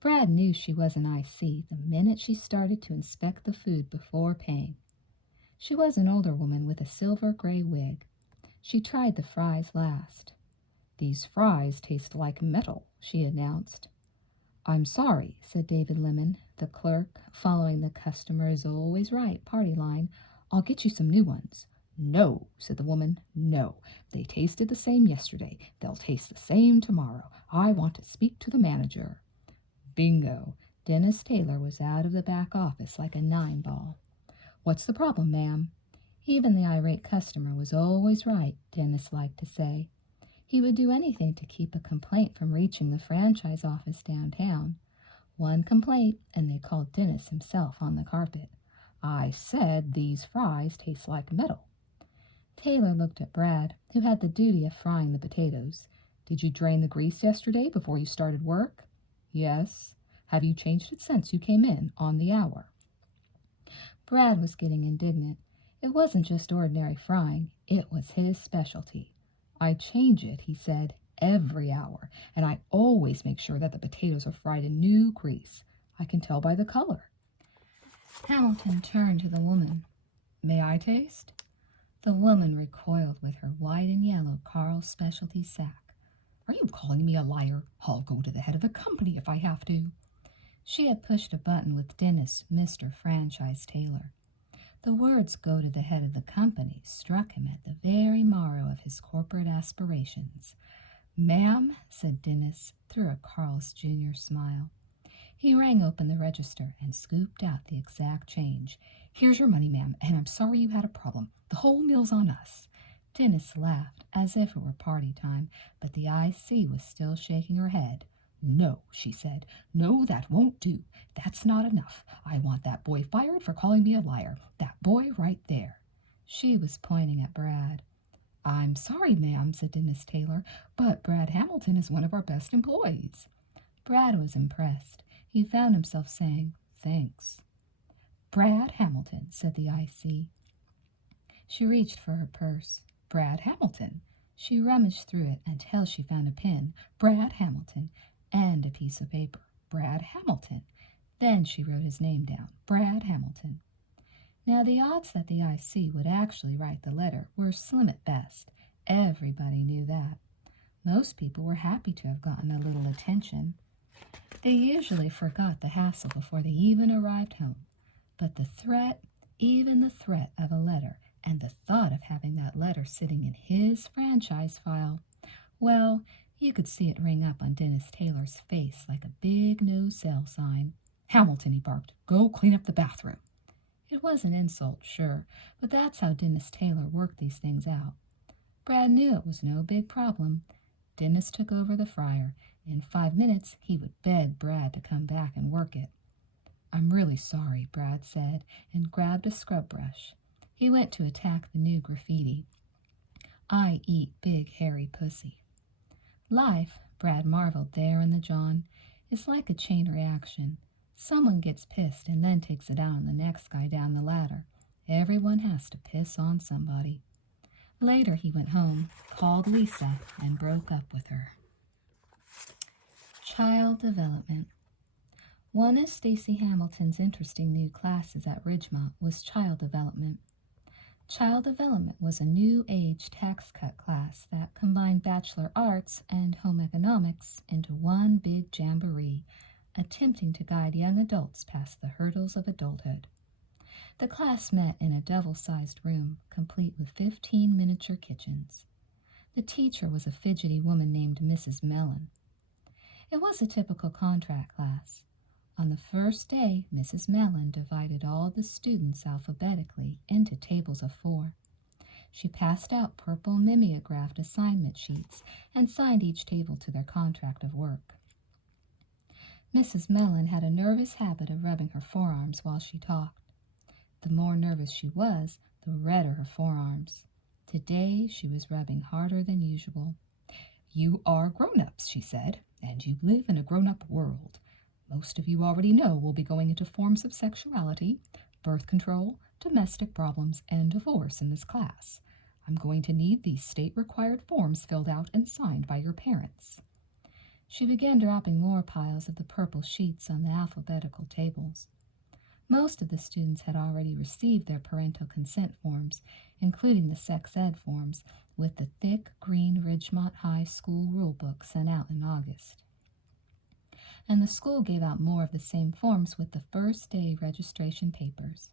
Brad knew she was an IC the minute she started to inspect the food before paying. She was an older woman with a silver gray wig. She tried the fries last. "These fries taste like metal," she announced. "I'm sorry," said David Lemon, the clerk, following the customer is always right party line. "I'll get you some new ones." "No," said the woman, "no. They tasted the same yesterday. They'll taste the same tomorrow. I want to speak to the manager." Bingo. Dennis Taylor was out of the back office like a 9-ball. "What's the problem, ma'am?" Even the irate customer was always right, Dennis liked to say. He would do anything to keep a complaint from reaching the franchise office downtown. One complaint, and they called Dennis himself on the carpet. "I said these fries taste like metal." Taylor looked at Brad, who had the duty of frying the potatoes. "Did you drain the grease yesterday before you started work?" "Yes." "Have you changed it since you came in on the hour?" Brad was getting indignant. It wasn't just ordinary frying, it was his specialty. "I change it," he said, "every hour, and I always make sure that the potatoes are fried in new grease. I can tell by the color." Hamilton turned to the woman. "May I taste?" The woman recoiled with her white and yellow Carl's specialty sack. "Are you calling me a liar? I'll go to the head of the company if I have to." She had pushed a button with Dennis, Mr. Franchise Taylor. The words "go to the head of the company" struck him at the very marrow of his corporate aspirations. "Ma'am," said Dennis, through a Carl's Jr. smile. He rang open the register and scooped out the exact change. "Here's your money, ma'am, and I'm sorry you had a problem. The whole meal's on us." Dennis laughed, as if it were party time, but the IC was still shaking her head. "No," she said. "No, that won't do. That's not enough. I want that boy fired for calling me a liar. That boy right there." She was pointing at Brad. "I'm sorry, ma'am," said Dennis Taylor, "but Brad Hamilton is one of our best employees." Brad was impressed. He found himself saying, "Thanks." "Brad Hamilton," said the IC. She reached for her purse. "Brad Hamilton." She rummaged through it until she found a pen. "Brad Hamilton," and a piece of paper. "Brad Hamilton." Then she wrote his name down. "Brad Hamilton." Now the odds that the IC would actually write the letter were slim at best. Everybody knew that. Most people were happy to have gotten a little attention. They usually forgot the hassle before they even arrived home. But the threat, even the threat of a letter, and the thought of having that letter sitting in his franchise file, well, you could see it ring up on Dennis Taylor's face like a big no-sell sign. "Hamilton," he barked, "go clean up the bathroom." It was an insult, sure, but that's how Dennis Taylor worked these things out. Brad knew it was no big problem. Dennis took over the fryer. In 5 minutes, he would beg Brad to come back and work it. "I'm really sorry," Brad said, and grabbed a scrub brush. He went to attack the new graffiti. "I eat big hairy pussy." Life, Brad marveled there in the John, is like a chain reaction. Someone gets pissed and then takes it out on the next guy down the ladder. Everyone has to piss on somebody. Later he went home, called Lisa, and broke up with her. Child development. One of Stacy Hamilton's interesting new classes at Ridgemont was child development. Child development was a new age tax cut class that combined bachelor arts and home economics into one big jamboree, attempting to guide young adults past the hurdles of adulthood. The class met in a double-sized room, complete with 15 miniature kitchens. The teacher was a fidgety woman named Mrs. Mellon. It was a typical contract class. On the first day, Mrs. Mellon divided all the students alphabetically into tables of 4. She passed out purple mimeographed assignment sheets and signed each table to their contract of work. Mrs. Mellon had a nervous habit of rubbing her forearms while she talked. The more nervous she was, the redder her forearms. Today she was rubbing harder than usual. "You are grown-ups," she said, "and you live in a grown-up world. Most of you already know we'll be going into forms of sexuality, birth control, domestic problems, and divorce in this class. I'm going to need these state-required forms filled out and signed by your parents." She began dropping more piles of the purple sheets on the alphabetical tables. Most of the students had already received their parental consent forms, including the sex ed forms, with the thick green Ridgemont High school rulebook sent out in August. And the school gave out more of the same forms with the first day registration papers.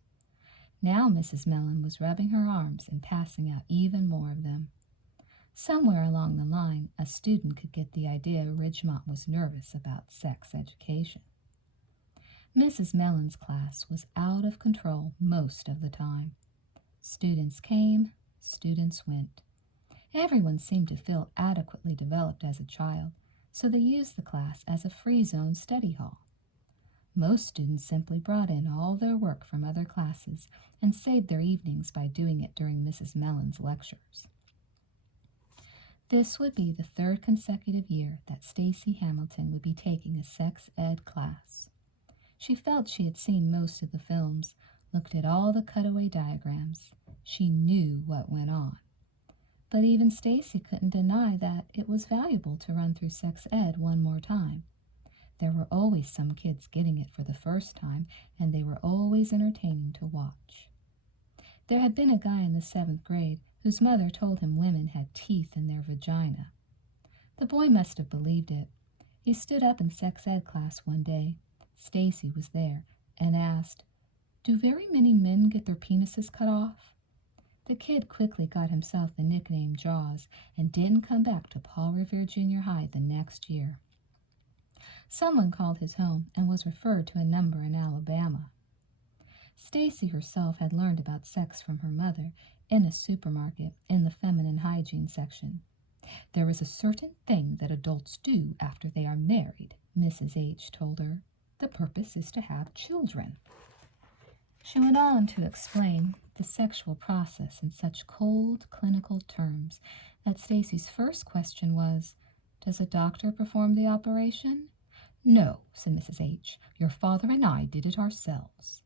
Now Mrs. Mellon was rubbing her arms and passing out even more of them. Somewhere along the line, a student could get the idea Ridgemont was nervous about sex education. Mrs. Mellon's class was out of control most of the time. Students came, students went. Everyone seemed to feel adequately developed as a child, so they used the class as a free-zone study hall. Most students simply brought in all their work from other classes and saved their evenings by doing it during Mrs. Mellon's lectures. This would be the third consecutive year that Stacy Hamilton would be taking a sex ed class. She felt she had seen most of the films, looked at all the cutaway diagrams. She knew what went on. But even Stacy couldn't deny that it was valuable to run through sex ed one more time. There were always some kids getting it for the first time, and they were always entertaining to watch. There had been a guy in the 7th grade whose mother told him women had teeth in their vagina. The boy must have believed it. He stood up in sex ed class one day. Stacy was there, and asked, "Do very many men get their penises cut off?" The kid quickly got himself the nickname Jaws and didn't come back to Paul Revere Junior High the next year. Someone called his home and was referred to a number in Alabama. Stacy herself had learned about sex from her mother in a supermarket in the feminine hygiene section. "There is a certain thing that adults do after they are married," Mrs. H. told her. "The purpose is to have children." She went on to explain the sexual process in such cold, clinical terms that Stacy's first question was, "Does a doctor perform the operation?" "No," said Mrs. H. "Your father and I did it ourselves."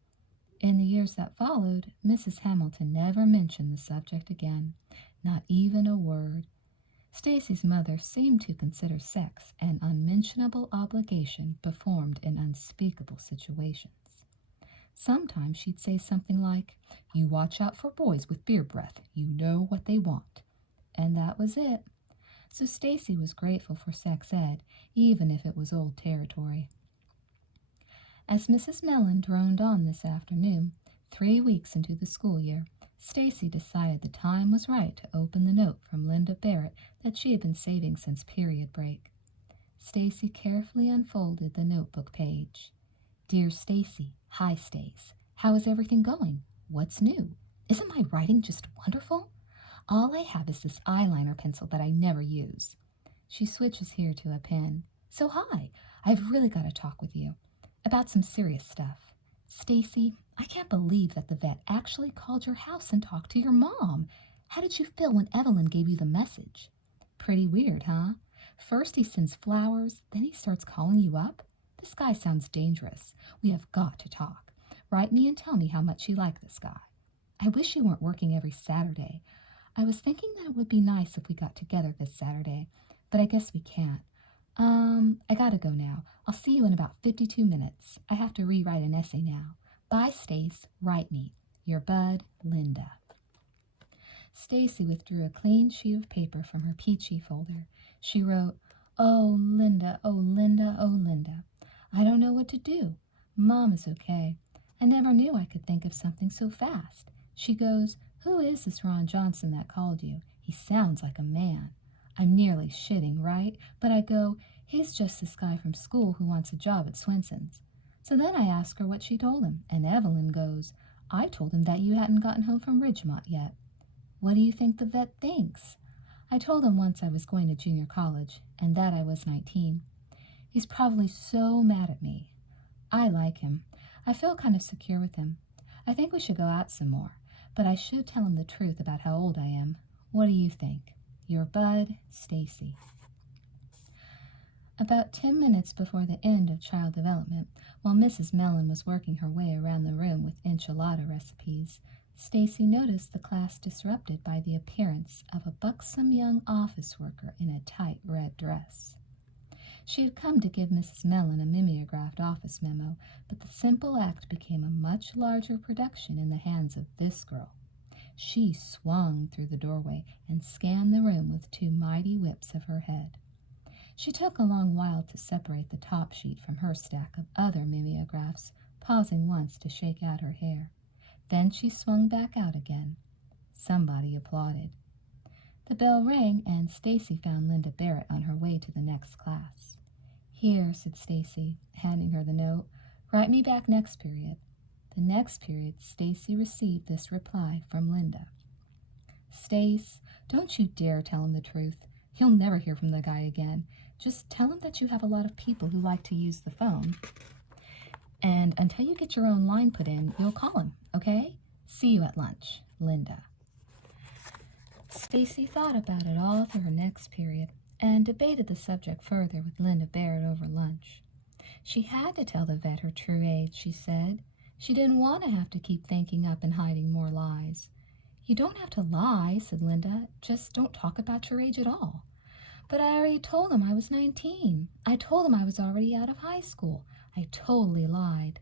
In the years that followed, Mrs. Hamilton never mentioned the subject again, not even a word. Stacy's mother seemed to consider sex an unmentionable obligation performed in unspeakable situations. Sometimes she'd say something like, "You watch out for boys with beer breath. You know what they want." And that was it. So Stacy was grateful for sex ed, even if it was old territory. As Mrs. Mellon droned on this afternoon, 3 weeks into the school year, Stacy decided the time was right to open the note from Linda Barrett that she had been saving since period break. Stacy carefully unfolded the notebook page. "Dear Stacy, hi Stace. How is everything going? What's new? Isn't my writing just wonderful? All I have is this eyeliner pencil that I never use." She switches here to a pen. "So hi, I've really got to talk with you about some serious stuff. Stacy, I can't believe that the vet actually called your house and talked to your mom. How did you feel when Evelyn gave you the message? Pretty weird, huh? First he sends flowers, then he starts calling you up. This guy sounds dangerous. We have got to talk. Write me and tell me how much you like this guy. I wish you weren't working every Saturday. I was thinking that it would be nice if we got together this Saturday, but I guess we can't. I gotta go now. I'll see you in about 52 minutes. I have to rewrite an essay now. Bye, Stace. Write me. Your bud, Linda." Stacy withdrew a clean sheet of paper from her peachy folder. She wrote, "Oh, Linda, oh, Linda, oh, Linda. I don't know what to do. Mom is okay. I never knew I could think of something so fast. She goes, 'Who is this Ron Johnson that called you? He sounds like a man.' I'm nearly shitting, right? But I go, 'He's just this guy from school who wants a job at Swenson's.' So then I ask her what she told him, and Evelyn goes, 'I told him that you hadn't gotten home from Ridgemont yet.' What do you think the vet thinks? I told him once I was going to junior college, and that I was 19. He's probably so mad at me. I like him. I feel kind of secure with him. I think we should go out some more, but I should tell him the truth about how old I am. What do you think? Your bud, Stacy." About 10 minutes before the end of child development, while Mrs. Mellon was working her way around the room with enchilada recipes, Stacy noticed the class disrupted by the appearance of a buxom young office worker in a tight red dress. She had come to give Mrs. Mellon a mimeographed office memo, but the simple act became a much larger production in the hands of this girl. She swung through the doorway and scanned the room with two mighty whips of her head. She took a long while to separate the top sheet from her stack of other mimeographs, pausing once to shake out her hair. Then she swung back out again. Somebody applauded. The bell rang, and Stacy found Linda Barrett on her way to the next class. "Here," said Stacy, handing her the note. "Write me back next period." The next period, Stacy received this reply from Linda. "Stace, don't you dare tell him the truth. You'll never hear from the guy again. Just tell him that you have a lot of people who like to use the phone. And until you get your own line put in, you'll call him, okay? See you at lunch, Linda." Stacy thought about it all through her next period and debated the subject further with Linda Barrett over lunch. She had to tell the vet her true age, she said. She didn't want to have to keep thinking up and hiding more lies. "You don't have to lie," said Linda. "Just don't talk about your age at all." "But I already told him I was 19. I told him I was already out of high school. I totally lied."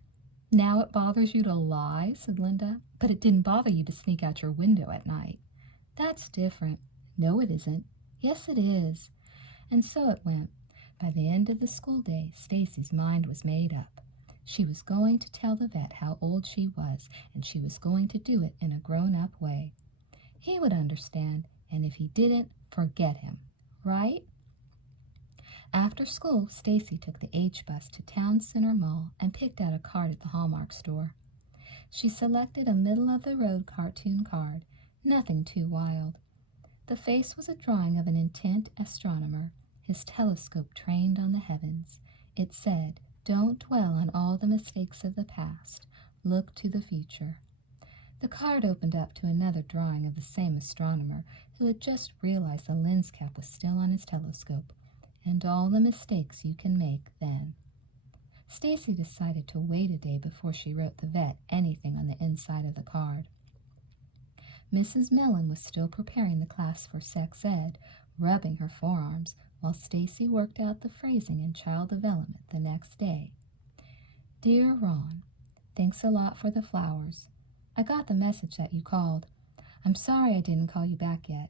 "Now it bothers you to lie," said Linda. "But it didn't bother you to sneak out your window at night." "That's different." "No, it isn't." "Yes, it is." And so it went. By the end of the school day, Stacy's mind was made up. She was going to tell the vet how old she was, and she was going to do it in a grown-up way. He would understand, and if he didn't, forget him. Right? After school, Stacy took the H bus to Town Center Mall and picked out a card at the Hallmark store. She selected a middle-of-the-road cartoon card, nothing too wild. The face was a drawing of an intent astronomer, his telescope trained on the heavens. It said, "Don't dwell on all the mistakes of the past. Look to the future." The card opened up to another drawing of the same astronomer who had just realized the lens cap was still on his telescope, and all the mistakes you can make then. Stacy decided to wait a day before she wrote the vet anything on the inside of the card. Mrs. Mellon was still preparing the class for sex ed, rubbing her forearms, while Stacy worked out the phrasing in child development the next day. "Dear Ron, thanks a lot for the flowers. I got the message that you called. I'm sorry I didn't call you back yet.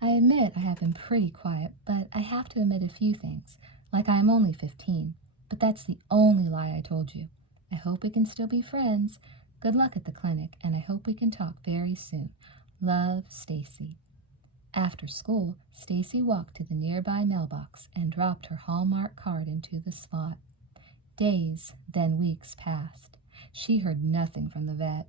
I admit I have been pretty quiet, but I have to admit a few things, like I am only 15, but that's the only lie I told you. I hope we can still be friends. Good luck at the clinic, and I hope we can talk very soon. Love, Stacy." After school, Stacy walked to the nearby mailbox and dropped her Hallmark card into the slot. Days, then weeks passed. She heard nothing from the vet.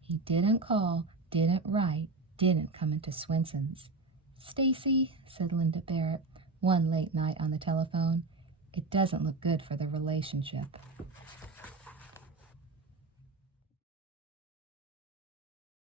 He didn't call, didn't write, didn't come into Swenson's. "Stacy," said Linda Barrett one late night on the telephone, "it doesn't look good for the relationship."